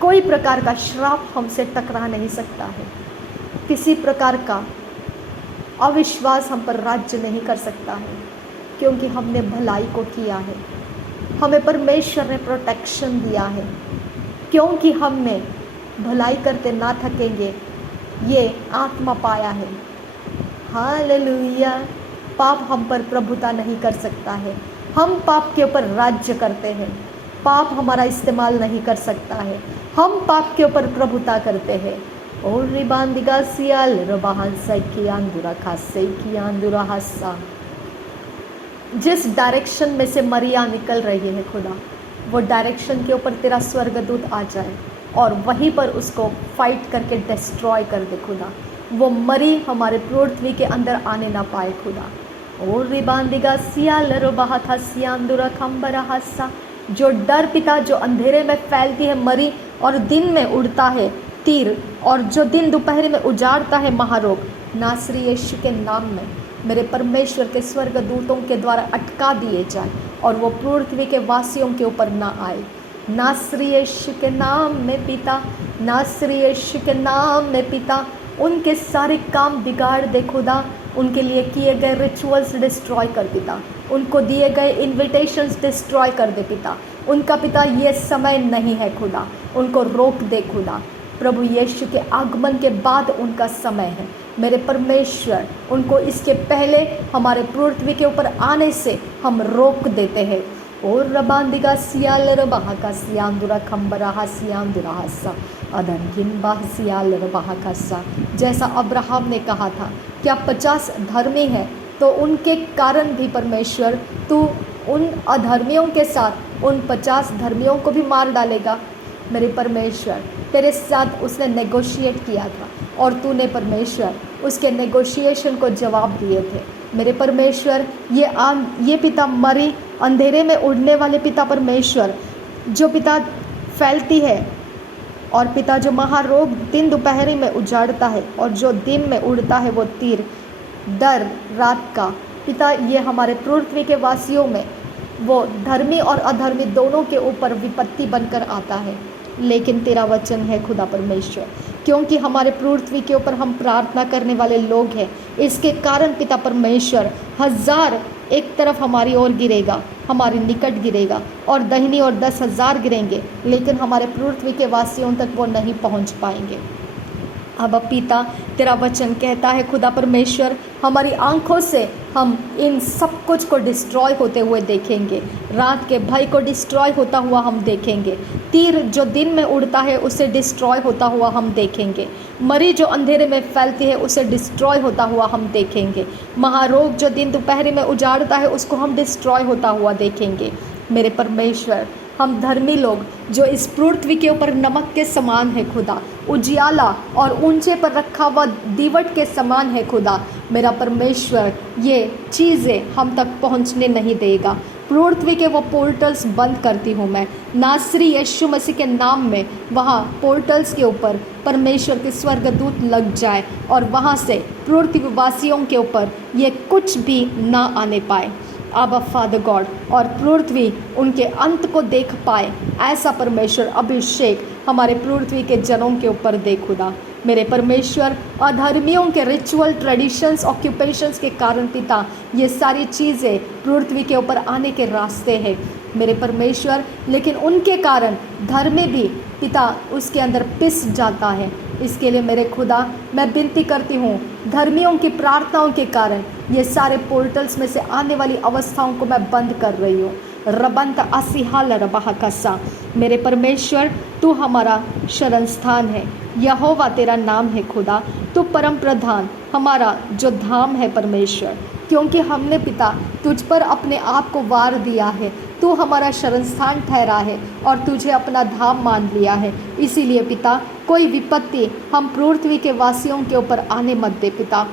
कोई प्रकार का श्राप हमसे टकरा नहीं सकता है, किसी प्रकार का अविश्वास हम पर राज्य नहीं कर सकता है, क्योंकि हमने भलाई को किया है। हमें परमेश्वर ने प्रोटेक्शन दिया है, क्योंकि हमने भलाई करते ना थकेंगे, ये आत्मा पाया है। हालेलुया। पाप हम पर प्रभुता नहीं कर सकता है, हम पाप के ऊपर राज्य करते हैं, पाप हमारा इस्तेमाल नहीं कर सकता है, हम पाप के ऊपर प्रभुता करते हैं। और रिबांदिगा सियाल रबाहन सैकियांदुरा खासैकियांदुरा हस्सा। जिस डायरेक्शन में से मरिया निकल रही है खुदा, वो डायरेक्शन के ऊपर तेरा स्वर्गदूत आ जाए और वहीं पर उसको फाइट करके डिस्ट्रॉय कर दे खुदा। वो मरी हमारे पृथ्वी के अंदर आने ना पाए खुदा। और रिबांदिगा सियाल रबाहा था सियांदुरा खम्बरा हस्सा। जो डर पिता जो अंधेरे में फैलती है मरी और दिन में उड़ता है तीर, और जो दिन दोपहर में उजाड़ता है महारोग, नासरी यीशु के नाम में मेरे परमेश्वर के स्वर्गदूतों के द्वारा अटका दिए जाए और वो पृथ्वी के वासियों के ऊपर ना आए। नासरी यीशु के नाम में पिता, नासरी यीशु के नाम में पिता, उनके सारे काम बिगाड़ दे खुदा। उनके लिए किए गए रिचुअल्स डिस्ट्रॉय कर पिता, उनको दिए गए इन्विटेशंस डिस्ट्रॉय कर दे पिता। उनका पिता ये समय नहीं है खुदा, उनको रोक दे खुदा। प्रभु यीशु के आगमन के बाद उनका समय है मेरे परमेश्वर। उनको इसके पहले हमारे पृथ्वी के ऊपर आने से हम रोक देते हैं। और रबांदिगा सियाल रबाहा का सियांदुरा खम्बराहा सियांदुरा हस्सा अदनकिन बाह सियाल रबाहा का सा। जैसा अब्राहम ने कहा था, क्या 50 धर्मी है तो उनके कारण भी परमेश्वर तू उन अधर्मियों के साथ उन 50 धर्मियों को भी मार डालेगा। मेरे परमेश्वर, तेरे साथ उसने नेगोशिएट किया था और तूने परमेश्वर उसके नेगोशिएशन को जवाब दिए थे। मेरे परमेश्वर, ये पिता मरी अंधेरे में उड़ने वाले पिता परमेश्वर, जो पिता फैलती है और पिता जो महारोग दिन दोपहरी में उजाड़ता है और जो दिन में उड़ता है वो तीर डर रात का। पिता, ये हमारे पृथ्वी के वासियों में वो धर्मी और अधर्मी दोनों के ऊपर विपत्ति बनकर आता है, लेकिन तेरा वचन है खुदा परमेश्वर, क्योंकि हमारे पृथ्वी के ऊपर हम प्रार्थना करने वाले लोग हैं, इसके कारण पिता परमेश्वर 1000 एक तरफ हमारी ओर गिरेगा, हमारे निकट गिरेगा और दाहिनी ओर 10,000 गिरेंगे, लेकिन हमारे पृथ्वी के वासियों तक वो नहीं पहुंच पाएंगे। अब पिता, तेरा वचन कहता है खुदा परमेश्वर, हमारी आंखों से हम इन सब कुछ को डिस्ट्रॉय होते हुए देखेंगे, रात के भय को डिस्ट्रॉय होता हुआ हम देखेंगे, तीर जो दिन में उड़ता है उसे डिस्ट्रॉय होता हुआ हम देखेंगे, मरी जो अंधेरे में फैलती है उसे डिस्ट्रॉय होता हुआ हम देखेंगे, महारोग जो दिन दोपहरी में उजाड़ता है उसको हम डिस्ट्रॉय होता हुआ देखेंगे। मेरे परमेश्वर, हम धर्मी लोग जो इस पृथ्वी के ऊपर नमक के समान है खुदा, उजियाला और ऊंचे पर रखा हुआ दीवट के समान है खुदा, मेरा परमेश्वर, ये चीज़ें हम तक पहुंचने नहीं देगा। पृथ्वी के वो पोर्टल्स बंद करती हूँ मैं, नासरी यीशु मसीह के नाम में वहाँ पोर्टल्स के ऊपर परमेश्वर के स्वर्गदूत लग जाए और वहाँ से पृथ्वीवासियों के ऊपर ये कुछ भी ना आने पाए। आबा फादर गॉड, और पृथ्वी उनके अंत को देख पाए, ऐसा परमेश्वर अभिषेक हमारे पृथ्वी के जनों के ऊपर दे खुदा। मेरे परमेश्वर, अधर्मियों के रिचुअल, ट्रेडिशंस, ऑक्यूपेशंस के कारण पिता ये सारी चीज़ें पृथ्वी के ऊपर आने के रास्ते हैं मेरे परमेश्वर, लेकिन उनके कारण धर्म भी पिता उसके अंदर पिस जाता है। इसके लिए मेरे खुदा, मैं विनती करती हूँ, धर्मियों की प्रार्थनाओं के कारण ये सारे पोर्टल्स में से आने वाली अवस्थाओं को मैं बंद कर रही हूँ। रबंत असिहाल रबाह कसा, मेरे परमेश्वर, तू हमारा शरण स्थान है, यहोवा तेरा नाम है खुदा, तू परम प्रधान हमारा जो धाम है परमेश्वर, क्योंकि हमने पिता तुझ पर अपने आप को वार दिया है, तू हमारा शरण स्थान ठहरा है और तुझे अपना धाम मान लिया है। इसीलिए पिता, कोई विपत्ति हम पृथ्वी के वासियों के ऊपर आने मत दे पिता।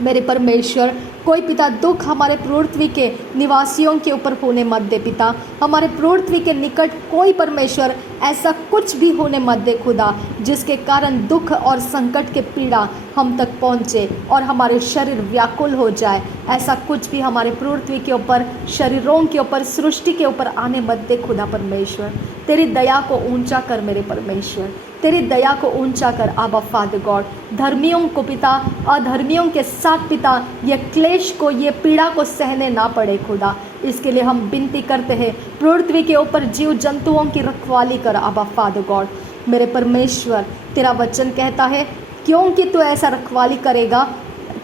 मेरे परमेश्वर, कोई पिता दुख हमारे पृथ्वी के निवासियों के ऊपर होने मत दे पिता। हमारे पृथ्वी के निकट कोई परमेश्वर ऐसा कुछ भी होने मत दे खुदा, जिसके कारण दुख और संकट के पीड़ा हम तक पहुँचे और हमारे शरीर व्याकुल हो जाए। ऐसा कुछ भी हमारे पृथ्वी के ऊपर, शरीरों के ऊपर, सृष्टि के ऊपर आने मत दे खुदा परमेश्वर। तेरी दया को ऊंचा कर मेरे परमेश्वर, तेरी दया को ऊंचा कर आबा फादर गॉड। धर्मियों को पिता अधर्मियों के साथ पिता ये क्लेश को, ये पीड़ा को सहने ना पड़े खुदा। इसके लिए हम विनती करते हैं, पृथ्वी के ऊपर जीव जंतुओं की रखवाली कर आबा फादर गॉड। मेरे परमेश्वर, तेरा वचन कहता है क्योंकि तू ऐसा रखवाली करेगा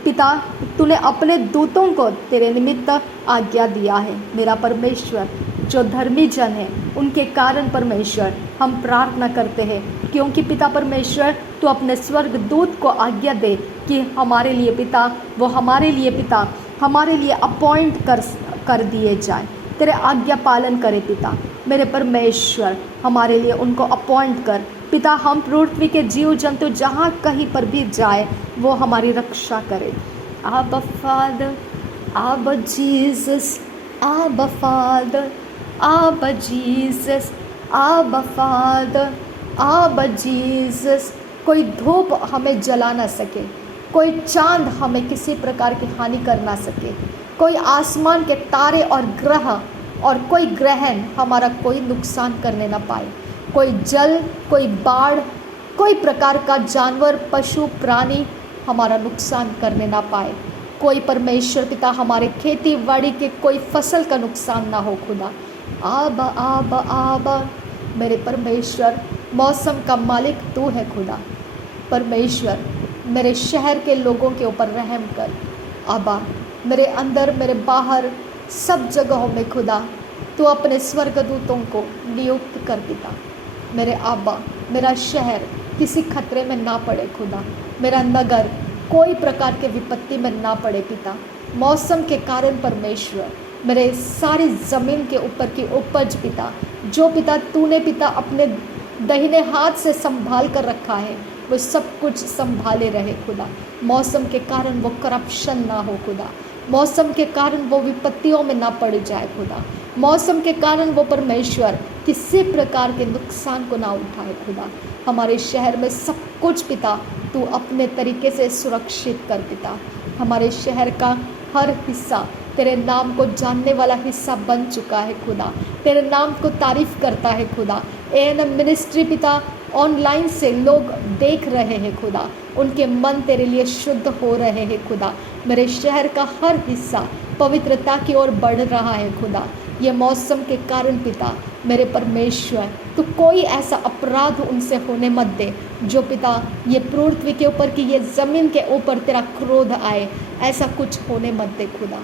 पिता, तूने अपने दूतों को तेरे निमित्त आज्ञा दिया है। मेरा परमेश्वर, जो धर्मी जन है उनके कारण परमेश्वर हम प्रार्थना करते हैं, क्योंकि पिता परमेश्वर तू अपने स्वर्ग दूत को आज्ञा दे कि हमारे लिए पिता, वो हमारे लिए पिता, हमारे लिए अपॉइंट कर दिए जाए, तेरे आज्ञा पालन करे पिता। मेरे परमेश्वर, हमारे लिए उनको अपॉइंट कर पिता। हम पृथ्वी के जीव जंतु जहाँ कहीं पर भी जाए वो हमारी रक्षा करे। आबा फादर, आबा जीसस, आबा फादर, आबा जीसस, आबा फादर, आबा जीसस। कोई धूप हमें जला ना सके, कोई चांद हमें किसी प्रकार की हानि कर ना सके, कोई आसमान के तारे और ग्रह और कोई ग्रहण हमारा कोई नुकसान करने ना पाए, कोई जल, कोई बाढ़, कोई प्रकार का जानवर, पशु, प्राणी हमारा नुकसान करने ना पाए। कोई परमेश्वर पिता हमारे खेती बाड़ी के कोई फसल का नुकसान ना हो खुदा। आबा आबा आबा, मेरे परमेश्वर, मौसम का मालिक तू है खुदा। परमेश्वर, मेरे शहर के लोगों के ऊपर रहम कर। आबा, मेरे अंदर, मेरे बाहर, सब जगहों में खुदा तू अपने स्वर्गदूतों को नियुक्त कर पिता। मेरे आबा, मेरा शहर किसी खतरे में ना पड़े खुदा, मेरा नगर कोई प्रकार के विपत्ति में ना पड़े पिता। मौसम के कारण परमेश्वर मेरे सारी ज़मीन के ऊपर की उपज पिता, जो पिता तूने पिता अपने दाहिने हाथ से संभाल कर रखा है, वो सब कुछ संभाले रहे खुदा। मौसम के कारण वो करप्शन ना हो खुदा, मौसम के कारण वो विपत्तियों में ना पड़ जाए खुदा, मौसम के कारण वो परमेश्वर किसी प्रकार के नुकसान को ना उठाए खुदा। हमारे शहर में सब कुछ पिता तू अपने तरीके से सुरक्षित कर पिता। हमारे शहर का हर हिस्सा तेरे नाम को जानने वाला हिस्सा बन चुका है खुदा, तेरे नाम को तारीफ करता है खुदा। एएनएम मिनिस्ट्री पिता ऑनलाइन से लोग देख रहे हैं खुदा, उनके मन तेरे लिए शुद्ध हो रहे हैं खुदा। मेरे शहर का हर हिस्सा पवित्रता की ओर बढ़ रहा है खुदा। ये मौसम के कारण पिता मेरे परमेश्वर तो कोई ऐसा अपराध उनसे होने मत दे जो पिता ये पृथ्वी के ऊपर की ये ज़मीन के ऊपर तेरा क्रोध आए, ऐसा कुछ होने मत दे खुदा।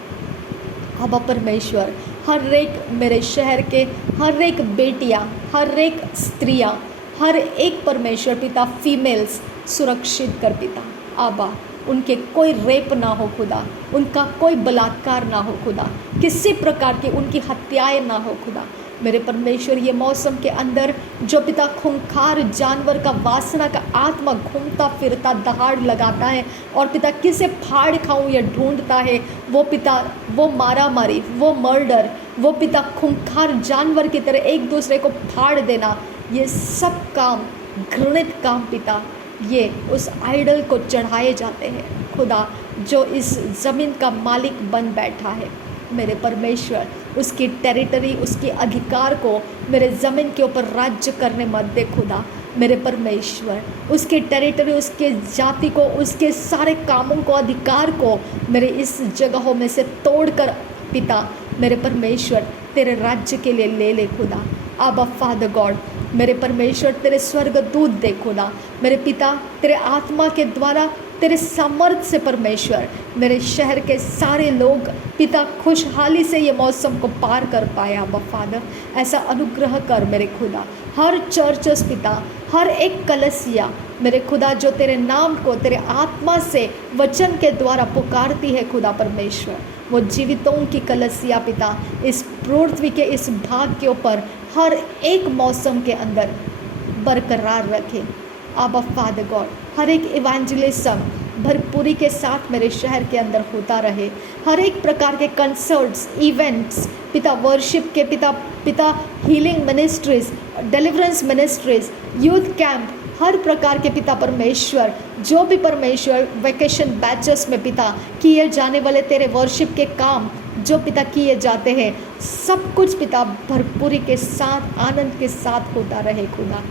अब परमेश्वर हर एक मेरे शहर के हर एक बेटियाँ, हर एक स्त्रियाँ, हर एक परमेश्वर पिता फीमेल्स सुरक्षित कर पिता। आबा उनके कोई रेप ना हो खुदा, उनका कोई बलात्कार ना हो खुदा, किसी प्रकार की उनकी हत्याएं ना हो खुदा। मेरे परमेश्वर ये मौसम के अंदर जो पिता खूंखार जानवर का वासना का आत्मा घूमता फिरता दहाड़ लगाता है और पिता किसे फाड़ खाऊं ये ढूंढता है, वो पिता वो मारा मारी, वो मर्डर, वो पिता खूंखार जानवर की तरह एक दूसरे को फाड़ देना, ये सब काम घृणित काम पिता ये उस आइडल को चढ़ाए जाते हैं खुदा, जो इस ज़मीन का मालिक बन बैठा है। मेरे परमेश्वर उसकी टेरिटरी, उसके अधिकार को मेरे ज़मीन के ऊपर राज्य करने मत दे खुदा। मेरे परमेश्वर उसके टेरिटरी, उसके जाति को, उसके सारे कामों को, अधिकार को मेरे इस जगहों में से तोड़कर पिता मेरे परमेश्वर तेरे राज्य के लिए ले ले खुदा। आबा फादर गॉड मेरे परमेश्वर तेरे स्वर्ग दूत दे खुदा, मेरे पिता तेरे आत्मा के द्वारा तेरे सामर्थ से परमेश्वर मेरे शहर के सारे लोग पिता खुशहाली से ये मौसम को पार कर पाए। आबा फादर ऐसा अनुग्रह कर मेरे खुदा। हर चर्चस पिता, हर एक कलसिया मेरे खुदा जो तेरे नाम को तेरे आत्मा से वचन के द्वारा पुकारती है खुदा परमेश्वर, वो जीवितों की कलसिया पिता इस पृथ्वी के इस भाग के ऊपर हर एक मौसम के अंदर बरकरार रखे। आबा फादर गॉड हर एक इवेंजलिज्म भरपूरी के साथ मेरे शहर के अंदर होता रहे। हर एक प्रकार के कंसर्ट्स, इवेंट्स पिता, वर्शिप के पिता healing ministries, deliverance ministries, youth camp, हर प्रकार के पिता परमेश्वर जो भी परमेश्वर वैकेशन बैचेस में पिता किए जाने वाले तेरे वर्शिप के काम जो पिता किए जाते हैं, सब कुछ पिता भरपूरी के साथ आनंद के साथ होता रहे खुदा।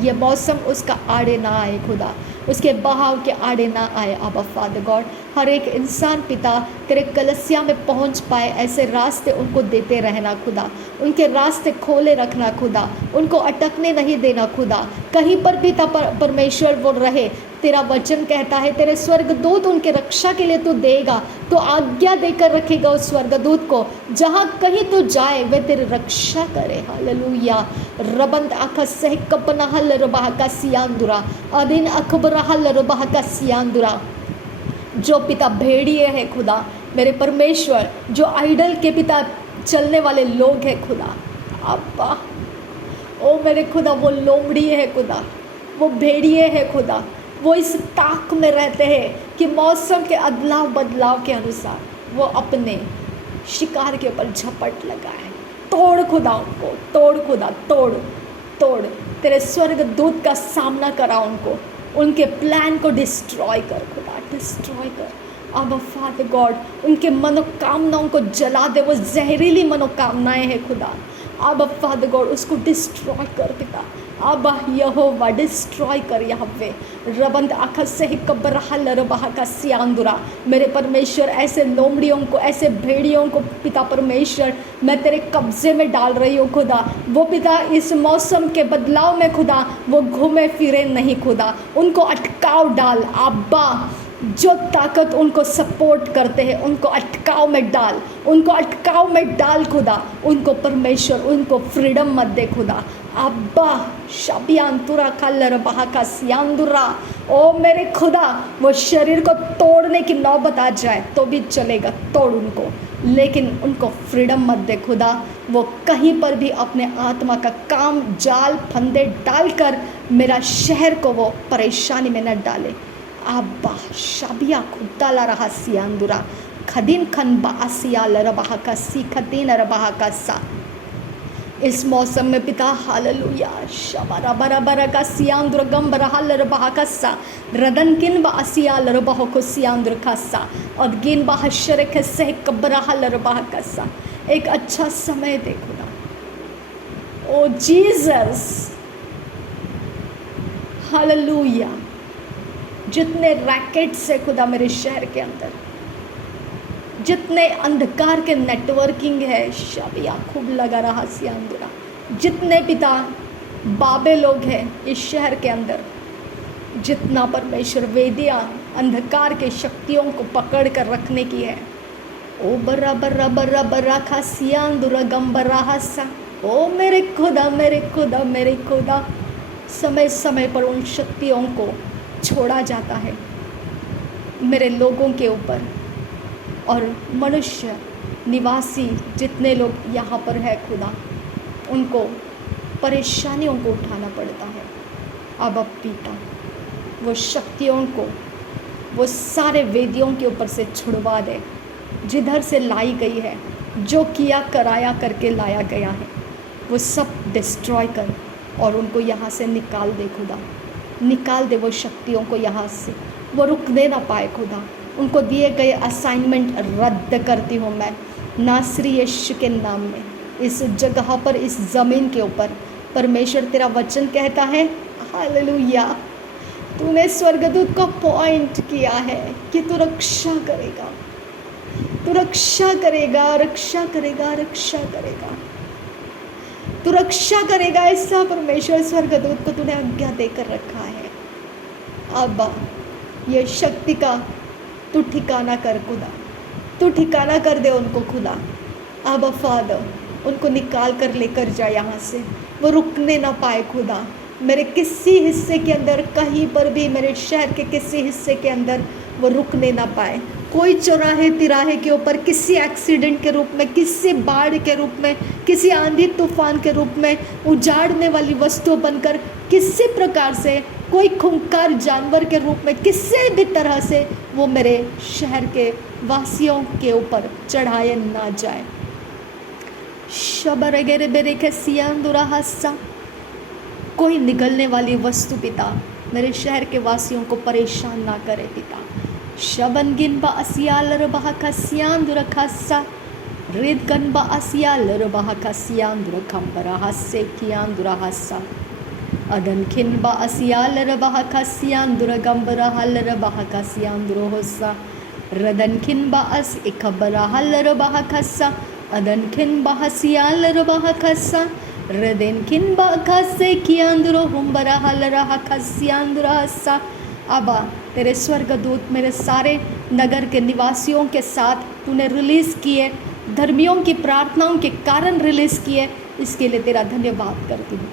ये मौसम उसका आड़े ना आए खुदा, उसके बहाव के आड़े ना आए। आबा फादर गॉड हर एक इंसान पिता तेरे कलसिया में पहुंच पाए, ऐसे रास्ते उनको देते रहना खुदा, उनके रास्ते खोले रखना खुदा, उनको अटकने नहीं देना खुदा। कहीं पर पिता परमेश्वर वो रहे, तेरा वचन कहता है तेरे स्वर्गदूत उनके रक्षा के लिए तू देगा, तो आज्ञा देकर रखेगा उस स्वर्गदूत को, जहाँ कहीं तू जाए वे तेरी रक्षा करे। हालेलुया। रबंद अखसह कपनहल रबाह का सियांदुरा अदिन अखबरहल रबाह का सियांदुरा। जो पिता भेड़िए है खुदा मेरे परमेश्वर, जो आइडल के पिता चलने वाले लोग हैं खुदा, अब्बा ओ मेरे खुदा वो लोमड़ी है खुदा, वो भेड़िए है खुदा, वो इस ताक में रहते हैं कि मौसम के अदलाव बदलाव के अनुसार वो अपने शिकार के ऊपर झपट लगाए। तोड़ खुदा उनको, तोड़ खुदा, तोड़ तोड़, तेरे स्वर्ग दूत का सामना करा उनको, उनके प्लान को डिस्ट्रॉय कर खुदा, डिस्ट्रॉय कर। अब फादर गॉड उनके मनोकामनाओं को जला दे, वो जहरीली मनोकामनाएं हैं खुदा। अब फादर गॉड उसको डिस्ट्रॉय कर पिता। अब यहोवा डिस्ट्रॉय कर यहोवे। रबंद आखस से ही कब्रहल रबाह का सियांदुरा। मेरे परमेश्वर ऐसे लोमड़ियों को, ऐसे भेड़ियों को पिता परमेश्वर मैं तेरे कब्जे में डाल रही हूँ खुदा। वो पिता इस मौसम के बदलाव में खुदा वो घूमे फिरे नहीं खुदा, उनको अटकाव डाल। आबा जो ताकत उनको सपोर्ट करते हैं उनको अटकाव में डाल, उनको अटकाव में डाल खुदा। उनको परमेश्वर उनको फ्रीडम मत दे खुदा। अब्बा शबियांतुरा कल्लर बहा का सियांदुरा ओ मेरे खुदा, वो शरीर को तोड़ने की नौबत आ जाए तो भी चलेगा, तोड़ उनको, लेकिन उनको फ्रीडम मत दे खुदा। वो कहीं पर भी अपने आत्मा का काम जाल फंदे डालकर मेरा शहर को वो परेशानी में न डाले। आबा शाबिया खुदा ला रहा सियांदुरा खदिन खन बासिया लरबाह का सी खतीन रबाह का सा। इस मौसम में पिता हालेलुया शबरा बरा बरा का सियांद्र गम बरा लरबाह का सा रदन किन बासिया लरबाह को सियांद्र का सा और गिन बाहशर के सह कबरा लरबाह का सा। एक अच्छा समय दे खुदा। ओ जीसस हालेलुया। जितने रैकेट से खुदा मेरे शहर के अंदर, जितने अंधकार के नेटवर्किंग है शाबिया खूब लगा रहा सियांदुरा, जितने पिता बाबे लोग हैं इस शहर के अंदर, जितना परमेश्वर वेदियाँ अंधकार के शक्तियों को पकड़ कर रखने की है, ओ बर्रा बर्रा बर्रा बर्रा खा सियांदुरा गम बर्रा हसा। ओ मेरे खुदा मेरे खुदा मेरे खुदा, समय समय पर उन शक्तियों को छोड़ा जाता है मेरे लोगों के ऊपर, और मनुष्य निवासी जितने लोग यहाँ पर है खुदा, उनको परेशानियों को उठाना पड़ता है। अब पिता वो शक्तियों को, वो सारे वेदियों के ऊपर से छुड़वा दे, जिधर से लाई गई है, जो किया कराया करके लाया गया है, वो सब डिस्ट्रॉय कर और उनको यहाँ से निकाल दे खुदा, निकाल दे वो शक्तियों को यहाँ से, वो रुकने ना पाए खुदा। उनको दिए गए असाइनमेंट रद्द करती हूँ मैं नासरी यीशु के नाम में। इस जगह पर, इस ज़मीन के ऊपर परमेश्वर तेरा वचन कहता है हालेलुया, तूने स्वर्गदूत को पॉइंट किया है कि तू रक्षा करेगा, तू रक्षा करेगा, रक्षा करेगा, रक्षा करेगा, तू रक्षा करेगा। ऐसा परमेश्वर स्वर्गदूत को तूने आज्ञा देकर रखा है। अब ये शक्ति का तू ठिकाना कर खुदा, तू ठिकाना कर दे उनको खुदा। अब फादर उनको निकाल कर लेकर जा यहाँ से, वो रुकने ना पाए खुदा। मेरे किसी हिस्से के अंदर, कहीं पर भी मेरे शहर के किसी हिस्से के अंदर वो रुकने ना पाए। कोई चौराहे तिराहे के ऊपर किसी एक्सीडेंट के रूप में, किसी बाढ़ के रूप में, किसी आंधी तूफान के रूप में उजाड़ने वाली वस्तु बनकर, किसी प्रकार से कोई खूंखार जानवर के रूप में, किसी भी तरह से वो मेरे शहर के वासियों के ऊपर चढ़ाए ना जाए। शबर गेरे बेरे के सियांदुरा हस्सा, कोई निगलने वाली वस्तु पिता मेरे शहर के वासियों को परेशान ना करे पिता। शबन गिन बा असियाल रबाह का सियांदुरा खस्सा रिद गन बा असियाल रबाह का सियांदुरा खम्बरा हस्से कियांदुरा हस्सा अदन खिन बा असियाल रबाह का सियांदुरा गंबरा हल रबाह का सियांदुरा होस्सा रदन खिन बा अस इकबरा हल रबाह खस्सा अदन खिन बा हसियाल रबाह खस्सा रदेन खिन बा खस्से कियांदुरा हुम्बरा हल रहा खस्सियांदुरा हस्सा। अबा तेरे स्वर्गदूत मेरे सारे नगर के निवासियों के साथ तूने रिलीज़ किए, धर्मियों की प्रार्थनाओं के कारण रिलीज़ किए, इसके लिए तेरा धन्यवाद करती हूँ।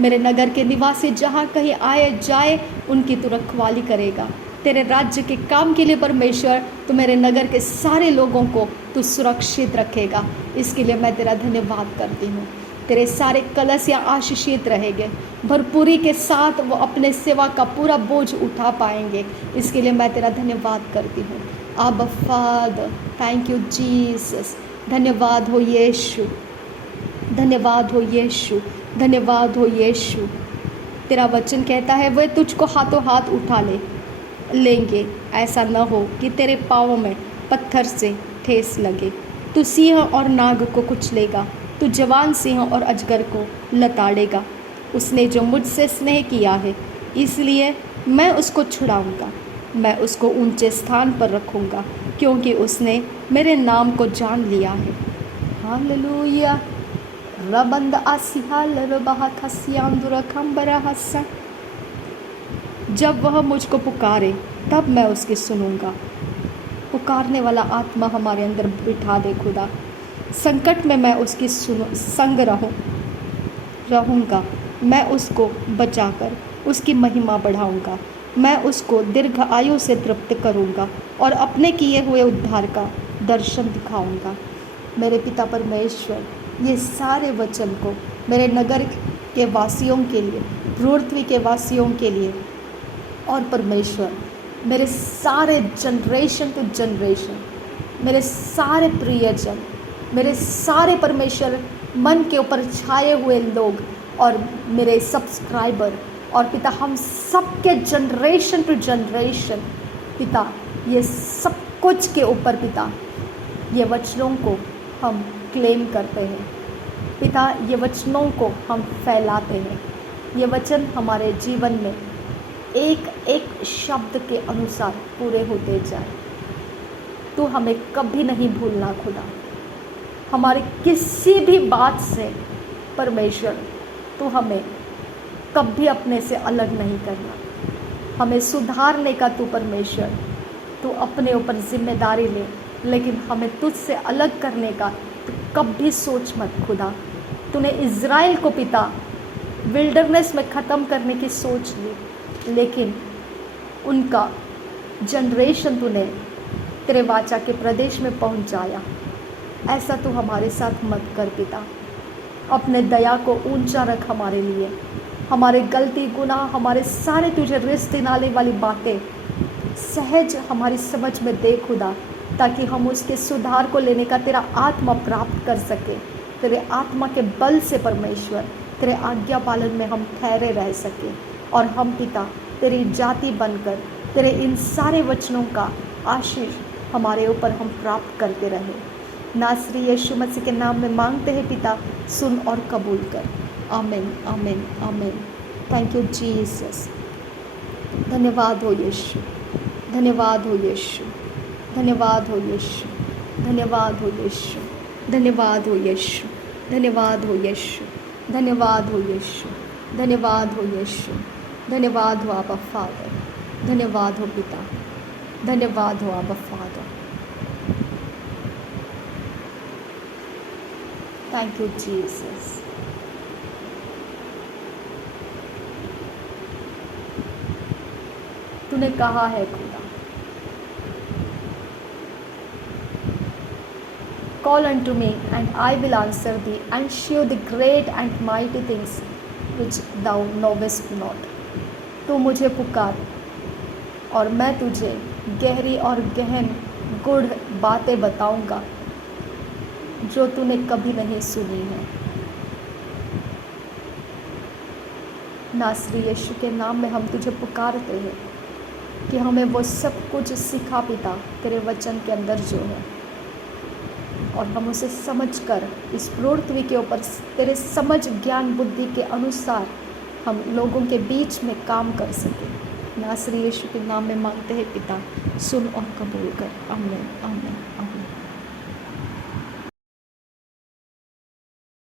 मेरे नगर के निवासी जहाँ कहीं आए जाए उनकी तू रखवाली करेगा। तेरे राज्य के काम के लिए परमेश्वर तू मेरे नगर के सारे लोगों को तू सुरक्षित रखेगा, इसके लिए मैं तेरा धन्यवाद करती हूँ। तेरे सारे कलश या आशीषित रहेंगे, भरपूरी के साथ वो अपने सेवा का पूरा बोझ उठा पाएंगे, इसके लिए मैं तेरा धन्यवाद करती हूँ। अब फादर थैंक यू जीसस, धन्यवाद हो यीशु, धन्यवाद हो यीशु, धन्यवाद हो यीशु। तेरा वचन कहता है वे तुझको हाथों हाथ उठा लेंगे, ऐसा न हो कि तेरे पाँवों में पत्थर से ठेस लगे। तू सिंह और नाग को कुचलेगा, तू जवान सिंह और अजगर को लताड़ेगा। उसने जो मुझसे स्नेह किया है इसलिए मैं उसको छुड़ाऊंगा, मैं उसको ऊंचे स्थान पर रखूंगा, क्योंकि उसने मेरे नाम को जान लिया है। हालेलुया। रबंद आसिहाल रबाह खसियांदुरा खम्बरा हस्सा। जब वह मुझको पुकारे तब मैं उसकी सुनूंगा। पुकारने वाला आत्मा हमारे अंदर बिठा दे खुदा। संकट में मैं उसकी संग रहूँगा, मैं उसको बचाकर उसकी महिमा बढ़ाऊँगा, मैं उसको दीर्घ आयु से तृप्त करूँगा और अपने किए हुए उद्धार का दर्शन दिखाऊँगा। मेरे पिता परमेश्वर, ये सारे वचन को मेरे नगर के वासियों के लिए, पृथ्वी के वासियों के लिए, और परमेश्वर मेरे सारे जनरेशन टू जनरेशन, मेरे सारे प्रियजन, मेरे सारे परमेश्वर मन के ऊपर छाए हुए लोग और मेरे सब्सक्राइबर, और पिता हम सब के जनरेशन टू जनरेशन, पिता ये सब कुछ के ऊपर पिता ये वचनों को हम क्लेम करते हैं। पिता ये वचनों को हम फैलाते हैं। ये वचन हमारे जीवन में एक एक शब्द के अनुसार पूरे होते जाए। तू हमें कभी नहीं भूलना खुदा, हमारी किसी भी बात से परमेश्वर तू हमें कभी अपने से अलग नहीं करना। हमें सुधारने का तू परमेश्वर तू अपने ऊपर जिम्मेदारी ले, लेकिन हमें तुझसे अलग करने का तो कभी सोच मत खुदा। तूने इज़राइल को पिता विल्डरनेस में ख़त्म करने की सोच ली, लेकिन उनका जनरेशन तूने तेरे वाचा के प्रदेश में पहुंचाया। ऐसा तू हमारे साथ मत कर पिता। अपने दया को ऊंचा रख हमारे लिए। हमारे गलती गुनाह, हमारे सारे तुझे रिश्ते देने वाली बातें सहज हमारी समझ में दे खुदा, ताकि हम उसके सुधार को लेने का तेरा आत्मा प्राप्त कर सके। तेरे आत्मा के बल से परमेश्वर तेरे आज्ञा पालन में हम ठहरे रह सके, और हम पिता तेरी जाति बनकर तेरे इन सारे वचनों का आशीष हमारे ऊपर हम प्राप्त करते रहे। नासरी यीशु मसीह के नाम में मांगते हैं पिता, सुन और कबूल कर। आमीन, आमीन, आमीन। Thank you Jesus. धन्यवाद हो यीशु, धन्यवाद हो यीशु, धन्यवाद हो यीशु, धन्यवाद हो यीशु, धन्यवाद हो यीशु, धन्यवाद हो यीशु, धन्यवाद हो यीशु, धन्यवाद हो यीशु, धन्यवाद हो आबा फादर, धन्यवाद हो पिता, धन्यवाद हो आबा फादर। Thank you Jesus. तूने कहा है खुदा, Call unto me, and I will answer thee, and show the great and mighty things which thou knowest not. तू मुझे पुकार और मैं तुझे गहरी और गहन गूढ़ बातें बताऊंगा जो तूने कभी नहीं सुनी है। नासरी यीशु के नाम में हम तुझे पुकारते हैं कि हमें वो सब कुछ सिखा पिता तेरे वचन के अंदर जो है, और हम उसे समझकर इस पृथ्वी के ऊपर तेरे समझ ज्ञान बुद्धि के अनुसार हम लोगों के बीच में काम कर सकें। नासरी यीशु के नाम में मांगते हैं पिता, सुन और कबूल कर। आमीन, आमीन, आमीन।